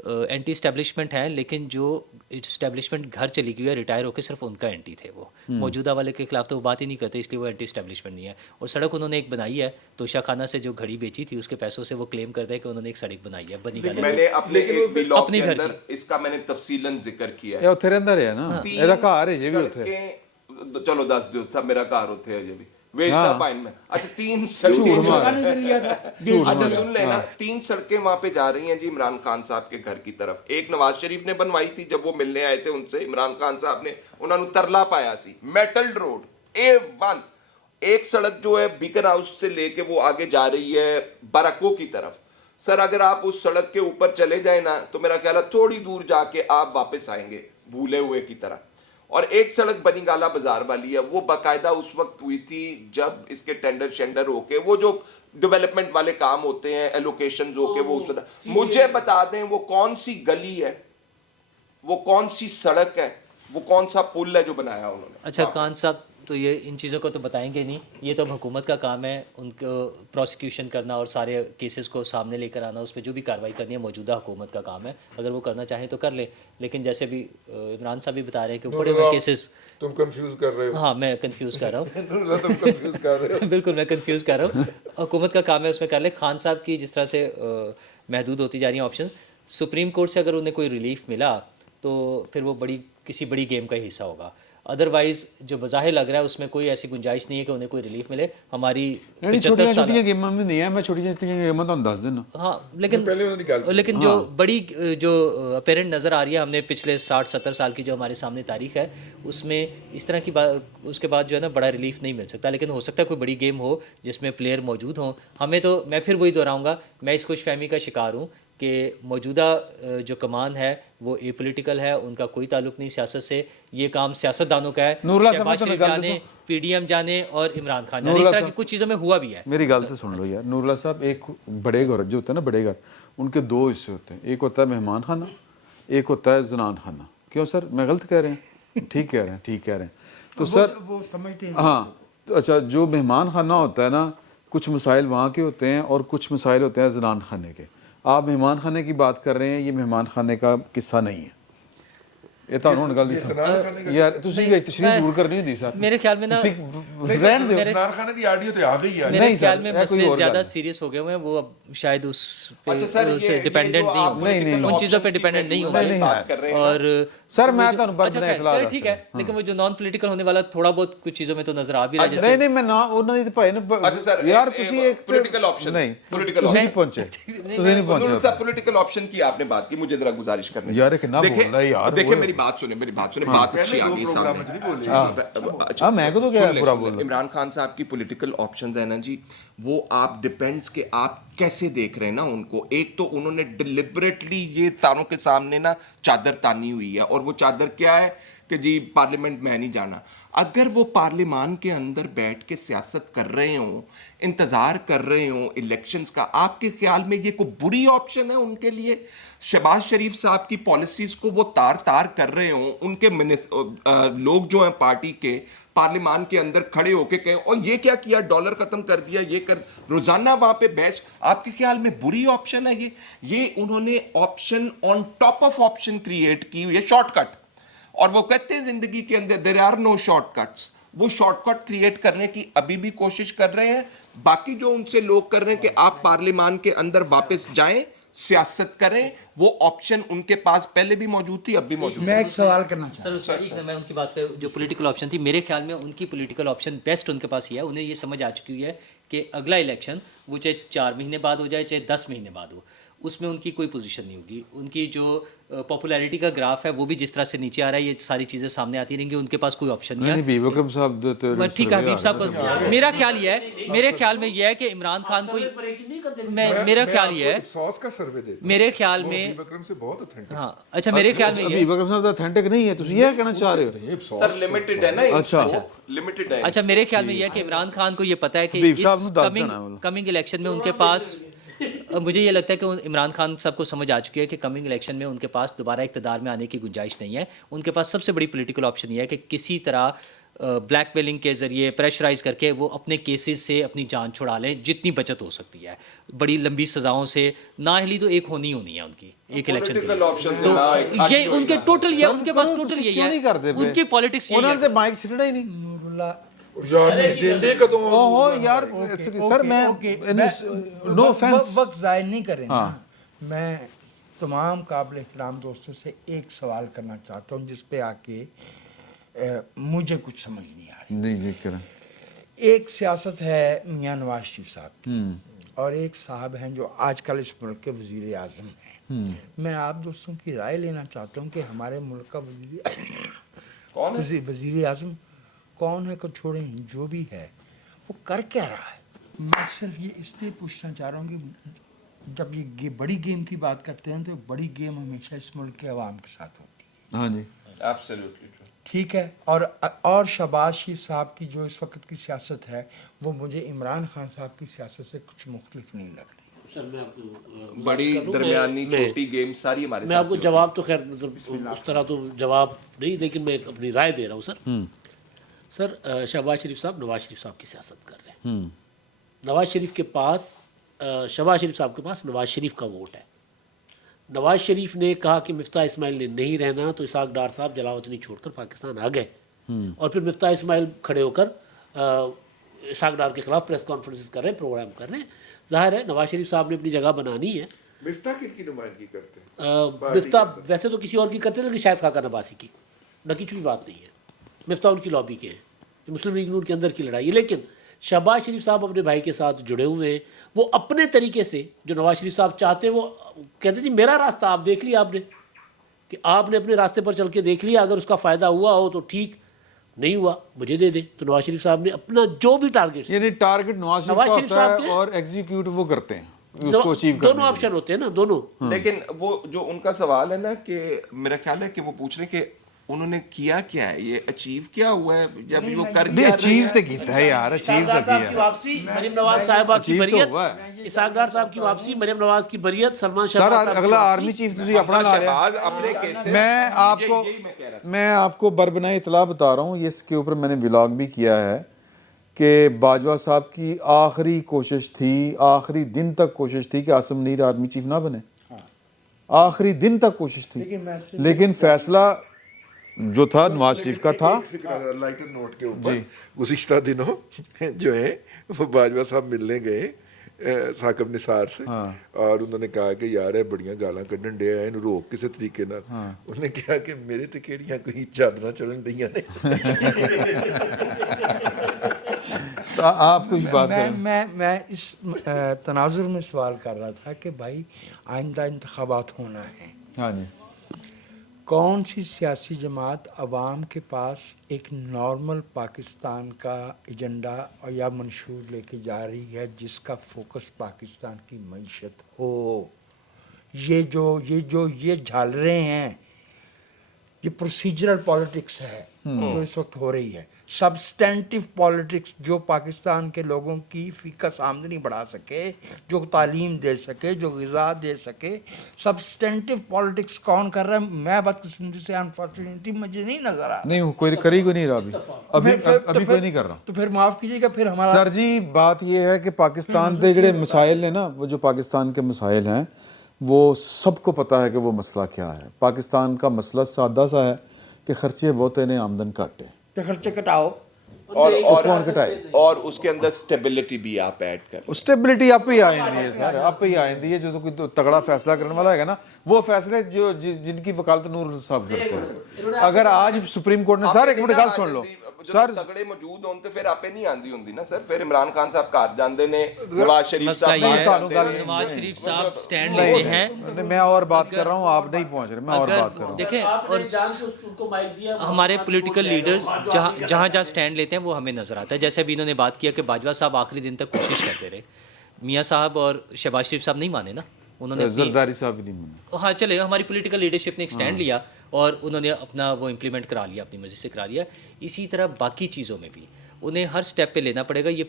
एंटी इस्टेब्लिशमेंट है, लेकिन जो इस्टेब्लिशमेंट घर चली गई है रिटायर होकर सिर्फ उनका एंटी थे, वो मौजूदा वाले के खिलाफ तो वो बात ही नहीं करते, इसलिए वो एंटी इस्टेब्लिशमेंट नहीं है। और सड़क उन्होंने एक बनाई है, तोशा खाना से जो घड़ी बेची थी उसके पैसों से वो क्लेम करते हैं कि उन्होंने एक सड़क बनाई है, बनी गई मैंने अपने एक व्लॉग अपनी के घर अंदर इसका मैंने तफसीलन जिक्र किया ਇਹ ਉੱਥੇ ਰਹਿੰਦਾ ਰਿਹਾ ਨਾ ਇਹਦਾ ਘਰ ਹੈ ਜੇ ਵੀ ਉੱਥੇ सड़कें, चलो दस दियो था मेरा घर होते है अजे भी वेचता पाइन में। अच्छा, 3 सड़कें, अच्छा सुन लेना, 3 सड़कें वहां पे जा रही हैं जी इमरान खान साहब के घर की तरफ। एक नवाज शरीफ ने बनवाई थी जब वो मिलने आए थे उनसे, इमरान खान साहब ने उन्होंने तरला पाया सी मेटल रोड A1। एक सड़क जो है बीकन हाउस से लेके वो आगे जा रही है बरको की तरफ। सर अगर आप उस सड़क के ऊपर चले जाए ना तो मेरा ख्याल है थोड़ी दूर जाके आप वापस आएंगे भूले हुए की तरह। और एक सड़क बनी गाला बाजार वाली है, वो बाकायदा उस वक्त हुई थी जब इसके टेंडर शेंडर होके वो जो डेवलपमेंट वाले काम होते हैं एलोकेशन होके वो उस तरह। मुझे बता दें वो कौन सी गली है, वो कौन सी सड़क है, वो कौन सा पुल है जो बनाया उन्होंने। अच्छा खान साहब तो ये इन चीज़ों को तो बताएंगे नहीं, ये तो अब हुकूमत का काम है उनको प्रोसिक्यूशन करना और सारे केसेस को सामने लेकर आना, उस पर जो भी कार्रवाई करनी है मौजूदा हुकूमत का काम है। अगर वो करना चाहें तो कर ले, लेकिन जैसे भी इमरान साहब भी बता रहे हैं कि बड़े बड़े केसेस। तुम कंफ्यूज कर रहे हो। हाँ मैं कंफ्यूज कर रहा हूँ तुम कंफ्यूज कर रहे हो। बिल्कुल मैं कंफ्यूज कर रहा हूँ, हुकूमत का काम है उसमें कर ले। खान साहब की जिस तरह से महदूद होती जा रही हैं ऑप्शन, सुप्रीम कोर्ट से अगर उन्हें कोई रिलीफ मिला तो फिर वो किसी बड़ी गेम का हिस्सा होगा। अदरवाइज जो बज़ाहिर लग रहा है उसमें कोई ऐसी गुंजाइश नहीं है कि उन्हें कोई रिलीफ मिले। हमारी 75 साल गेमां भी नहीं है, मैं छोटी गेमां तो दस देना। हाँ लेकिन जो बड़ी जो अपेरेंट नज़र आ रही है, हमने पिछले 60-70 साल की जो हमारे सामने तारीख है उसमें इस तरह की बात, उसके बाद जो है ना बड़ा रिलीफ नहीं मिल सकता। लेकिन हो सकता है कोई बड़ी गेम हो जिसमें प्लेयर मौजूद हों। हमें तो, मैं फिर वही दोहराऊँगा, मैं इस खुशफहमी का शिकार हूँ कि मौजूदा जो कमान है वो ए पोलिटिकल है, उनका कोई ताल्लुक नहीं सियासत से। ये काम सियासतदानों का है, शहबाज शरीफ जाने, PDM जाने और इमरान खान जाने, इस तरह की कुछ चीज़ों में हुआ भी है। मेरी गल तो सुन लो यार नूरुल्लाह साहब, एक बड़े घर जो होता है ना, बड़े घर उनके 2 हिस्से होते हैं, एक होता है मेहमान खाना, एक होता है जनान खाना। क्यों सर, मैं गलत कह रहे हैं? ठीक कह रहे हैं, ठीक कह रहे हैं। तो सर वो समझते हैं। हाँ तो अच्छा, जो मेहमान खाना होता है ना, कुछ मसाइल वहाँ के होते हैं और कुछ मसाइल होते हैं जनान खाने के। आप मेहमान खाने की बात कर रहे हैं, ये मेहमान खाने का किस्सा नहीं है। ਇਹ ਤੁਹਾਨੂੰ ਹੁਣ ਗੱਲ ਦੀ ਯਾਰ ਤੁਸੀਂ ਵੀ ਤਸ਼ਰੀਹ ਦੂਰ ਕਰਨੀ ਹੁੰਦੀ ਸਰ मेरे ख्याल में ना ਰਹਿਣ ਦਿਓ इमरान खान की ऑडियो तो आ गई है मेरे नहीं ख्याल सर, में यह कोई मसले और ज्यादा बात सीरियस हो गए हुए हैं, वो अब शायद उस पे अच्छा सर, उससे ये डिपेंडेंट जो नहीं आप होंगे, political उन चीज़ों पे options की डिपेंडेंट नहीं मैं होंगे। बात कर रहे हैं और सर मैं वो जो- ਤੁਹਾਨੂੰ अच्छा बंदे खैर, चलो ठीक है, लेकिन वो जो नॉन पॉलिटिकल होने वाला थोड़ा बहुत कुछ चीज़ों में तो नजर आ भी रहा है, ਨਹੀਂ ਨਹੀਂ ਮੈਂ ਨਾ ਉਹਨਾਂ ਦੀ ਤੇ ਭਾਈ ਨੇ अच्छा सर, ਯਾਰ एक- ਤੁਸੀਂ एक ਇੱਕ political options, ਨਹੀਂ political ਤੁਸੀਂ ਨਹੀਂ options। ਪਹੁੰਚੇ ਤੁਸੀਂ नहीं नूरुल पहुंचे साहब पॉलिटिकल ऑप्शन की आपने बात की, मुझे जरा गुजारिश करने यार, ये कितना बोल रहा है यार, देखिए वो- मेरी बात सुने, बात अच्छी आ गई सामने। हाँ, मैं को तो क्या सुन ले, बुरा सुन ले। बोल रहा। इमरान खान साहब की पॉलिटिकल ऑप्शंस है ना जी, वो आप डिपेंड्स के आप कैसे देख रहे हैं ना उनको। एक तो उन्होंने डिलिबरेटली ये सारों के सामने ना चादर तानी हुई है, और वो चादर क्या है कि जी पार्लियामेंट में नहीं जाना। अगर वो पार्लियामान के अंदर बैठ के सियासत कर रहे हों, इंतज़ार कर रहे हों इलेक्शंस का, आपके ख्याल में ये कोई बुरी ऑप्शन है उनके लिए? शहबाज शरीफ साहब की पॉलिसीज़ को वो तार तार कर रहे हों, उनके लोग जो हैं पार्टी के पार्लियामान के अंदर खड़े होके कहें और ये क्या किया, डॉलर ख़त्म कर दिया, ये कर, रोज़ाना वहाँ पे बहस, आपके ख्याल में बुरी ऑप्शन है ये उन्होंने option on top of option create की हुई है, शॉर्टकट। और वो कहते हैं जिंदगी के अंदर देयर आर नो शॉर्टकट्स, वो शॉर्टकट क्रिएट करने की अभी भी कोशिश कर रहे हैं। बाकी जो उनसे लोग कर रहे हैं कि आप पार्लियामान के अंदर वापस जाएं, सियासत करें, वो ऑप्शन उनके पास पहले भी मौजूद थी, अब भी मौजूद है। मैं एक सवाल करना चाहता सर उसका ठीक है, मैं उनकी बात पे जो पॉलिटिकल ऑप्शन थी, मेरे ख्याल में उनकी पॉलिटिकल ऑप्शन बेस्ट उनके पास ये है, उन्हें ये समझ आ चुकी हुई है कि अगला इलेक्शन वो चाहे 4 महीने बाद हो जाए चाहे 10 महीने बाद हो, उसमें उनकी कोई पोजीशन नहीं होगी। उनकी जो पॉपुलैरिटी का ग्राफ है वो भी जिस तरह से नीचे आ रहा है, ये सारी चीज़ें सामने आती रहेंगी, उनके पास कोई ऑप्शन नहीं है। नहीं बीबकरम साहब ठीक है हबीब साहब को, मेरा ख्याल ये है, मेरे ख्याल में ये है कि इमरान खान को, मेरा ख्याल ये है, सॉस का सर्वे दे मेरे ख्याल में, विक्रम से बहुत ऑथेंटिक। हाँ अच्छा मेरे ख्याल में ये, बीबकरम साहब ऑथेंटिक नहीं है ਤੁਸੀਂ ਇਹ ਕਹਿਣਾ ਚਾਹ ਰਹੇ ਹੋ सर लिमिटेड है ना, अच्छा। लिमिटेड है। अच्छा मेरे ख्याल में यह है कि इमरान खान को ये पता है कि हबीब साहब इस ने दस देना है कमिंग इलेक्शन में उनके पास, मुझे ये लगता है कि इमरान खान सबको समझ आ चुकी है कि कमिंग इलेक्शन में उनके पास दोबारा इक़्तिदार में आने की गुंजाइश नहीं है। उनके पास सबसे बड़ी पॉलिटिकल ऑप्शन ये है कि किसी तरह ब्लैकमेलिंग के ज़रिए प्रेशराइज करके वो अपने केसेस से अपनी जान छुड़ा लें, जितनी बचत हो सकती है। बड़ी लंबी सज़ाओं से ना हिली तो एक होनी होनी है उनकी एक इलेक्शन के Political option लिए। ना, तो ये उनके टोटल ये उनके पास टोटल यही क्यों नहीं करते है, पे? उनकी पॉलिटिक्स ਉਹਨਾਂ यही ਨੇ है। ਤੇ ਮਾਈਕ ਛੱਡਣਾ ਹੀ ਨਹੀਂ नूरुल्लाह यार देंदे कदों ओहो यार सर मैं नो ऑफेंस वक्त ज़ाय नहीं करें ना। मैं तमाम काबिल एहतराम दोस्तों से एक सवाल करना चाहता हूँ जिस पे आके मुझे कुछ समझ नहीं आ रही। नहीं जी करें एक सियासत है मियाँ नवाज शरीफ साहब की, और एक साहब हैं जो आजकल इस मुल्क के वज़ीर आज़म हैं। मैं आप दोस्तों की राय लेना चाहता हूँ कि हमारे मुल्क का कौन है? वज़ीर आज़म कौन है को छोड़ें, जो भी है वो कर क्या रहा है। मैं सिर्फ ये इसलिए पूछना चाह रहा हूँ कि जब ये बड़ी गेम की बात करते हैं तो बड़ी गेम हमेशा इस मुल्क के अवाम के साथ होती है। हाँ जी एब्सोल्युटली ट्रू। ठीक है, और शहबाज शरीफ साहब की जो इस वक्त की सियासत है वो मुझे इमरान खान साहब की सियासत से कुछ मुख्तलिफ नहीं लग रही। सर मैं आपको बड़ी दरमियानी छोटी गेम सारी हमारे मैं आपको जवाब तो खैर मतलब उस तरह तो जवाब नहीं, लेकिन मैं अपनी राय दे रहा हूँ सर। सर शहबाज शरीफ साहब नवाज शरीफ साहब की सियासत कर रहे हैं। नवाज शरीफ के पास शहबाज शरीफ साहब के पास नवाज शरीफ का वोट है। नवाज शरीफ ने कहा कि मिफ्ता इस्माइल ने नहीं रहना, तो इसाक डार साहब जलावतनी छोड़कर पाकिस्तान आ गए, और फिर मिफ्ता इस्माइल खड़े होकर इसाक डार के खिलाफ प्रेस कॉन्फ्रेंसेस कर रहे हैं, प्रोग्राम कर रहे हैं। ज़ाहिर है नवाज शरीफ साहब ने अपनी जगह बनानी है। मिफ्ता की नुमाइंदगी करते हैं मिफ्ता वैसे तो किसी और की करते थे, लेकिन शायद खाका नबासी की न की भी बात नहीं है। मिफ्ता उनकी लॉबी के हैं, मुस्लिम लीग नून के अंदर की लड़ाई है। लेकिन शहबाज शरीफ साहब अपने भाई के साथ जुड़े हुए हैं। वो अपने तरीके से जो नवाज शरीफ साहब चाहते हैं, वो कहते जी मेरा रास्ता आप देख लिया, आपने कि आपने अपने रास्ते पर चल के देख लिया, अगर उसका फ़ायदा हुआ हो तो ठीक, नहीं हुआ मुझे दे दे। तो नवाज शरीफ साहब ने अपना जो भी टारगेट, यानी टारगेट नवाज शरीफ का होता है और एग्जीक्यूट वो करते हैं उसको अचीव करने दोनों ऑप्शन होते हैं ना, दोनों। लेकिन वो जो उनका सवाल है ना कि मेरा ख्याल है कि वो पूछ रहे कि उन्होंने किया क्या है, ये अचीव क्या हुआ है, या अभी वो कर नहीं क्या अचीव तो कीता है यार, अचीव तो इसाक डार साहब की किया वापसी, मरियम नवाज साहिबा की अचीव तो बरियत, हुआ है। इसाक डार साहब की वापसी, मरियम नवाज की बरियत, सलमान सर शहबाज साहब की अगला वापसी। आर्मी चीफ तुझे अपना ला रहे शहबाज अपने केसेस मैं आपको बरबनाई इतला बता रहा हूँ, ये इसके ऊपर मैंने व्लॉग भी किया है कि बाजवा साहब की आखिरी कोशिश थी, आखिरी दिन तक कोशिश थी कि आसिम मुनीर आर्मी चीफ ना बने। आखिरी दिन तक कोशिश थी, लेकिन फैसला जो था नवाज शरीफ का था। लाइटर नोट के ऊपर गुज़िश्ता दिनों जो है वो बाजवा साहब मिलने गए साकिब निसार से और उन्होंने कहा कि यार बड़ियां गालां कढ़न डे इन्हू रोक किसी तरीके नाल। उन्होंने कहा कि मेरे ते किहड़ियां कोई चादरां चढ़न डईयां ने। तो आप कुछ बात करें। मैं इस तनाजुर में सवाल कर रहा था कि भाई आइंदा इंतखाबात होना है, हाँ जी, कौन सी सियासी जमात अवाम के पास एक नॉर्मल पाकिस्तान का एजेंडा और या मंशूर लेके जा रही है जिसका फोकस पाकिस्तान की मईशत हो? ये झालरे हैं, ये प्रोसीजरल पॉलिटिक्स है जो इस वक्त हो रही है। सब्सटेंटिव पॉलिटिक्स जो पाकिस्तान के लोगों की फीकस आमदनी बढ़ा सके, जो तालीम दे सके, जो ग़िज़ा दे सके, सब्सटेंटिव पॉलिटिक्स कौन कर रहा है? मैं बदकिस्मती से अनफॉर्चुनेटली मुझे नहीं नज़र आ रहा। नहीं कोई करी कोई नहीं रहा अभी कोई नहीं कर रहा। तो फिर माफ़ कीजिएगा, फिर हमारा सर जी बात ये है कि पाकिस्तान के ਜਿਹੜੇ मसाइल ने ना, वो जो पाकिस्तान के मसाइल हैं वो सबको पता है कि वो मसला क्या है। पाकिस्तान का मसला सादा सा है कि खर्चे बहुत ने, आमदन घट है, तो खर्चे घटाओ कौन घटाए? और उसके अंदर स्टेबिलिटी भी आप ऐड कर। स्टेबिलिटी आप ही आ जाती है सर, आप ही आ जाती है। जो तो कोई तगड़ा फैसला करने वाला है ना, वो फैसले जो जिनकी वकालत नूर साहब करते हैं। अगर आज सुप्रीम कोर्ट ने सर एक मिनट गल सुन लो सर, तगड़े मौजूद होन ते फिर आपे नहीं आंदी हुंदी ना सर। फिर इमरान खान साहब घर जांदे ने, नवाज शरीफ मसला साहब ये बाहर है, जाते ने। नवाज शरीफ साहब स्टैंड लेते हैं। मैं और बात कर रहा हूँ, आप नहीं पहुंच रहे, मैं और बात कर रहा हूँ। देखें, आपने और जान के उनको माइक दिया, हमारे पॉलिटिकल लीडर्स जहाँ स्टैंड लेते हैं वो हमें नज़र आता है। जैसे अभी इन्होंने बात किया कि बाजवा साहब आखिरी दिन तक कोशिश करते रहे, मियाँ साहब और शहबाज शरीफ साहब नहीं माने ना, उन्होंने जरदारी साहब भी नहीं माने। हाँ चले, हमारी पॉलिटिकल लीडरशिप ने एक स्टैंड लिया और उन्होंने अपना वो इम्प्लीमेंट करा लिया, अपनी मर्जी से करा लिया। इसी तरह बाकी चीज़ों में भी उन्हें हर स्टेप पे लेना पड़ेगा। ये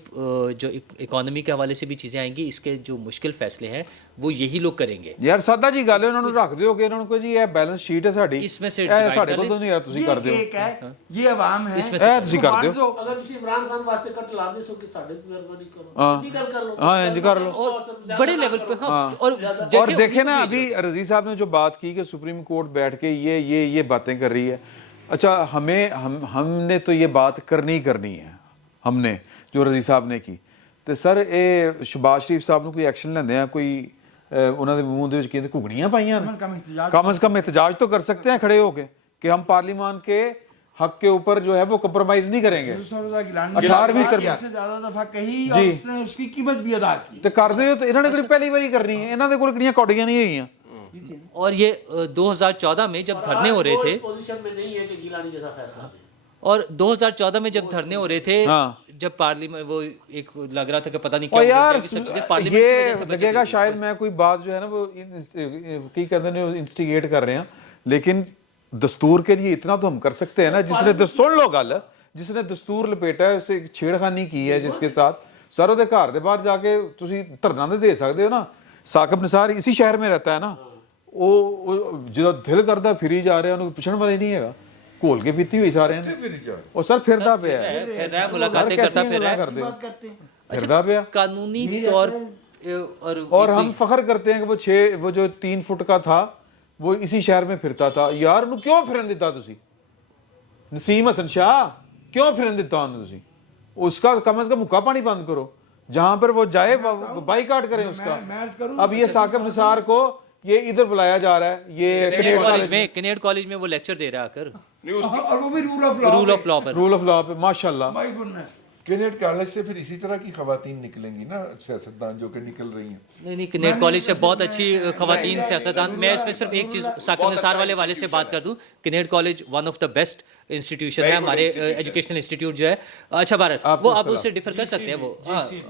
जो इकोनॉमी के हवाले से भी चीज़ें आएंगी, इसके जो मुश्किल फैसले हैं वो यही लोग करेंगे। यार सादा जी गल है, उन्होंने रख दिओ कि उन्होंने कोई जी ये बैलेंस शीट है साडी, इसमें से ਇਹ divide ਸਾਡੇ कर ਕੋਲ ਤਾਂ ਨਹੀਂ ਯਾਰ ਤੁਸੀਂ ਕਰ ਦਿਓ, एक है, ये अवाम है, इसमें ਇਹ ਤੁਸੀਂ ਕਰ ਦਿਓ। अगर तुसी इमरान खान वास्ते कट ला दे सो कि साडे ते मेहरबानी करो, हाँ। इतनी गल कर लो, हाँ, इंज कर लो। और बड़े लेवल पे हाँ, और देखे ना अभी रजी साहब ने जो बात की कि सुप्रीम कोर्ट बैठ के ये बातें कर रही है। अच्छा हमने तो ये बात करनी है, हमने जो रजी साहब ने की। तो सर ये शहबाज शरीफ साहब ने कोई एक्शन लेंदे हैं, कोई उन्होंने मूँह दे विच कहंदे घुगड़ियां पाइयां, कम से कम एहतजाज तो कर सकते हैं खड़े होके कि हम पार्लियामान के हक के ऊपर जो है वो कम्प्रोमाइज नहीं करेंगे। 18वीं तरमीम से ज्यादा दफा कही और उसने उसकी कीमत भी अदा की। ते कर दिओ, तो इन्होंने कोई पहली बारी करनी है, इन्होंने कोल किहड़ियां कौड़ियां नहीं होईयां। और ये 2014 में जब धरने हो रहे थे, पोजीशन में नहीं है कि गिलानी जैसा फैसला दे। और 2014 में जब धरने हो रहे थे, हाँ। जब पार्लियामेंट वो एक लग रहा था कि पता नहीं और क्या यार हो जाएगी सब चीजें, पार्लियामेंट की वजह से ये बच लगेगा गई। शायद मैं कोई बात जो है ना वो की कहते हैं इंस्टिगेट कर रहे हैं, लेकिन दस्तूर के लिए इतना तो हम कर सकते हैं ना। जिसने सुन लो गल, जिसने दस्तूर लपेटा है उसे छेड़खानी की है जिसके साथ, सर ਉਹਦੇ ਘਰ ਦੇ ਬਾਹਰ ਜਾ ਕੇ ਤੁਸੀਂ ਧਰਨਾ ਦੇ ਸਕਦੇ ਹੋ ਨਾ। ਸਾਕਿਬ ਨਿਸਾਰ ਇसी ਸ਼ਹਿਰ में रहता है ना, ਉਹ ਜਦੋਂ ਦਿਲ ਕਰਦਾ ਫਿਰੀ ਜਾ ਰਿਹਾ, ਉਹਨੂੰ ਪੁੱਛਣ ਵਾਲਾ ਹੀ ਨਹੀਂ ਹੈਗਾ, ਘੋਲ ਕੇ ਪੀਤੀ ਹੋਈ ਸਾਰਿਆਂ ਨੇ। ਉਹ ਸਰ ਫਿਰਦਾ ਪਿਆ ਹੈ, फिर रहा है, मुलाकातें करता फिर रहा है। फिरदा पिया। कानूनी तौर और हम फख्र करते हैं कि वो जो 3 फुट का था वो इसी शहर में फिरता था। यार ਉਹਨੂੰ क्यों फिरन दिता तुसी? नसीम हसन शाह क्यों फिरन दिता ਉਹਨੂੰ ਤੁਸੀਂ? उसका कम से कम मुक्का पानी बंद करो, जहां पर वो जाए बाइकाट करें उसका। अब ये साकिब निसार को ये इधर बुलाया जा रहा है, ये कनेड कॉलेज में वो लेक्चर दे रहा है कर, और वो भी rule of law rule of law पे माशाल्लाह। कैनेट कॉलेज से फिर इसी तरह की खवातीन निकलेंगी ना सियासतदान जो कि निकल रही हैं। नहीं कनेड कॉलेज से बहुत अच्छी खवातीन सियासतदान। मैं इसमें सिर्फ एक चीज़ साकिब निसार वाले वाले से बात कर दूं, Kinnaird college one of the best institution है हमारे एजुकेशनल इंस्टीट्यूट जो है। अच्छा भारत वो आप उससे डिफर कर सकते हैं वो।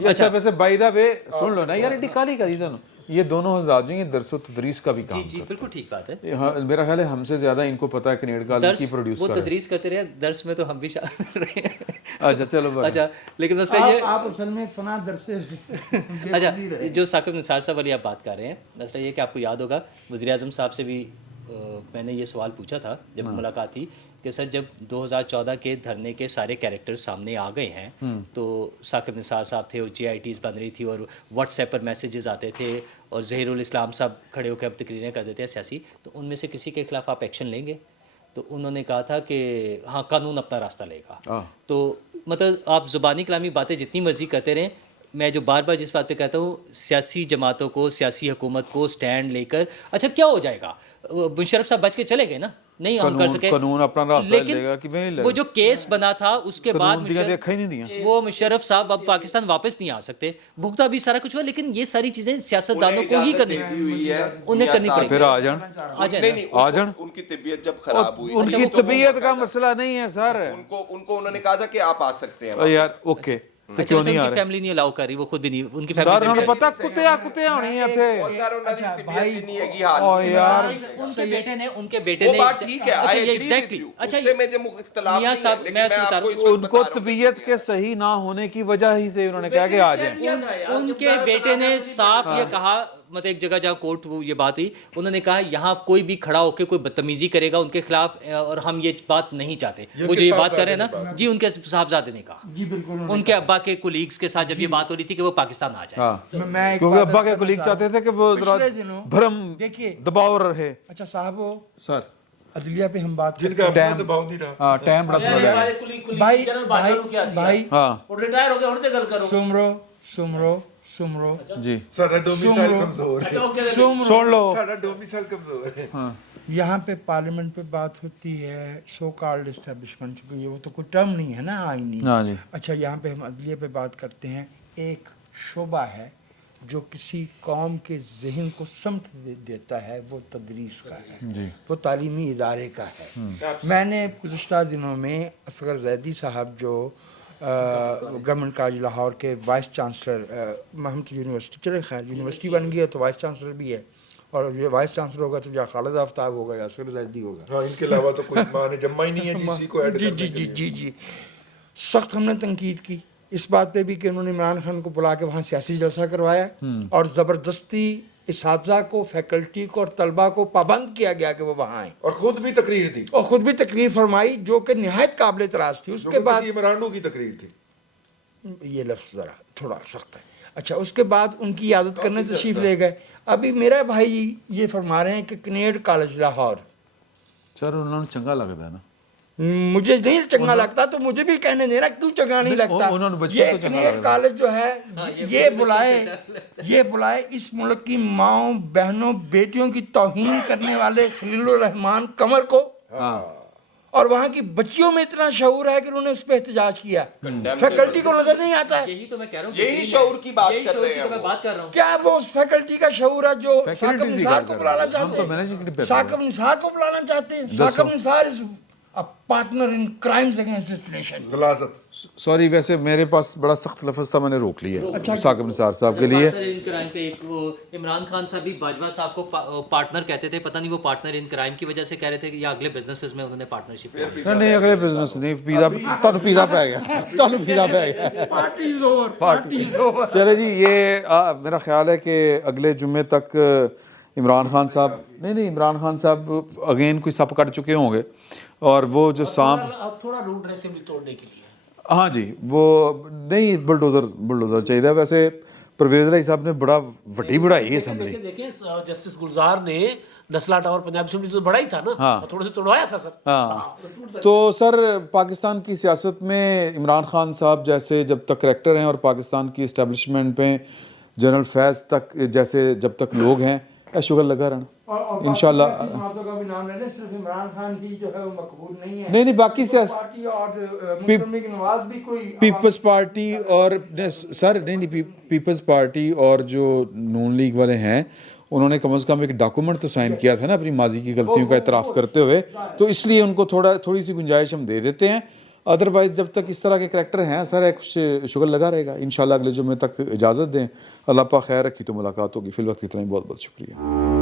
अच्छा वैसे बाय द वे सुन लो ना यार, काली करी दोनों ये दोनों हज़रात जो दरस व तदरीस का भी काम जी बिल्कुल ठीक बात है। हाँ, मेरा ख्याल है हमसे ज्यादा इनको पता है कनेड कॉलेज की प्रोड्यूस वो तदरीस करते रहे, दर्स में तो हम भी शामिल रहे हैं। अच्छा चलो अच्छा लेकिन मसला ये आप असल में फना दर से अच्छा जो साकिब निसार साहब वाली आप बात कर रहे हैं, मसला ये कि आपको याद होगा वज़ीर आज़म साहब से भी मैंने ये सवाल पूछा था जब मुलाकात थी कि सर जब 2014 के धरने के सारे कैरेक्टर्स सामने आ गए हैं तो साकिब निसार साहब थे और JITs बन रही थी और व्हाट्सएप पर मैसेजेस आते थे और ज़हीरुल इस्लाम साहब खड़े होकर अब तकरीरें कर देते हैं सियासी, तो उनमें से किसी के खिलाफ आप एक्शन लेंगे? तो उन्होंने कहा था कि हाँ कानून अपना रास्ता लेगा। तो मतलब आप ज़ुबानी कलामी बातें जितनी मर्जी करते रहें, मैं जो बार बार जिस बात पे कहता हूँ, सियासी जमातों को, सियासी हुकूमत को स्टैंड लेकर, अच्छा क्या हो जाएगा, मुशर्रफ साहब बच के चले गए ना, नहीं हम कर सके, कानून अपना रास्ता लेगा कि नहीं लेकिन लेगा? वो जो केस बना था उसके बाद देखा ही नहीं दिया। वो मुशर्रफ साहब अब पाकिस्तान वापस नहीं आ सकते, भुगता भी सारा कुछ हुआ, लेकिन ये सारी चीजें सियासतदानों को ही करनी, उन्हें करनी पड़ेगी। फिर आ जान, आ जाए आ जान। उनकी तबीयत जब खराब हुई, उनकी तबीयत का मसला नहीं है सर। उनको उन्होंने कहा था कि आप आ सकते हैं यार ओके, तो अच्छा, क्यों नहीं आ उनकी रहे फैमिली नहीं अलाउ कर रही, वो खुद भी नहीं, उनकी सर? फैमिली उन्हें पता कुत्ते होनी है थे। अच्छा भाई, ओ यार, उनके बेटे ने ठीक है, अच्छा I ये agree एग्जैक्टली, with you. अच्छा उससे मेरे इख्तिलाफ मियां नहीं है, साहब लेकिन मैं मैं बता आपको रहा इस हूँ, वक्त उनको बता रहा हूँ तबीयत के सही ना होने की वजह ही से उन्होंने कहा कि आ जाए। उनके बेटे ने साफ ये कहा, मतलब एक जगह जहाँ कोर्ट ये बात हुई, उन्होंने कहा यहाँ कोई भी खड़ा होकर कोई बदतमीजी करेगा उनके खिलाफ, और हम ये बात नहीं चाहते। वो जो ये बात कर रहे हैं ना जी, उनके साहबजादे ने कहा जी बिल्कुल, उनके अब्बा के कुलीग्स के साथ जब ये बात हो रही थी कि वो पाकिस्तान आ जाए। हाँ, मैं एक क्योंकि बात अब्बा के करना कुलीग चाह रहा चाहते थे कि वो हूं। पिछले दिनों भरम देखिए, दबाव रहे। अच्छा साहब सर अदलिया पे हम बात जिनका अपना दबाव नहीं रहा। हाँ, टाइम बड़ा थोड़ा है। भाई भाई हाँ ਉਹ ਰਿਟਾਇਰ ਹੋ ਗਏ ਹੁਣ ਤੇ ਗੱਲ ਕਰੋ। सुमरो जी, साडा डोमिसाइल सुमरो। कमजोर है। सुन लो। साडा डोमिसाइल कमजोर है। यहाँ पे पार्लियामेंट पे बात होती है सो कॉल्ड एस्टेब्लिशमेंट, क्योंकि वो तो कोई टर्म नहीं है ना आईनी। हाँ जी। अच्छा यहाँ पे हम अदलिया पे बात करते हैं, एक शोबा है जो किसी कौम के जहन को समत देता है, वो तदरीस का है, वो तालीमी इदारे का है। मैंने गुज़श्ता दिनों में असगर जैदी साहब जो गवर्नमेंट कॉलेज लाहौर के वाइस चांसलर, हम तो यूनिवर्सिटी चले खैर यूनिवर्सिटी बन गई है तो वाइस चांसलर भी है, और ये वाइस चांसलर होगा तो या खालिद आफ्ताब होगा या असगर जैदी होगा। हाँ, इनके अलावा तो कोई मां ने जम्मा ही नहीं है जिसी को ऐड जी करने जी के जी लिए। जी जी सख्त हमने तनकीद की इस बात पे भी कि उन्होंने इमरान खान को बुला के वहाँ सियासी जलसा करवाया और ज़बरदस्ती इसातिज़ा को, फैकल्टी को और तलबा को पाबंद किया गया कि वो वहाँ आए, और खुद भी तकरीर दी, और ख़ुद भी तकरीर फरमाई जो कि नहायत काबिल एतराज़ थी। उसके बाद इमरानों की तकरीर थी। ये लफ्ज़ ज़रा थोड़ा सख्त है। अच्छा, उसके बाद उनकी इयादत करने तशरीफ़ ले गए। अभी मेरा भाई ये फरमा रहे हैं कि कनेड कॉलेज लाहौर, सर उन्होंने चंगा लगता है ना, मुझे नहीं चंगा लगता तो मुझे भी कहने देना, क्यों चंगा नहीं लगता। उन्होंने बचपन ये से चंगा कनेड लगा। कॉलेज जो है ये बुलाए इस मुल्क की माओ बहनों बेटियों की तौहीन करने वाले खलीलुर रहमान कमर को, और वहाँ की बच्चियों में इतना शऊर है कि उन्होंने उस पर एहतजाज किया, फैकल्टी को नजर नहीं आता है। यही तो मैं कह रहा हूँ, यही शऊर की बात कर रहे हैं मैं बात कर रहा हूँ। क्या वो उस फैकल्टी का शऊर है जो साकिब की निसार बात को कर बुलाना रहे हैं। हम चाहते तो मैनेजिंग हैं, पे साकिब निसार को बुलाना चाहते हैं। Saqib Nisar is a partner in crimes against this nation. गलाजत। सॉरी, वैसे मेरे पास बड़ा सख्त लफ्ज़ था, मैंने रोक लिया साकिब निसार साहब के लिए। पार्टनर इन क्राइम पे एक वो इमरान खान साहब भी बाजवा साहब को पार्टनर कहते थे, पता नहीं वो पार्टनर इन क्राइम की वजह से कह रहे थे कि या अगले बिजनेसेस में उन्होंने पार्टनरशिप की। नहीं, अगले बिजनेस नहीं, पिज़्ज़ा ਤੁਹਾਨੂੰ पिज़्ज़ा पै गया, ਤੁਹਾਨੂੰ पिज़्ज़ा पै गया। Party is over. चले जी, ये मेरा ख्याल है कि अगले जुम्मे तक इमरान खान साहब नहीं इमरान खान साहब अगेन कोई सप कट चुके होंगे, और वो जो सांप, थोड़ा रूट असेंबली तोड़ने के लिए। हाँ जी, वो नहीं बुलडोज़र चाहिए। वैसे परवेज़ अली साहब ने बड़ा वड्डी बढ़ाई है असम्बली। देखिए जस्टिस गुलजार ने नस्ला टावर पंजाब असेंबली तो बड़ा ही था ना, थोड़ा से तोड़वाया था सर। हाँ, तो सर पाकिस्तान की सियासत में इमरान खान साहब जैसे जब तक करेक्टर हैं, और पाकिस्तान की इस्टेब्लिशमेंट पे जनरल फैज़ तक जैसे जब तक लोग हैं, शुगर लगा रहना इंशाल्लाह। का भी नाम ले लें, सिर्फ इमरान खान ही जो है वो मकबूल नहीं है। नहीं बाकी पार्टी और मुस्लिम लीग नवाज भी कोई पीपल्स पार्टी और सर नहीं पीपल्स पार्टी और जो नून लीग वाले हैं, उन्होंने कम से कम एक डॉक्यूमेंट तो साइन किया था ना अपनी माजी की गलतियों का इतराफ़ करते हुए, तो इसलिए उनको थोड़ी सी गुंजाइश हम दे देते हैं। अदरवाइज़ जब तक इस तरह के करैक्टर हैं सर, कुछ शुगर लगा रहेगा। इंशाल्लाह अगले जुम्मे तक इजाज़त दें। अल्लाह पाक खैर रखी तो मुलाकात होगी। फिलहाल इतना ही, बहुत बहुत शुक्रिया।